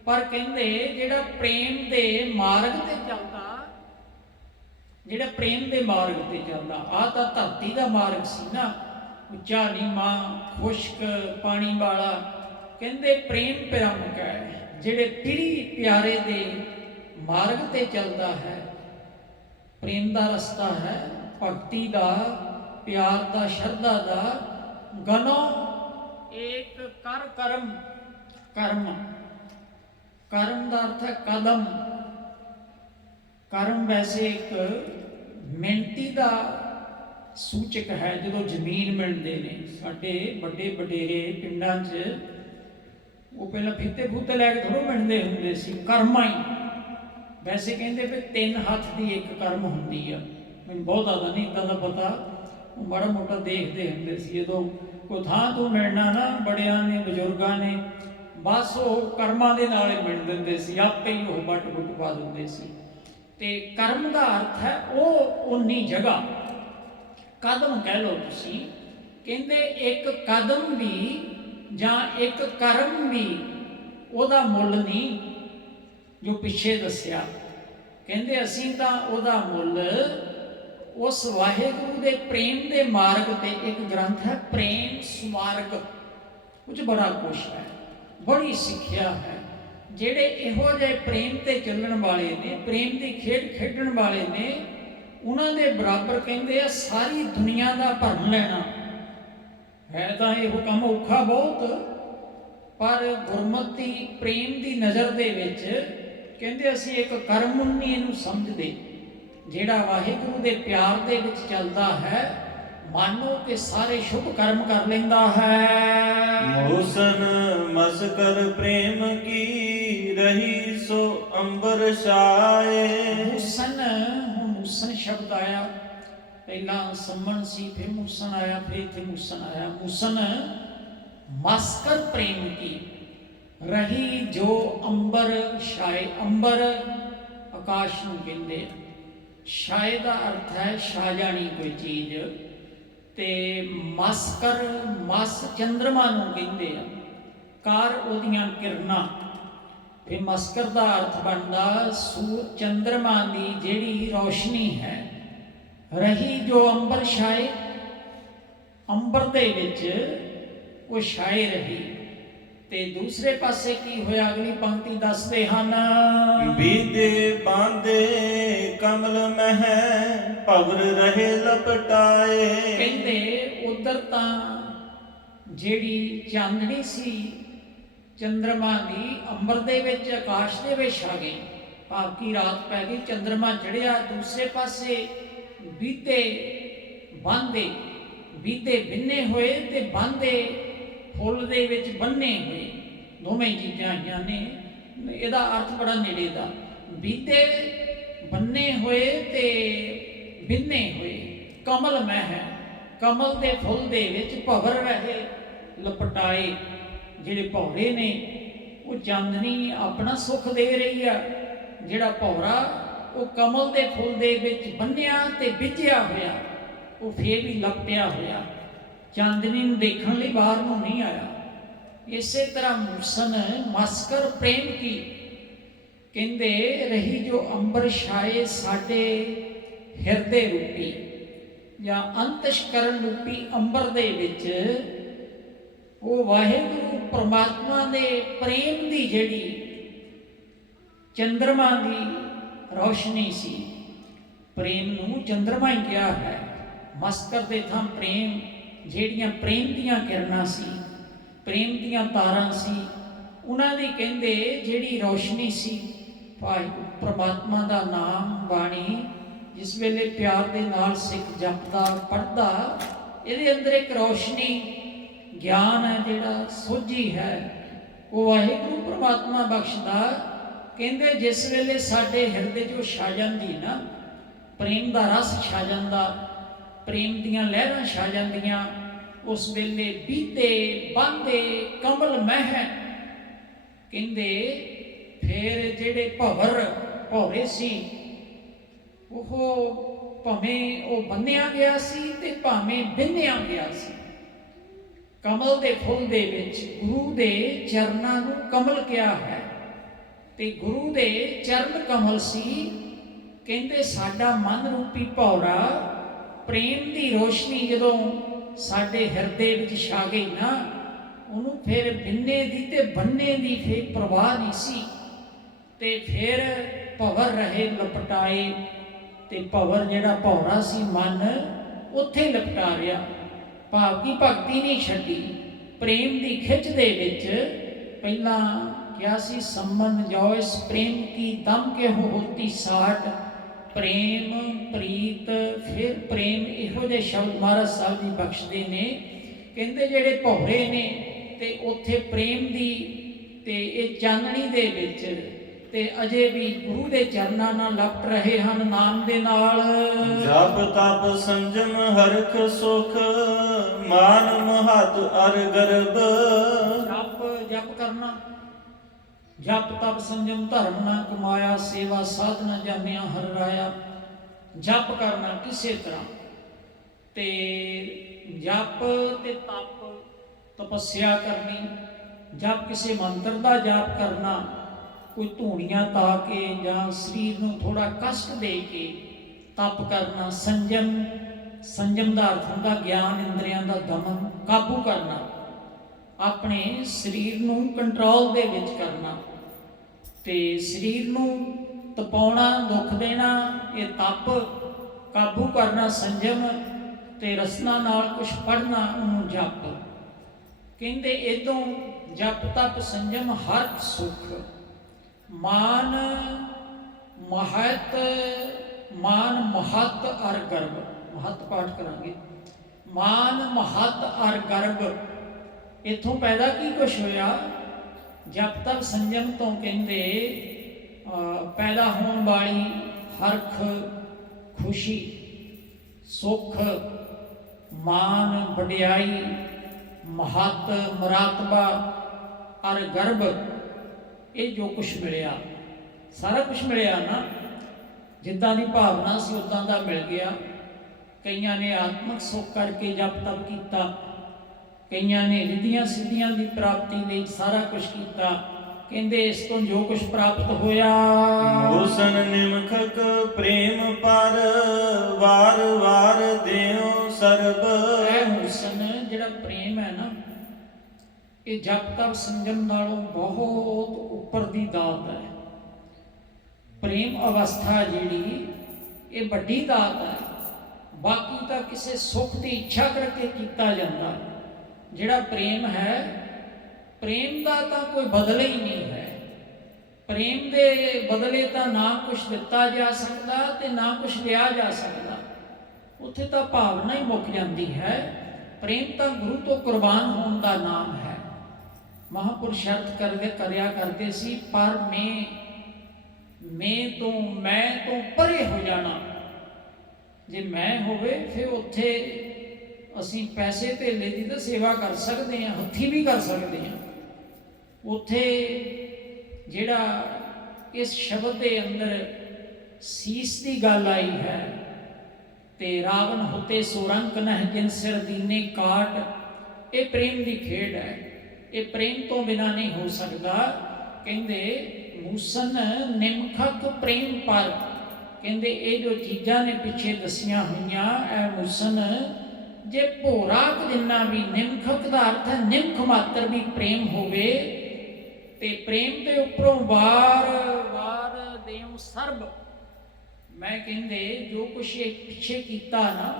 ਪਰ ਕਹਿੰਦੇ ਜਿਹੜਾ ਪ੍ਰੇਮ ਦੇ ਮਾਰਗ ਤੇ ਚੱਲਦਾ, ਜਿਹੜਾ ਪ੍ਰੇਮ ਦੇ ਮਾਰਗ ਤੇ ਚੱਲਦਾ, ਆਹ ਤਾਂ ਧਰਤੀ ਦਾ ਮਾਰਗ ਸੀ ਨਾ, ਉੱਚਾ ਨੀਵਾਂ, ਖੁਸ਼ਕ, ਪਾਣੀ ਵਾਲਾ। ਕਹਿੰਦੇ ਪ੍ਰੇਮ ਪ੍ਰਮੁਖ ਹੈ, ਜਿਹੜੇ ਪਿਰੀ ਪਿਆਰੇ ਦੇ ਮਾਰਗ ਤੇ ਚੱਲਦਾ ਹੈ। ਪ੍ਰੇਮ ਦਾ ਰਸਤਾ ਹੈ, ਭਗਤੀ ਦਾ, ਪਿਆਰ ਦਾ, ਸ਼ਰਧਾ ਦਾ। ਗਨੋ ਏਕ ਕਰ ਕਰਮ। ਕਰਮ, ਕਰਮ ਦਾ ਅਰਥ ਹੈ ਕਦਮ। ਕਰਮ ਵੈਸੇ ਇੱਕ ਮਿਹਨਤੀ ਦਾ ਸੂਚਕ ਹੈ। ਜਦੋਂ ਜ਼ਮੀਨ ਮਿਲਦੇ ਨੇ, ਸਾਡੇ ਵੱਡੇ ਵਡੇਰੇ ਪਿੰਡਾਂ 'ਚ ਉਹ ਪਹਿਲਾਂ ਫਿੱਤੇ ਫੂਤੇ ਲੈ ਕੇ ਥੋੜ੍ਹਾ ਮਿਲਦੇ ਹੁੰਦੇ ਸੀ, ਕਰਮਾਂ ਹੀ। ਵੈਸੇ ਕਹਿੰਦੇ ਵੀ 3 ਹੱਥ ਦੀ ਇੱਕ ਕਰਮ ਹੁੰਦੀ ਆ, ਮੈਨੂੰ ਬਹੁਤ ਜ਼ਿਆਦਾ ਨਹੀਂ ਇੱਦਾਂ ਦਾ ਪਤਾ, ਉਹ ਮਾੜਾ ਮੋਟਾ ਦੇਖਦੇ ਹੁੰਦੇ ਸੀ। ਜਦੋਂ ਕੋਈ ਥਾਂ ਤੋਂ ਮਿਲਣਾ ਨਾ, ਬੜਿਆਂ ਨੇ, ਬਜ਼ੁਰਗਾਂ ਨੇ, ਬਸ ਉਹ ਕਰਮਾਂ ਦੇ ਨਾਲ ਹੀ ਮਿਲ ਦਿੰਦੇ ਸੀ, ਆਪੇ ਹੀ ਉਹ ਵੱਟ ਵੁੱਟ ਪਾ ਦਿੰਦੇ ਸੀ। ਤੇ ਕਰਮ ਦਾ ਅਰਥ ਹੈ ਉਹ ਉਨੀ ਜਗ੍ਹਾ, ਕਦਮ ਕਹਿ ਲਓ ਤੁਸੀਂ। ਕਹਿੰਦੇ ਇੱਕ ਕਦਮ ਵੀ ਜਾਂ ਇੱਕ ਕਰਮ ਵੀ ਉਹਦਾ ਮੁੱਲ ਨਹੀਂ ਜੋ ਪਿੱਛੇ ਦੱਸਿਆ। ਕਹਿੰਦੇ ਅਸੀਂ ਤਾਂ ਉਹਦਾ ਮੁੱਲ ਉਸ ਵਾਹਿਗੁਰੂ ਦੇ ਪ੍ਰੇਮ ਦੇ ਮਾਰਗ ਤੇ, ਇੱਕ ਗ੍ਰੰਥ ਹੈ ਪ੍ਰੇਮ ਸੁਮਾਰਗ, ਉਹ 'ਚ ਬੜਾ ਕੁਛ ਹੈ, ਬੜੀ ਸਿੱਖਿਆ ਹੈ। ਜਿਹੜੇ ਇਹੋ ਜਿਹੇ ਪ੍ਰੇਮ ਤੇ ਚੱਲਣ ਵਾਲੇ ਨੇ, ਪ੍ਰੇਮ ਦੀ ਖੇਡ ਖੇਡਣ ਵਾਲੇ ਨੇ, ਉਹਨਾਂ ਦੇ ਬਰਾਬਰ ਕਹਿੰਦੇ ਆ ਸਾਰੀ ਦੁਨੀਆ ਦਾ ਭਰਮ ਲੈਣਾ ਹੈ। ਤਾਂ ਇਹੋ ਕੰਮ ਔਖਾ ਬਹੁਤ, ਪਰ ਗੁਰਮਤਿ ਪ੍ਰੇਮ ਦੀ ਨਜ਼ਰ ਦੇ ਵਿੱਚ ਕਹਿੰਦੇ ਅਸੀਂ ਇੱਕ ਕਰਮ ਨਹੀਂ ਇਹਨੂੰ ਸਮਝਦੇ। ਜਿਹੜਾ ਵਾਹਿਗੁਰੂ ਦੇ ਪਿਆਰ ਦੇ ਵਿੱਚ ਚੱਲਦਾ ਹੈ, ਮਾਨੋ ਕਿ ਸਾਰੇ ਸ਼ੁਭ ਕਰਮ ਕਰ ਲੈਂਦਾ ਹੈ। ਮੂਸਨ ਮਸਕਰ ਪ੍ਰੇਮ ਕੀ ਰਹੀ ਸੋ ਅੰਬਰ ਛਾਏ। ਮੂਸਨ, ਹੁਣ ਮੂਸਨ ਸ਼ਬਦ ਆਇਆ, ਪਹਿਲਾਂ ਸੰਮਣ ਸੀ, ਫਿਰ ਮੂਸਨ ਆਇਆ, ਫਿਰ ਇੱਥੇ ਮੂਸਨ ਆਇਆ। ਮੂਸਨ ਮਸਕਰ ਪ੍ਰੇਮ ਕੀ ਰਹੀ ਜੋ ਅੰਬਰ ਛਾਏ। ਅੰਬਰ ਆਕਾਸ਼ ਨੂੰ ਕਹਿੰਦੇ ਆ, ਛਾਏ ਦਾ ਅਰਥ ਹੈ ਛਾ ਜਾਣੀ ਕੋਈ ਚੀਜ਼, ਤੇ ਮਸਕਰ, ਮਸ ਚੰਦਰਮਾ ਨੂੰ ਕਹਿੰਦੇ ਆ, ਕਾਰ ਉਹਦੀਆਂ ਕਿਰਨਾਂ। ਫਿਰ ਮਸਕਰ ਦਾ ਅਰਥ ਬਣਦਾ ਚੰਦਰਮਾ ਦੀ ਜਿਹੜੀ ਰੌਸ਼ਨੀ ਹੈ। ਰਹੀ ਜੋ ਅੰਬਰ ਛਾਏ, ਅੰਬਰ ਦੇ ਵਿੱਚ ਉਹ ਛਾਏ ਰਹੀ। ਤੇ ਦੂਸਰੇ ਪਾਸੇ ਕੀ ਹੋਇਆ, ਅਗਲੀ ਪੰਕਤੀ ਦੱਸਦੇ ਹਨ, ਬੀਦੇ ਬਾਂਦੇ ਕਮਲ ਮਹਿ ਭਵਰ ਰਹੇ ਲਪਟਾਏ। ਕਹਿੰਦੇ ਉਧਰ ਤਾਂ ਜਿਹੜੀ ਚਾਂਦਨੀ ਸੀ ਚੰਦਰਮਾ ਦੀ, ਅੰਬਰ ਦੇ ਵਿੱਚ, ਆਕਾਸ਼ ਦੇ ਵਿੱਚ ਆ ਗਈ, ਭਾਵ ਕਿ ਰਾਤ ਪੈ ਗਈ, ਚੰਦਰਮਾ ਚੜਿਆ। ਦੂਸਰੇ ਪਾਸੇ ਬੀਤੇ ਬਾਂਦੇ, ਬੀਤੇ ਬਿੰਨੇ ਹੋਏ ਤੇ ਬਾਂਦੇ ਫੁੱਲ ਦੇ ਵਿੱਚ ਬੰਨੇ ਹੋਏ, ਦੋਵੇਂ ਚੀਜ਼ਾਂ ਆਈਆਂ ਨੇ। ਇਹਦਾ ਅਰਥ ਬੜਾ ਨੇੜੇ ਦਾ, ਬੀਤੇ ਬੰਨੇ ਹੋਏ ਤੇ ਬਿੰਨੇ ਹੋਏ। ਕਮਲ ਮਹਿ ਹੈ, ਕਮਲ ਦੇ ਫੁੱਲ ਦੇ ਵਿੱਚ ਭਵਰ ਰਹੇ ਲਪਟਾਏ। ਜਿਹੜੇ ਭੌਰੇ ਨੇ, ਉਹ ਚਾਂਦਨੀ ਆਪਣਾ ਸੁੱਖ ਦੇ ਰਹੀ ਆ, ਜਿਹੜਾ ਭੌਰਾ ਉਹ ਕਮਲ ਦੇ ਫੁੱਲ ਦੇ ਵਿੱਚ ਬੰਨਿਆ ਤੇ ਵਿਝਿਆ ਹੋਇਆ, ਉਹ ਫੇਰ ਵੀ ਲਪਟਿਆ ਹੋਇਆ, ਚਾਂਦਨੀ ਨੂੰ ਦੇਖਣ ਲਈ ਬਾਹਰ ਨੂੰ ਨਹੀਂ ਆਇਆ। ਇਸੇ ਤਰ੍ਹਾਂ ਮੂਸਨ ਮਸਕਰ ਪ੍ਰੇਮ ਕੀ, ਕਹਿੰਦੇ ਰਹੀ ਜੋ ਅੰਬਰ ਛਾਏ ਸਾਡੇ ਹਿਰਦੇ ਰੂਪੀ ਜਾਂ ਅੰਤਸ਼ਕਰਨ ਰੂਪੀ ਅੰਬਰ ਦੇ ਵਿੱਚ, ਉਹ ਵਾਹਿਗੁਰੂ ਪਰਮਾਤਮਾ ਦੇ ਪ੍ਰੇਮ ਦੀ ਜਿਹੜੀ ਚੰਦਰਮਾ ਦੀ ਰੌਸ਼ਨੀ ਸੀ। ਪ੍ਰੇਮ ਨੂੰ ਚੰਦਰਮਾ ਹੀ ਕਿਹਾ ਹੈ। ਮਸਕਰ ਦੇ ਥਾਂ ਪ੍ਰੇਮ, ਜਿਹੜੀਆਂ ਪ੍ਰੇਮ ਦੀਆਂ ਕਿਰਨਾਂ ਸੀ, ਪ੍ਰੇਮ ਦੀਆਂ ਤਾਰਾਂ ਸੀ, ਉਹਨਾਂ ਦੀ ਕਹਿੰਦੇ ਜਿਹੜੀ ਰੌਸ਼ਨੀ ਸੀ, ਵਾਹਿਗੁਰੂ ਪਰਮਾਤਮਾ ਦਾ ਨਾਮ ਬਾਣੀ ਜਿਸ ਵੇਲੇ ਪਿਆਰ ਦੇ ਨਾਲ ਸਿੱਖ ਜਪਦਾ ਪੜ੍ਹਦਾ, ਇਹਦੇ ਅੰਦਰ ਇੱਕ ਰੌਸ਼ਨੀ ਗਿਆਨ ਹੈ, ਜਿਹੜਾ ਸੋਝੀ ਹੈ, ਉਹ ਵਾਹਿਗੁਰੂ ਪਰਮਾਤਮਾ ਬਖਸ਼ਦਾ। ਕਹਿੰਦੇ ਜਿਸ ਵੇਲੇ ਸਾਡੇ ਹਿਰਦੇ 'ਚ ਉਹ ਛਾ ਜਾਂਦੀ ਨਾ, ਪ੍ਰੇਮ ਦਾ ਰਸ ਛਾ ਜਾਂਦਾ, ਪ੍ਰੇਮ ਦੀਆਂ ਲਹਿਰਾਂ ਛਾ ਜਾਂਦੀਆਂ, ਉਸ ਵੇਲੇ ਬੀਤੇ ਬਾਂਦੇ ਕਮਲ ਮਹਿ, ਕਹਿੰਦੇ ਫਿਰ ਜਿਹੜੇ ਭੌਰੇ ਸੀ, ਉਹ ਭਾਵੇਂ ਉਹ ਬੰਨਿਆ ਗਿਆ ਸੀ ਤੇ ਭਾਵੇਂ ਬਿੰਨਿਆ ਗਿਆ ਸੀ। ਕਮਲ ਦੇ ਫੁੱਲ ਦੇ ਵਿੱਚ ਗੁਰੂ ਦੇ ਚਰਨਾਂ ਨੂੰ ਕਮਲ ਕਿਹਾ ਹੈ, ਤੇ ਗੁਰੂ ਦੇ ਚਰਨ ਕਮਲ ਸੀ। ਕਹਿੰਦੇ ਸਾਡਾ ਮਨ ਰੂਪੀ ਭੌਰਾ, ਪ੍ਰੇਮ ਦੀ ਰੋਸ਼ਨੀ ਜਦੋਂ ਸਾਡੇ ਹਿਰਦੇ ਵਿੱਚ ਛਾ ਗਈ ਨਾ, ਉਹਨੂੰ ਫਿਰ ਬਿੰਨੇ ਦੀ ਤੇ ਬੰਨੇ ਦੀ ਫਿਰ ਪ੍ਰਵਾਹ ਨਹੀਂ ਸੀ, ਤੇ ਫਿਰ ਭਵਰ ਰਹੇ ਲਪਟਾਏ, ਤੇ ਭਵਰ ਜਿਹੜਾ ਭੌਰਾ ਸੀ ਮਨ, ਉੱਥੇ ਲਪਟਾ ਰਿਹਾ। ਭਾਵ ਕੀ ਭਗਤੀ ਨਹੀਂ ਛੱਡੀ, ਪ੍ਰੇਮ ਦੀ ਖਿੱਚ ਦੇ ਵਿੱਚ। ਪਹਿਲਾਂ ਕਿਹਾ ਸੀ ਸੰਬੰਧ ਜੋ ਇਸ ਪ੍ਰੇਮ ਕੀ ਦਮ ਕੇ ਹੋਤੀ ਸਾਟ, ਪ੍ਰੇਮ ਪ੍ਰੀਤ ਫਿਰ ਪ੍ਰੇਮ, ਇਹੋ ਜਿਹੇ ਸ਼ਬਦ ਮਹਾਰਾਜ ਸਾਹਿਬ ਜੀ ਬਖਸ਼ਦੇ ਨੇ। ਕਹਿੰਦੇ ਜਿਹੜੇ ਭੌਰੇ ਨੇ ਤੇ ਉੱਥੇ ਪ੍ਰੇਮ ਦੀ ਤੇ ਇਹ ਚਾਨਣੀ ਦੇ ਵਿੱਚ, ਤੇ ਅਜੇ ਵੀ ਗੁਰੂ ਦੇ ਚਰਨਾਂ ਨਾਲ ਲਪਟ ਰਹੇ ਹਨ ਨਾਮ ਦੇ ਨਾਲ। ਜਪ ਤਪ ਸੰਜਮ ਹਰਖ ਸੁਖ, ਮਾਨ ਮਹਤ ਅਰ ਗਰਬ। ਜਪ ਕਰਨਾ, ਜਪ ਤਪ ਸੰਜਮ ਧਰਮ ਨਾ ਕਮਾਇਆ, ਸੇਵਾ ਸਾਧਨਾ ਜਾਣਿਆ ਹਰ ਰਾਇਆ। ਜਪ ਕਰਨਾ ਕਿਸੇ ਤਰ੍ਹਾਂ, ਤੇ ਜਪ ਤੇ ਤਪ, ਤਪੱਸਿਆ ਕਰਨੀ। ਜਪ ਕਿਸੇ ਮੰਤਰ ਦਾ ਜਾਪ ਕਰਨਾ, ਕੋਈ ਧੂਣੀਆਂ ਤਾ ਕੇ ਜਾਂ ਸਰੀਰ ਨੂੰ ਥੋੜਾ ਕਸ਼ਟ ਦੇ ਕੇ ਤਪ ਕਰਨਾ। ਸੰਜਮ, ਸੰਜਮ ਦਾ ਅਰਥ ਹੁੰਦਾ ਗਿਆਨ ਇੰਦਰੀਆਂ ਦਾ ਦਮਨ, ਕਾਬੂ ਕਰਨਾ, ਆਪਣੇ ਸਰੀਰ ਨੂੰ ਕੰਟਰੋਲ ਦੇ ਵਿੱਚ ਕਰਨਾ, ਤੇ ਸਰੀਰ ਨੂੰ ਤਪਾਉਣਾ, ਦੁੱਖ ਦੇਣਾ, ਇਹ ਤਪ। ਕਾਬੂ ਕਰਨਾ ਸੰਜਮ, ਤੇ ਰਸਨਾ ਨਾਲ ਕੁਝ ਪੜ੍ਹਨਾ, ਉਹਨੂੰ ਜਪ ਕਹਿੰਦੇ। ਇਦੋਂ ਜਪ ਤਪ ਸੰਜਮ ਹਰ ਸੁਖ, ਮਾਨ ਮਹਤ, ਮਾਨ ਮਹਤ ਅਰ ਗਰਬ। ਮਹਤ ਪਾਠ ਕਰਾਂਗੇ। ਮਾਨ ਮਹਤ ਅਰ ਗਰਬ, ਇੱਥੋਂ ਪੈਦਾ ਕੀ ਕੁਛ ਹੋਇਆ? ਜਪ ਤਪ ਸੰਜਮ ਤੋਂ ਕਹਿੰਦੇ ਪੈਦਾ ਹੋਣ ਵਾਲੀ ਹਰਖ, ਖੁਸ਼ੀ, ਸੁਖ, ਮਾਨ, ਵਡਿਆਈ, ਮਹਤ, ਮਰਾਤਬਾ ਅਰ ਗਰਬ, ਇਹ ਜੋ ਕੁਛ ਮਿਲਿਆ, ਸਾਰਾ ਕੁਛ ਮਿਲਿਆ ਨਾ। ਜਿੱਦਾਂ ਦੀ ਭਾਵਨਾ ਸੀ ਉਦਾਂ ਦਾ ਮਿਲ ਗਿਆ। ਕਈਆਂ ਨੇ ਆਤਮਿਕ ਸੁੱਖ ਕਰਕੇ ਜਪ ਤਪ ਕੀਤਾ, ਕਈਆਂ ਨੇ ਰਿੱਧੀਆਂ ਸਿੱਧੀਆਂ ਦੀ ਪ੍ਰਾਪਤੀ ਲਈ ਸਾਰਾ ਕੁਛ ਕੀਤਾ। ਕਹਿੰਦੇ ਇਸ ਤੋਂ ਜੋ ਕੁਛ ਪ੍ਰਾਪਤ ਹੋਇਆ। ਮੂਸਨ ਨਿਮਖਕ ਪ੍ਰੇਮ ਪਰ, ਵਾਰ ਵਾਰ ਦਿਓ ਸਰਬ। ਇਹ ਮੂਸਨ ਜਿਹੜਾ ਪ੍ਰੇਮ ਹੈ ਨਾ, ਇਹ ਜਪ ਤਪ ਸੰਜਮ ਨਾਲੋਂ ਬਹੁਤ ਉੱਪਰ ਦੀ ਦਾਤ ਹੈ। ਪ੍ਰੇਮ ਅਵਸਥਾ ਜਿਹੜੀ, ਇਹ ਵੱਡੀ ਦਾਤ ਹੈ। ਬਾਕੀ ਤਾਂ ਕਿਸੇ ਸੁੱਖ ਦੀ ਇੱਛਾ ਕਰਕੇ ਕੀਤਾ ਜਾਂਦਾ। ਜਿਹੜਾ ਪ੍ਰੇਮ ਹੈ, ਪ੍ਰੇਮ ਦਾ ਤਾਂ ਕੋਈ ਬਦਲੇ ਹੀ ਨਹੀਂ ਹੈ। ਪ੍ਰੇਮ ਦੇ ਬਦਲੇ ਤਾਂ ਨਾ ਕੁਛ ਦਿੱਤਾ ਜਾ ਸਕਦਾ ਤੇ ਨਾ ਕੁਛ ਲਿਆ ਜਾ ਸਕਦਾ। ਉੱਥੇ ਤਾਂ ਭਾਵਨਾ ਹੀ ਮੁੱਕ ਜਾਂਦੀ ਹੈ। ਪ੍ਰੇਮ ਤਾਂ ਗੁਰੂ ਤੋਂ ਕੁਰਬਾਨ ਹੋਣ ਦਾ ਨਾਮ ਹੈ। ਮਹਾਂਪੁਰਸ਼ ਸ਼ਰਤ ਕਰਿਆ ਕਰਦੇ ਸੀ, ਪਰ ਮੈਂ ਤੋਂ ਪਰੇ ਹੋ ਜਾਣਾ। ਜੇ ਮੈਂ ਹੋਵੇ ਫਿਰ ਉੱਥੇ ਅਸੀਂ ਪੈਸੇ ਧੇਲੇ ਦੀ ਤਾਂ ਸੇਵਾ ਕਰ ਸਕਦੇ ਹਾਂ, ਹੱਥੀਂ ਵੀ ਕਰ ਸਕਦੇ ਹਾਂ। ਉੱਥੇ ਜਿਹੜਾ ਇਸ ਸ਼ਬਦ ਦੇ ਅੰਦਰ ਸੀਸ ਦੀ ਗੱਲ ਆਈ ਹੈ, ਤੇ ਰਾਵਣ ਹੁਤੇ ਸੁਰੰਕ ਨਹਿ ਜਿਨ ਸਿਰ ਦੀਨੇ ਕਾਟ, ਇਹ ਪ੍ਰੇਮ ਦੀ ਖੇਡ ਹੈ। ਇਹ ਪ੍ਰੇਮ ਤੋਂ ਬਿਨਾ ਨਹੀਂ ਹੋ ਸਕਦਾ। ਕਹਿੰਦੇ ਮੂਸਨ ਨਿਮਖਕ ਪ੍ਰੇਮ ਪਰ, ਕਹਿੰਦੇ ਇਹ ਜੋ ਚੀਜ਼ਾਂ ਨੇ ਪਿੱਛੇ ਦੱਸੀਆਂ ਹੋਈਆਂ, ਇਹ ਮੂਸਨ ਜੇ ਭੋਰਾਕ ਜਿੰਨਾ ਵੀ, ਨਿਮਖਕ ਦਾ ਅਰਥ ਹੈ ਨਿਮਖ ਮਾਤਰ ਵੀ ਪ੍ਰੇਮ ਹੋਵੇ, ਤੇ ਪ੍ਰੇਮ ਦੇ ਉੱਪਰੋਂ ਵਾਰ ਵਾਰ ਦੇਉ ਸਰਬ। ਮੈਂ ਕਹਿੰਦੇ ਜੋ ਕੁਛ ਇਹ ਪਿੱਛੇ ਕੀਤਾ ਨਾ,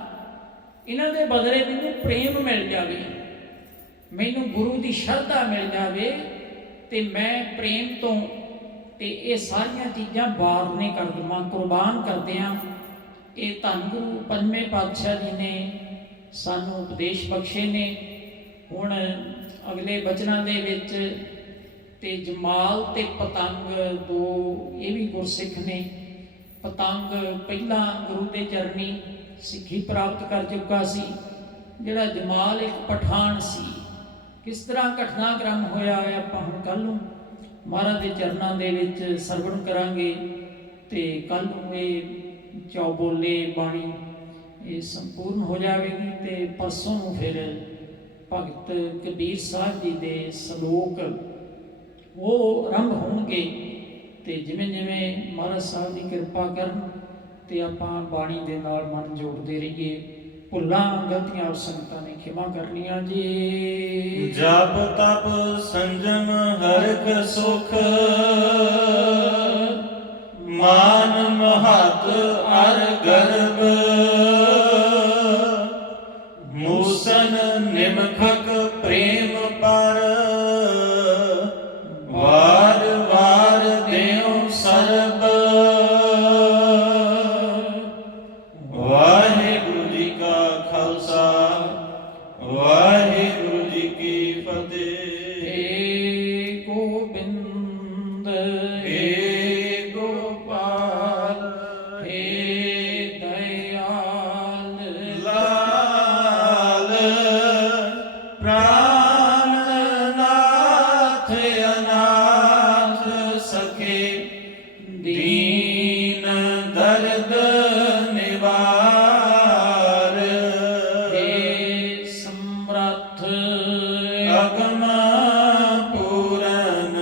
ਇਹਨਾਂ ਦੇ ਬਦਲੇ ਮੈਨੂੰ ਪ੍ਰੇਮ ਮਿਲ ਜਾਵੇ, ਮੈਨੂੰ ਗੁਰੂ ਦੀ ਸ਼ਰਧਾ ਮਿਲ ਜਾਵੇ, ਤੇ ਮੈਂ ਪ੍ਰੇਮ ਤੋਂ ਤੇ ਇਹ ਸਾਰੀਆਂ ਚੀਜ਼ਾਂ ਵਾਰ ਨਹੀਂ ਕਰ ਦੇਵਾਂ, ਕੁਰਬਾਨ ਕਰਦਿਆਂ। ਇਹ ਧੰਨ ਗੁਰੂ ਪੰਜਵੇਂ ਪਾਤਸ਼ਾਹ ਜੀ ਨੇ ਸਾਨੂੰ ਉਪਦੇਸ਼ ਬਖਸ਼ੇ ਨੇ। ਹੁਣ ਅਗਲੇ ਬਚਨਾਂ ਦੇ ਵਿੱਚ ਤੇ ਜਮਾਲ ਤੇ ਪਤੰਗ ਦੋ ਇਹ ਵੀ ਗੁਰਸਿੱਖ ਨੇ। ਪਤੰਗ ਪਹਿਲਾਂ ਗੁਰੂ ਦੇ ਚਰਨੀ ਸਿੱਖੀ ਪ੍ਰਾਪਤ ਕਰ ਚੁੱਕਾ ਸੀ, ਜਿਹੜਾ ਜਮਾਲ ਇੱਕ ਪਠਾਨ ਸੀ। ਕਿਸ ਤਰ੍ਹਾਂ ਘਟਨਾਕ੍ਰਮ ਹੋਇਆ ਹੈ ਆਪਾਂ ਹੁਣ ਕੱਲ੍ਹ ਨੂੰ ਮਹਾਰਾਜ ਦੇ ਚਰਨਾਂ ਦੇ ਵਿੱਚ ਸਰਵਣ ਕਰਾਂਗੇ, ਤੇ ਕੱਲ੍ਹ ਨੂੰ ਇਹ ਚੌਬੋਲੇ ਬਾਣੀ ਇਹ ਸੰਪੂਰਨ ਹੋ ਜਾਵੇਗੀ, ਤੇ ਪਰਸੋਂ ਨੂੰ ਫਿਰ ਭਗਤ ਕਬੀਰ ਸਾਹਿਬ ਜੀ ਦੇ ਸ਼ਲੋਕ ਉਹ ਆਰੰਭ ਹੋਣਗੇ। ਤੇ ਜਿਵੇਂ ਜਿਵੇਂ ਮਹਾਰਾਜ ਸਾਹਿਬ ਦੀ ਕਿਰਪਾ ਕਰਨ ਤੇ ਆਪਾਂ ਬਾਣੀ ਦੇ ਨਾਲ ਮਨ ਜੋੜਦੇ ਰਹੀਏ। ਭੁੱਲਾਂ ਗਲਤੀਆਂ ਆਪ ਸੰਗਤਾਂ ਨੇ ਖਿਮਾ ਕਰਨੀਆਂ ਜੀ। ਜਪ ਤਪ ਸੰਜਮ ਹਰਖ ਸੁਖ, ਮਾਨ ਮਹਤ ਅਰ ਗਰਬ, ਮੂਸਨ ਨਿਮਖਕ ਪ੍ਰੇਮ ਪਰ, ਵਾਰ ਵਾਰ ਦੇਉ ਸਰਬ। ਵਾਹਿਗੁਰੂ ਜੀ ਕਾ ਖਾਲਸਾ, ਵਾਹਿਗੁਰੂ ਜੀ ਕੀ ਫਤਿਹ। ਏ ਗੋਬਿੰਦ ਏ ਗੋਪਾਲ ਏ ਦਇਆਲ ਲਾਲ, ਪ੍ਰਾਨਨਾਥ ਅਨਾਥ ਸਖੇ, ਦੀਨ ਦਰਦ ਨਿਵਾਰ। ਏ ਸਮਰੱਥ ਅਗਮ ਪੂਰਨ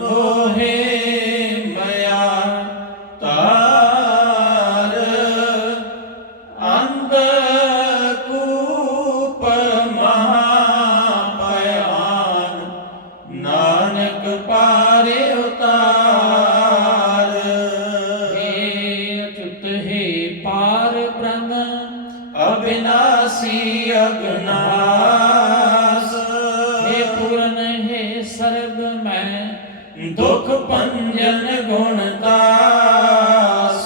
ਮੋਹਿ ਮਇਆ ਤਾਰ, ਅੰਧ ਕੂਪ ਮਹਾਭਿਆਨ, ਨਾਨਕ ਪਾਰੇ ਉਤਾਰ। ਹੇ ਅਚੁੱਤ ਹੇ ਪਾਰ ਬ੍ਰਹਮ ਅਬਿਨਾਸੀ ਅਗਨਾਸ, ਹੇ ਪੂਰਨ ਹੇ ਸਰਬ ਮੈਂ ਦੁਖ ਭੰਜਨ ਗੁਣ ਦਾਸ।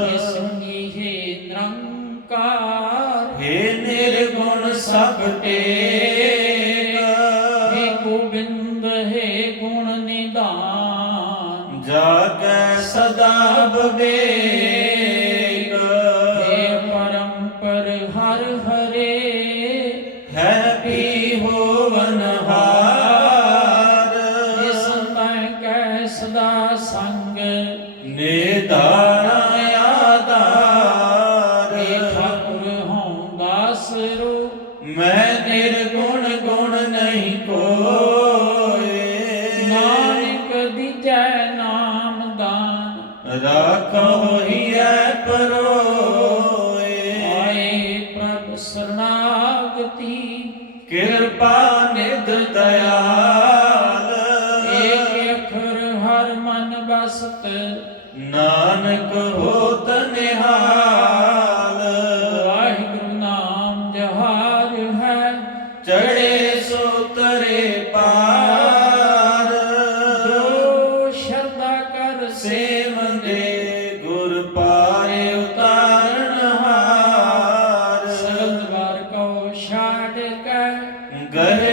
ਹੇ ਸੰਗੀ ਹੇ ਨਿਰੰਕਾਰ ਹੇ ਨਿਰਗੁਣ ਸਭ ਟੇਕ, ਹੇ ਗੋਬਿੰਦ ਹੇ ਗੁਣ ਨਿਧਾਨ ਜਾਗੈ ਸਦਾ ਵਿਵੇਕ। ਹੇ ਪਰੰਪਰ ਹਰ ਹਰੇ ਹੈ ਵੀ ਹੋਵਨ ਹਾਰ, ਹੇ ਸੰਤਾਂ ਕੈ ਸਦਾ ਸੰਗ ਨਿਧਾਰਾ ਆਧਾਰ। ਹੇ ਠਾਕੁਰ ਹਉ ਦਾਸਰੋ ਮੈਂ ਨਿਰਗੁਣ ਗੁਣ ਨਹੀਂ ਕੋਏ, ਨਾਨਕ ਦੀਜੈ ਨਾਮ ਦਾਨ ਰਾਖੋ ਹੀਐ ਪਰੋਏ। ਆਏ ਪ੍ਰਭ ਸਰਨਾਗਤੀ ਕਿਰਪਾ ਨਿਧ ਦਇਆਲ, ਏਕ ਅੱਖਰ ਹਰ ਮਨ ਬਸਤ ਨਾਨਕ ਹੋਤ ਨਿਹਾਲ। ਵਾਹਿਗੁਰੂ ਨਾਮ ਜਹਾਰ ਹੈ ਚੜੇ ਸੋ ਤਰੇ ਪਾਰ, ਜੋ ਸ਼ਰਧਾ ਕਰ ਸੇਵੰਦੇ ਗੁਰ ਪਾਰੇ ਉਤਾਰਨ ਹਾਰ। ਸਗਲ ਵਾਰ ਕੋ ਛਾੜ ਕੇ ਗਏ